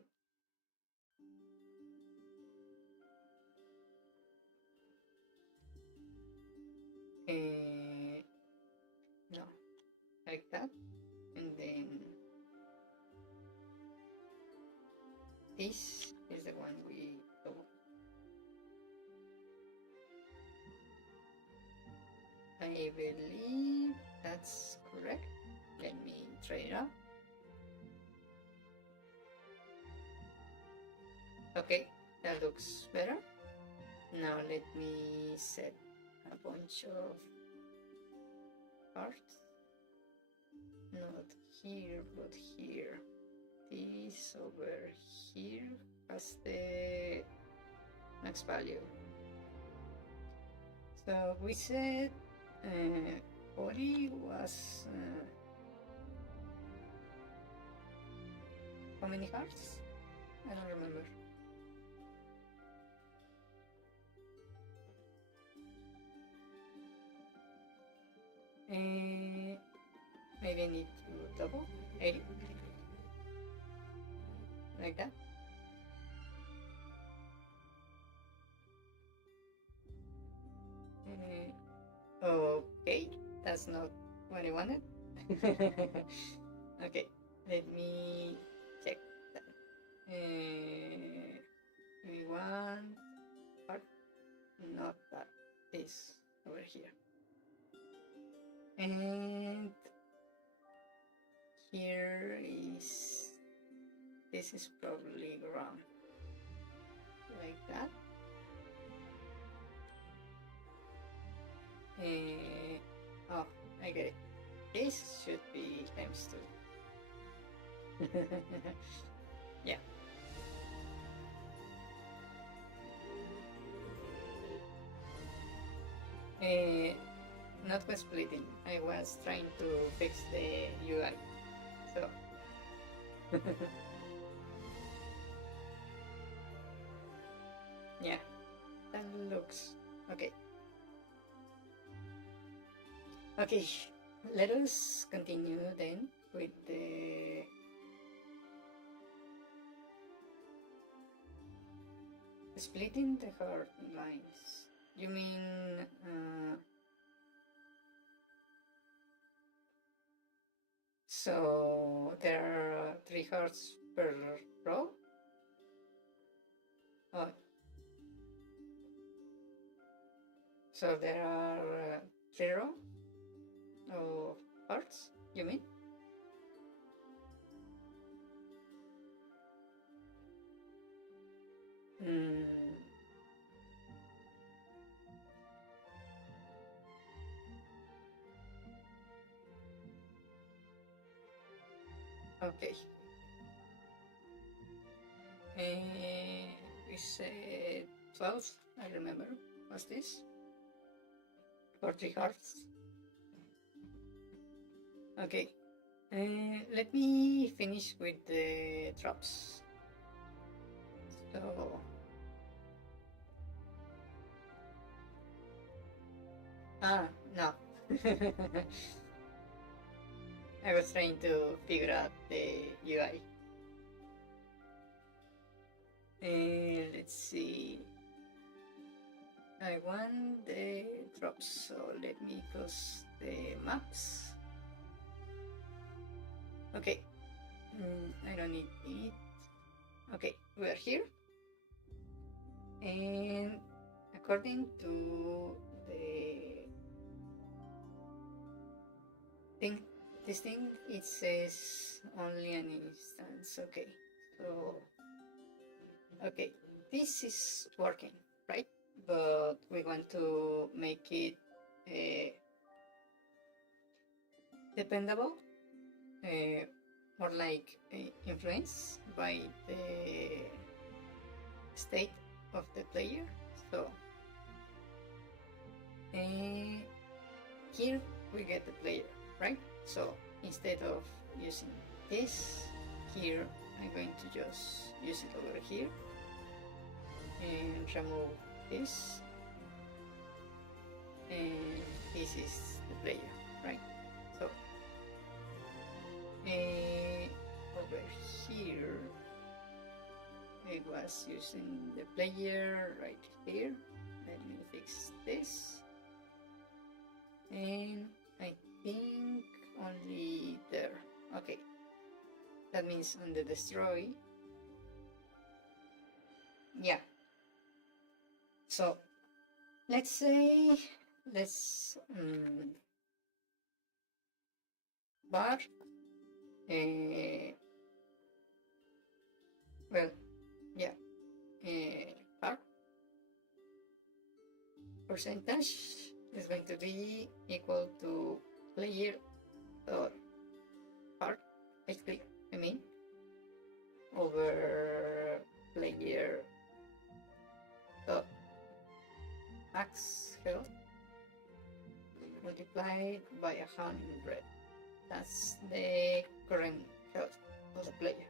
No, like that, and then this is the one we double. I believe that's correct. Let me try it out. Okay, that looks better. Now let me set a bunch of parts. Not here, but here. This over here has the max value. So we said 40 was how many hearts? I don't remember. Maybe I need to double 80, like that. Okay, that's not what I wanted. Okay, let me check that. We want part, not that, this over here. And here is, this is probably wrong, like that. Oh, I get it. This should be times 2. Yeah. Not with splitting. I was trying to fix the UI. So. Yeah, that looks okay. Okay, let us continue then with the splitting the heart lines. You mean so there are 3 hearts per row? Oh. So there are 0 of hearts, you mean? Okay. We said 12, I remember. What's this? For 3 hearts. Okay, Let me finish with the drops. So... no. I was trying to figure out the UI. Let's see. I want the drops, so let me close the maps. Okay, I don't need it. Okay, we are here. And according to the thing, this thing, it says only an instance. Okay, so okay, this is working, right? But we want to make it dependable, more like influenced by the state of the player. So here we get the player, right? So instead of using this here, I'm going to just use it over here and remove this, and this is the player, right? So over here I was using the player right here. Let me fix this, and I think only there. Okay, that means on the destroy. Yeah, so let's say bar well, yeah, bar percentage is going to be equal to player dot part, basically, I mean, over player dot max health multiplied by 100. That's the current health of the player,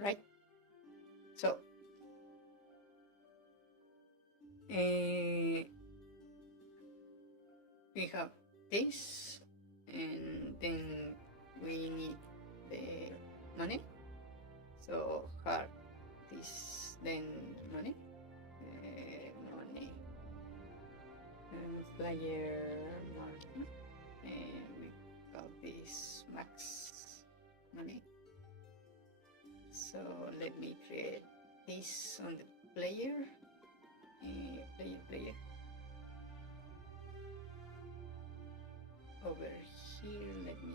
right? So we have this, and then we need the money. So hard this, then money, money, and player money, and we call this max money. So let me create this on the player, player. Over here, let me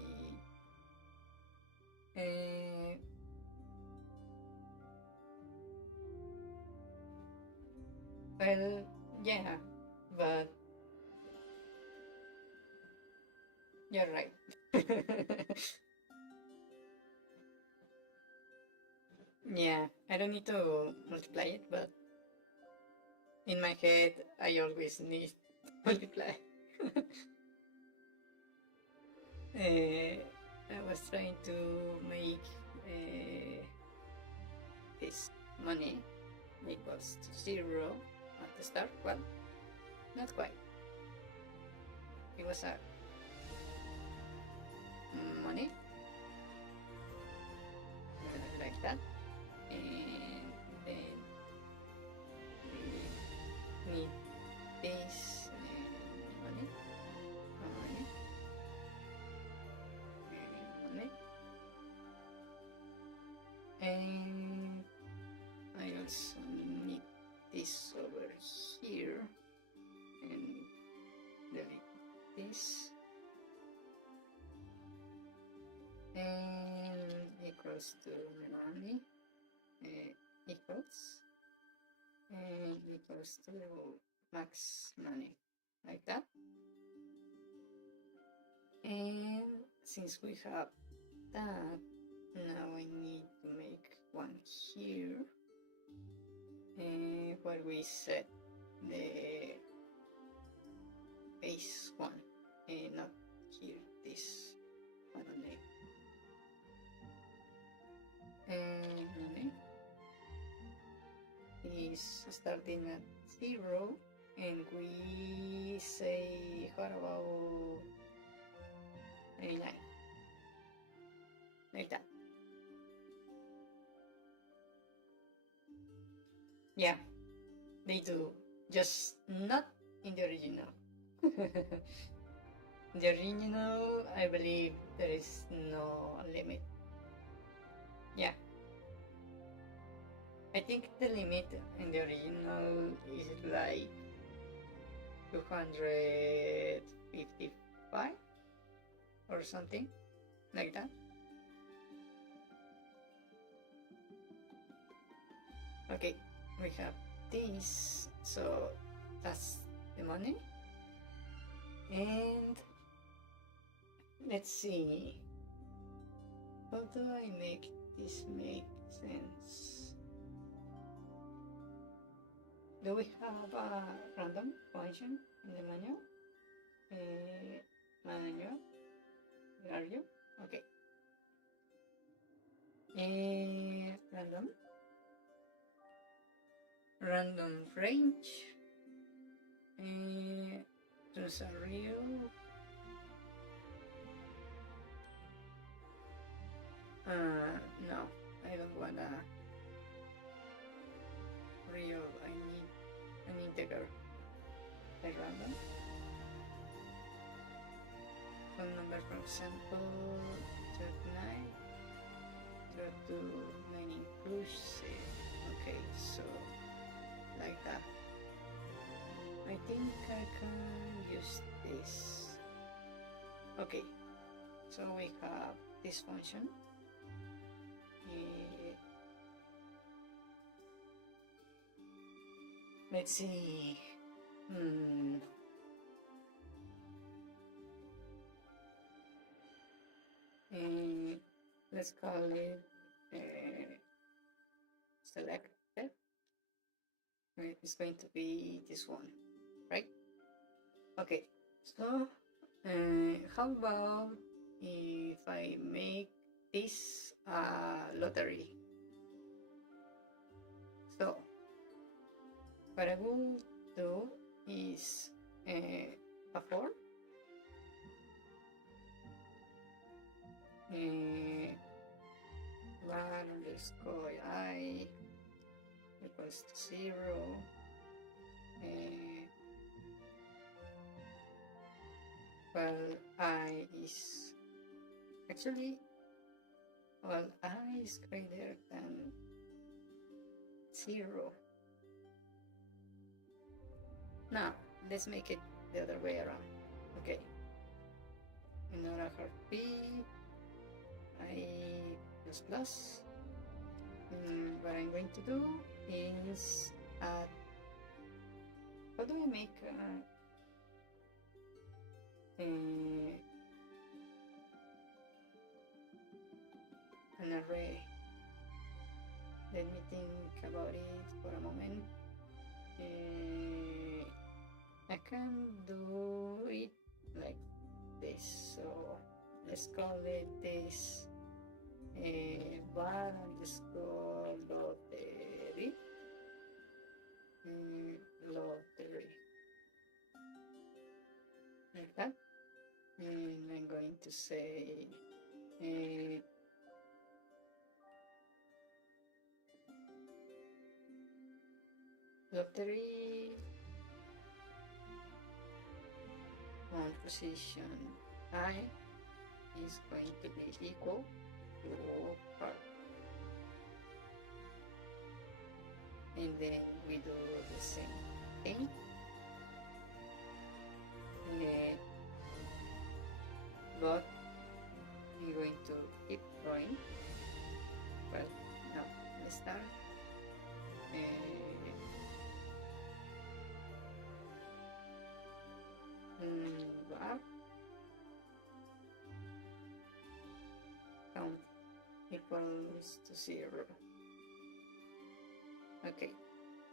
well, yeah, but you're right. Yeah, I don't need to multiply it, but in my head, I always need to multiply. I was trying to make this money equals to 0 at the start. Well, not quite. It was a money like that, and then we need this money, and I also need this over here, and delete this, and equals to money, equals to max money, like that. And since we have that, now I need to make one here, where we set the base one, not here, this is starting at 0, and we say, how about 99? Like that. Yeah, they do. Just not in the original. The original, I believe there is no limit. Yeah. I think the limit in the original is like 255 or something like that. Okay, we have this, so that's the money. And let's see, how do I make this make sense? Do we have a random function in the manual? Manual, where are you? Okay. Random range. Choose a real. No, I don't want a real. I need an integer. Like random. Phone number, for example, 39. 9 inclusive. Okay, so like that. I think I can use this. Okay, so we have this function. Let's see. Let's call it selected. It's going to be this one, right? Okay, so how about if I make this a lottery? So what I will do is a 4, var underscore I equals to 0, well, I is actually, well, I is greater than 0. Now let's make it the other way around. Okay, in order to p I plus plus. What I'm going to do is add. How do I make an array? Let me think about it for a moment. I can do it like this. So let's call it this var underscore lottery. Lottery. Like that. And I'm going to say lottery on position I is going to be equal to part. And then we do the same thing. But I'm going to keep going. Well, now let's start. Var count equals to 0. Okay,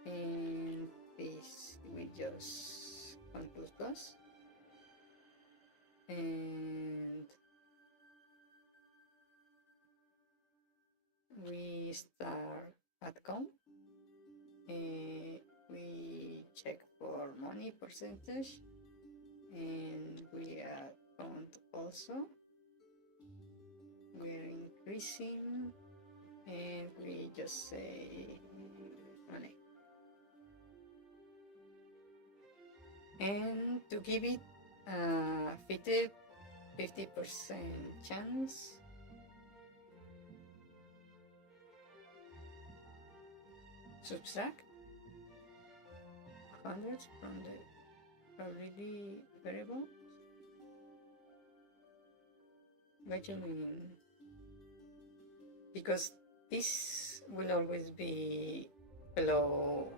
and this we just 1 plus plus, and we start at count, and money percentage, and we add count also. We're increasing, and we just say money. And to give it 50% chance, subtract 100 from the probability variable. What do you mean? Because this will always be below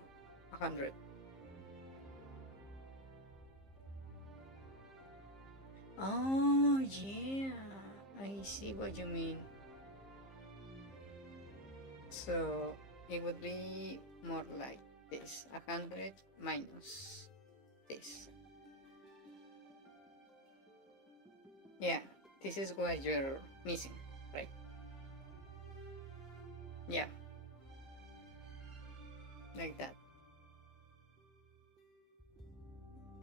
100. Oh yeah, I see what you mean. So it would be more like this, 100 minus this. Yeah, this is what you're missing, right? Yeah, like that.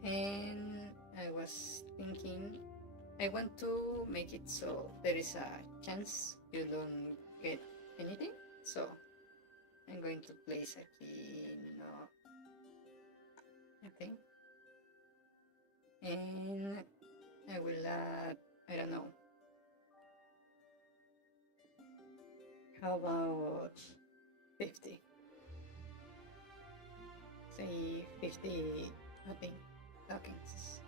And I was thinking, I want to make it so there is a chance you don't get anything. So I'm going to place a key, nothing. And I will add, I don't know. How about 50? Say 50 nothing tokens.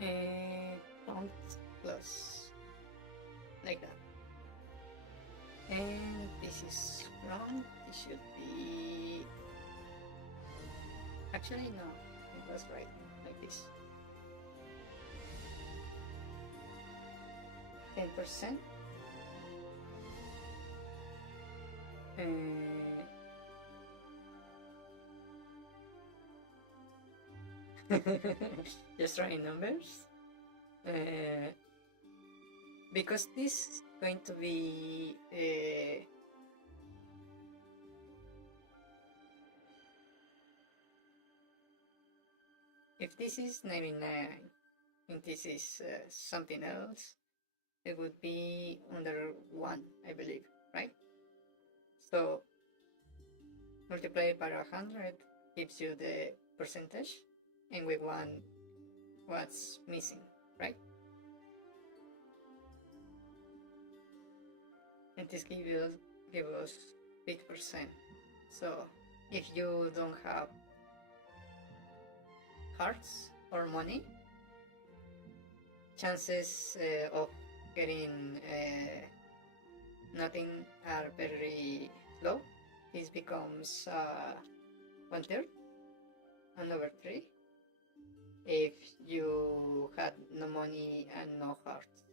And count plus, like that. And this is wrong. It should be, actually no, it was right, like this. 10%. Just trying numbers. Because this is going to be if this is 99 and this is something else, it would be under 1, I believe, right? So multiply it by 100 gives you the percentage, and we want what's missing, right? And this give us 50%. So if you don't have hearts or money, chances of getting nothing are very low. This becomes 1/3 and over 3 if you had no money and no hearts.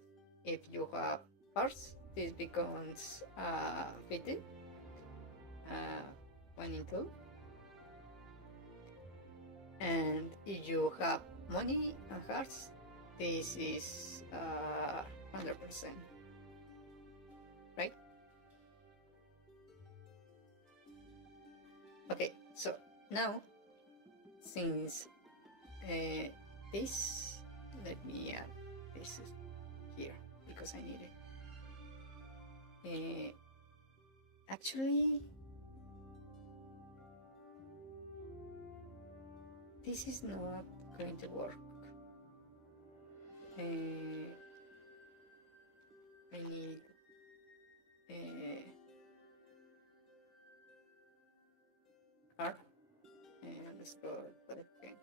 If you have hearts, this becomes 50, 1 in 2. And if you have money and hearts, this is 100%, right? Okay, so now, since this, let me add this here because I need it. Actually, this is not going to work. I need heart. Let's go for it again.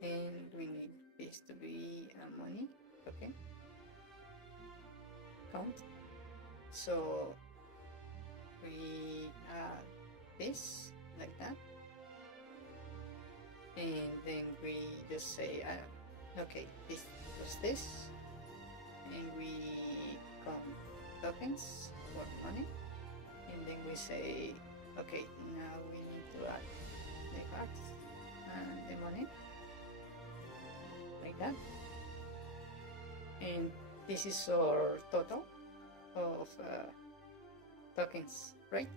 And we need this to be money, okay? Count. So we add this like that, and then we just say, okay, this was this, and we count tokens for money, and then we say, okay, now we need to add the hearts and the money, like that. And this is our total of tokens, right?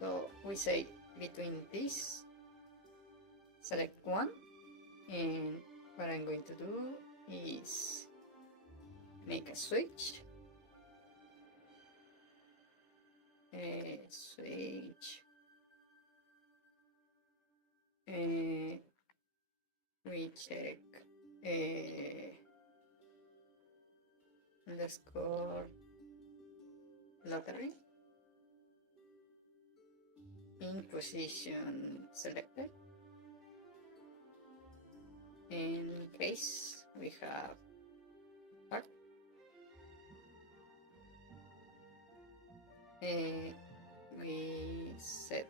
So we say between this, select one, and what I'm going to do is make a switch. Switch. We check underscore lottery in position selected. In case we have part, we set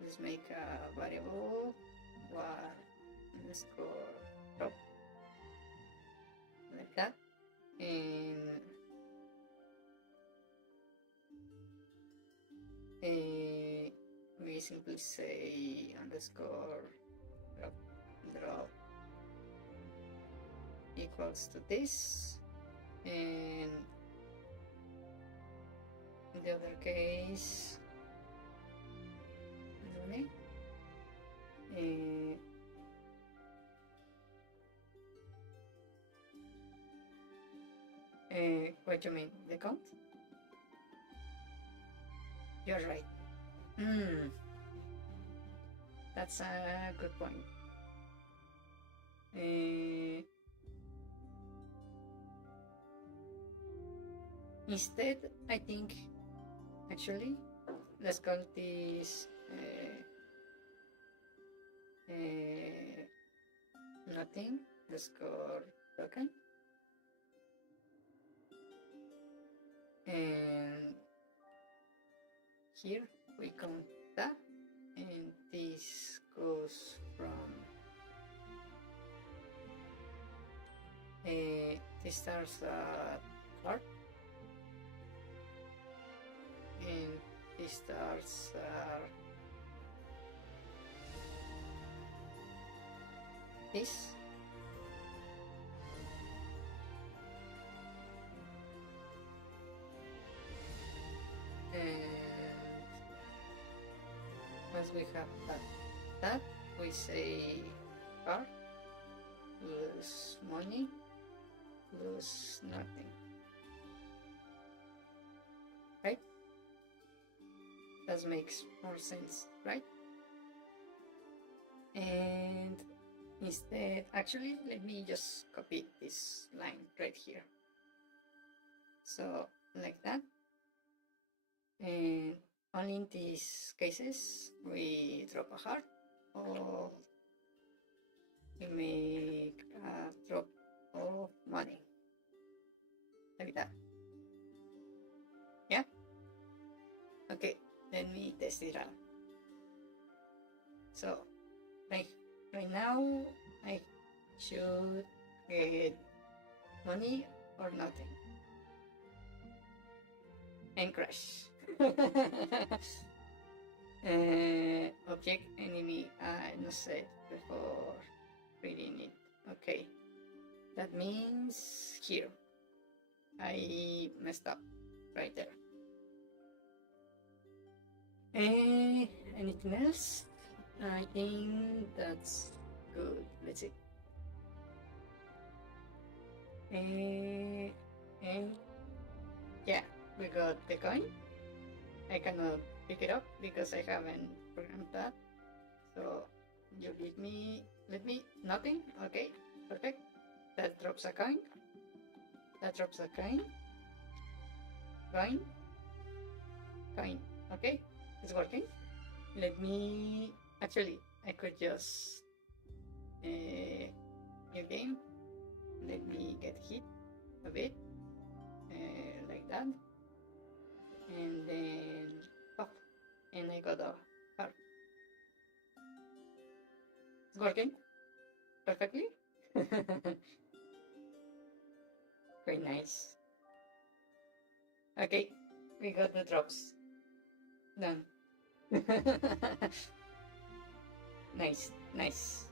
let's make a variable var underscore drop like that, and we simply say underscore drop equals to this, and in the other case what do you mean, the count? You're right. That's a good point. Instead, I think, actually, let's call this nothing. Let's call token. And here we count that, and this goes from this starts at heart, and this starts this. And once we have that we say heart, lose money, lose nothing. Right? That makes more sense, right? And instead, actually, let me just copy this line right here. So, like that. And only in these cases we drop a heart, or we make a drop of money, like that. Yeah? Okay, let me test it out. So, right now, I should get money or nothing. And crash. Object enemy, no set before reading it. Okay, that means here I messed up right there. Anything else? I think that's good. Let's see. And yeah, we got the coin. I cannot pick it up because I haven't programmed that. So you give me, let me, nothing. Okay, perfect. That drops a coin. That drops a coin. Coin. Coin. Okay, it's working. Let me, actually, I could just new game. Let me get hit a bit, like that. And then pop, and I got a heart. It's working perfectly. Very nice. Okay, we got the drops. Done. Nice, nice.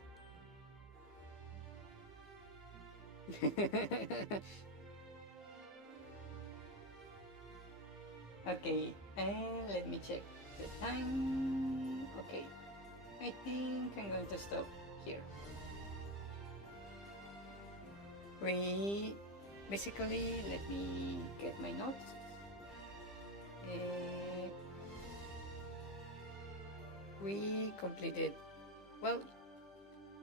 Okay, and let me check the time. Okay, I think I'm going to stop here. Basically, let me get my notes. We completed, well,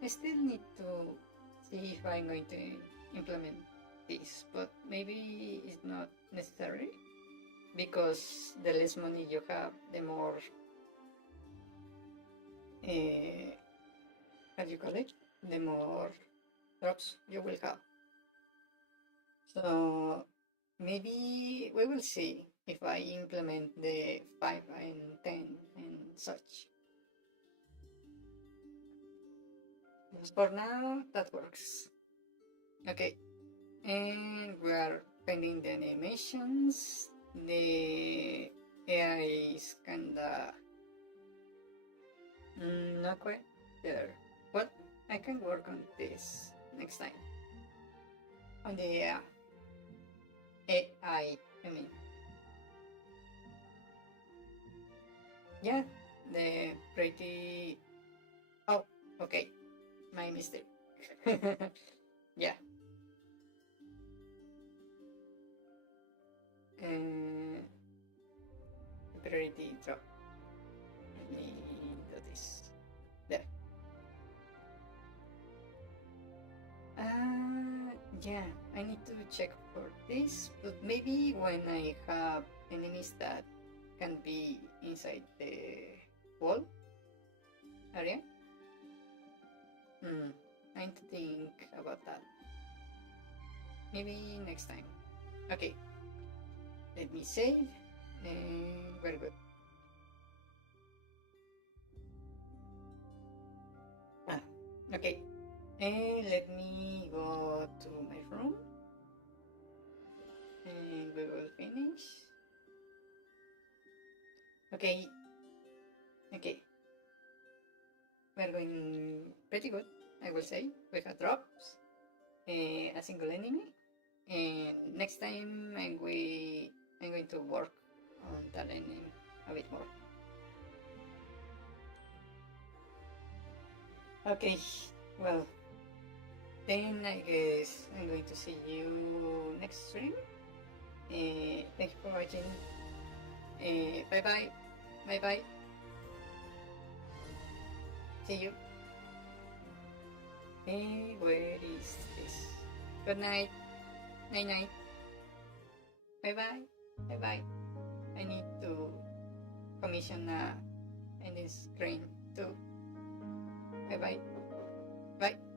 I still need to see if I'm going to implement this, but maybe it's not necessary because the less money you have, the more, how do you call it? The more drops you will have. So maybe we will see if I implement the 5 and 10 and such. For now, that works. Okay, and we are pending the animations. The AI is kinda not quite there, but I can work on this next time. On the AI, I mean. Yeah, the pretty. Oh, okay, my mistake. Yeah. Pretty drop. Let me do this. There. Yeah, I need to check for this, but maybe when I have enemies that can be inside the wall area. I need to think about that. Maybe next time. Okay. Let me save. And very good. Okay. And let me go to my room. And we will finish. Okay. Okay. We're going pretty good, I will say. We have drops, a single enemy, and next time I'm going to work on that enemy a bit more. Okay, well, then I guess I'm going to see you next stream. Thank you for watching. Bye bye. Bye bye. See you. Hey, where is this? Good night. Night night. Bye bye. Bye bye. I need to commission a ending screen too. Bye bye. Bye.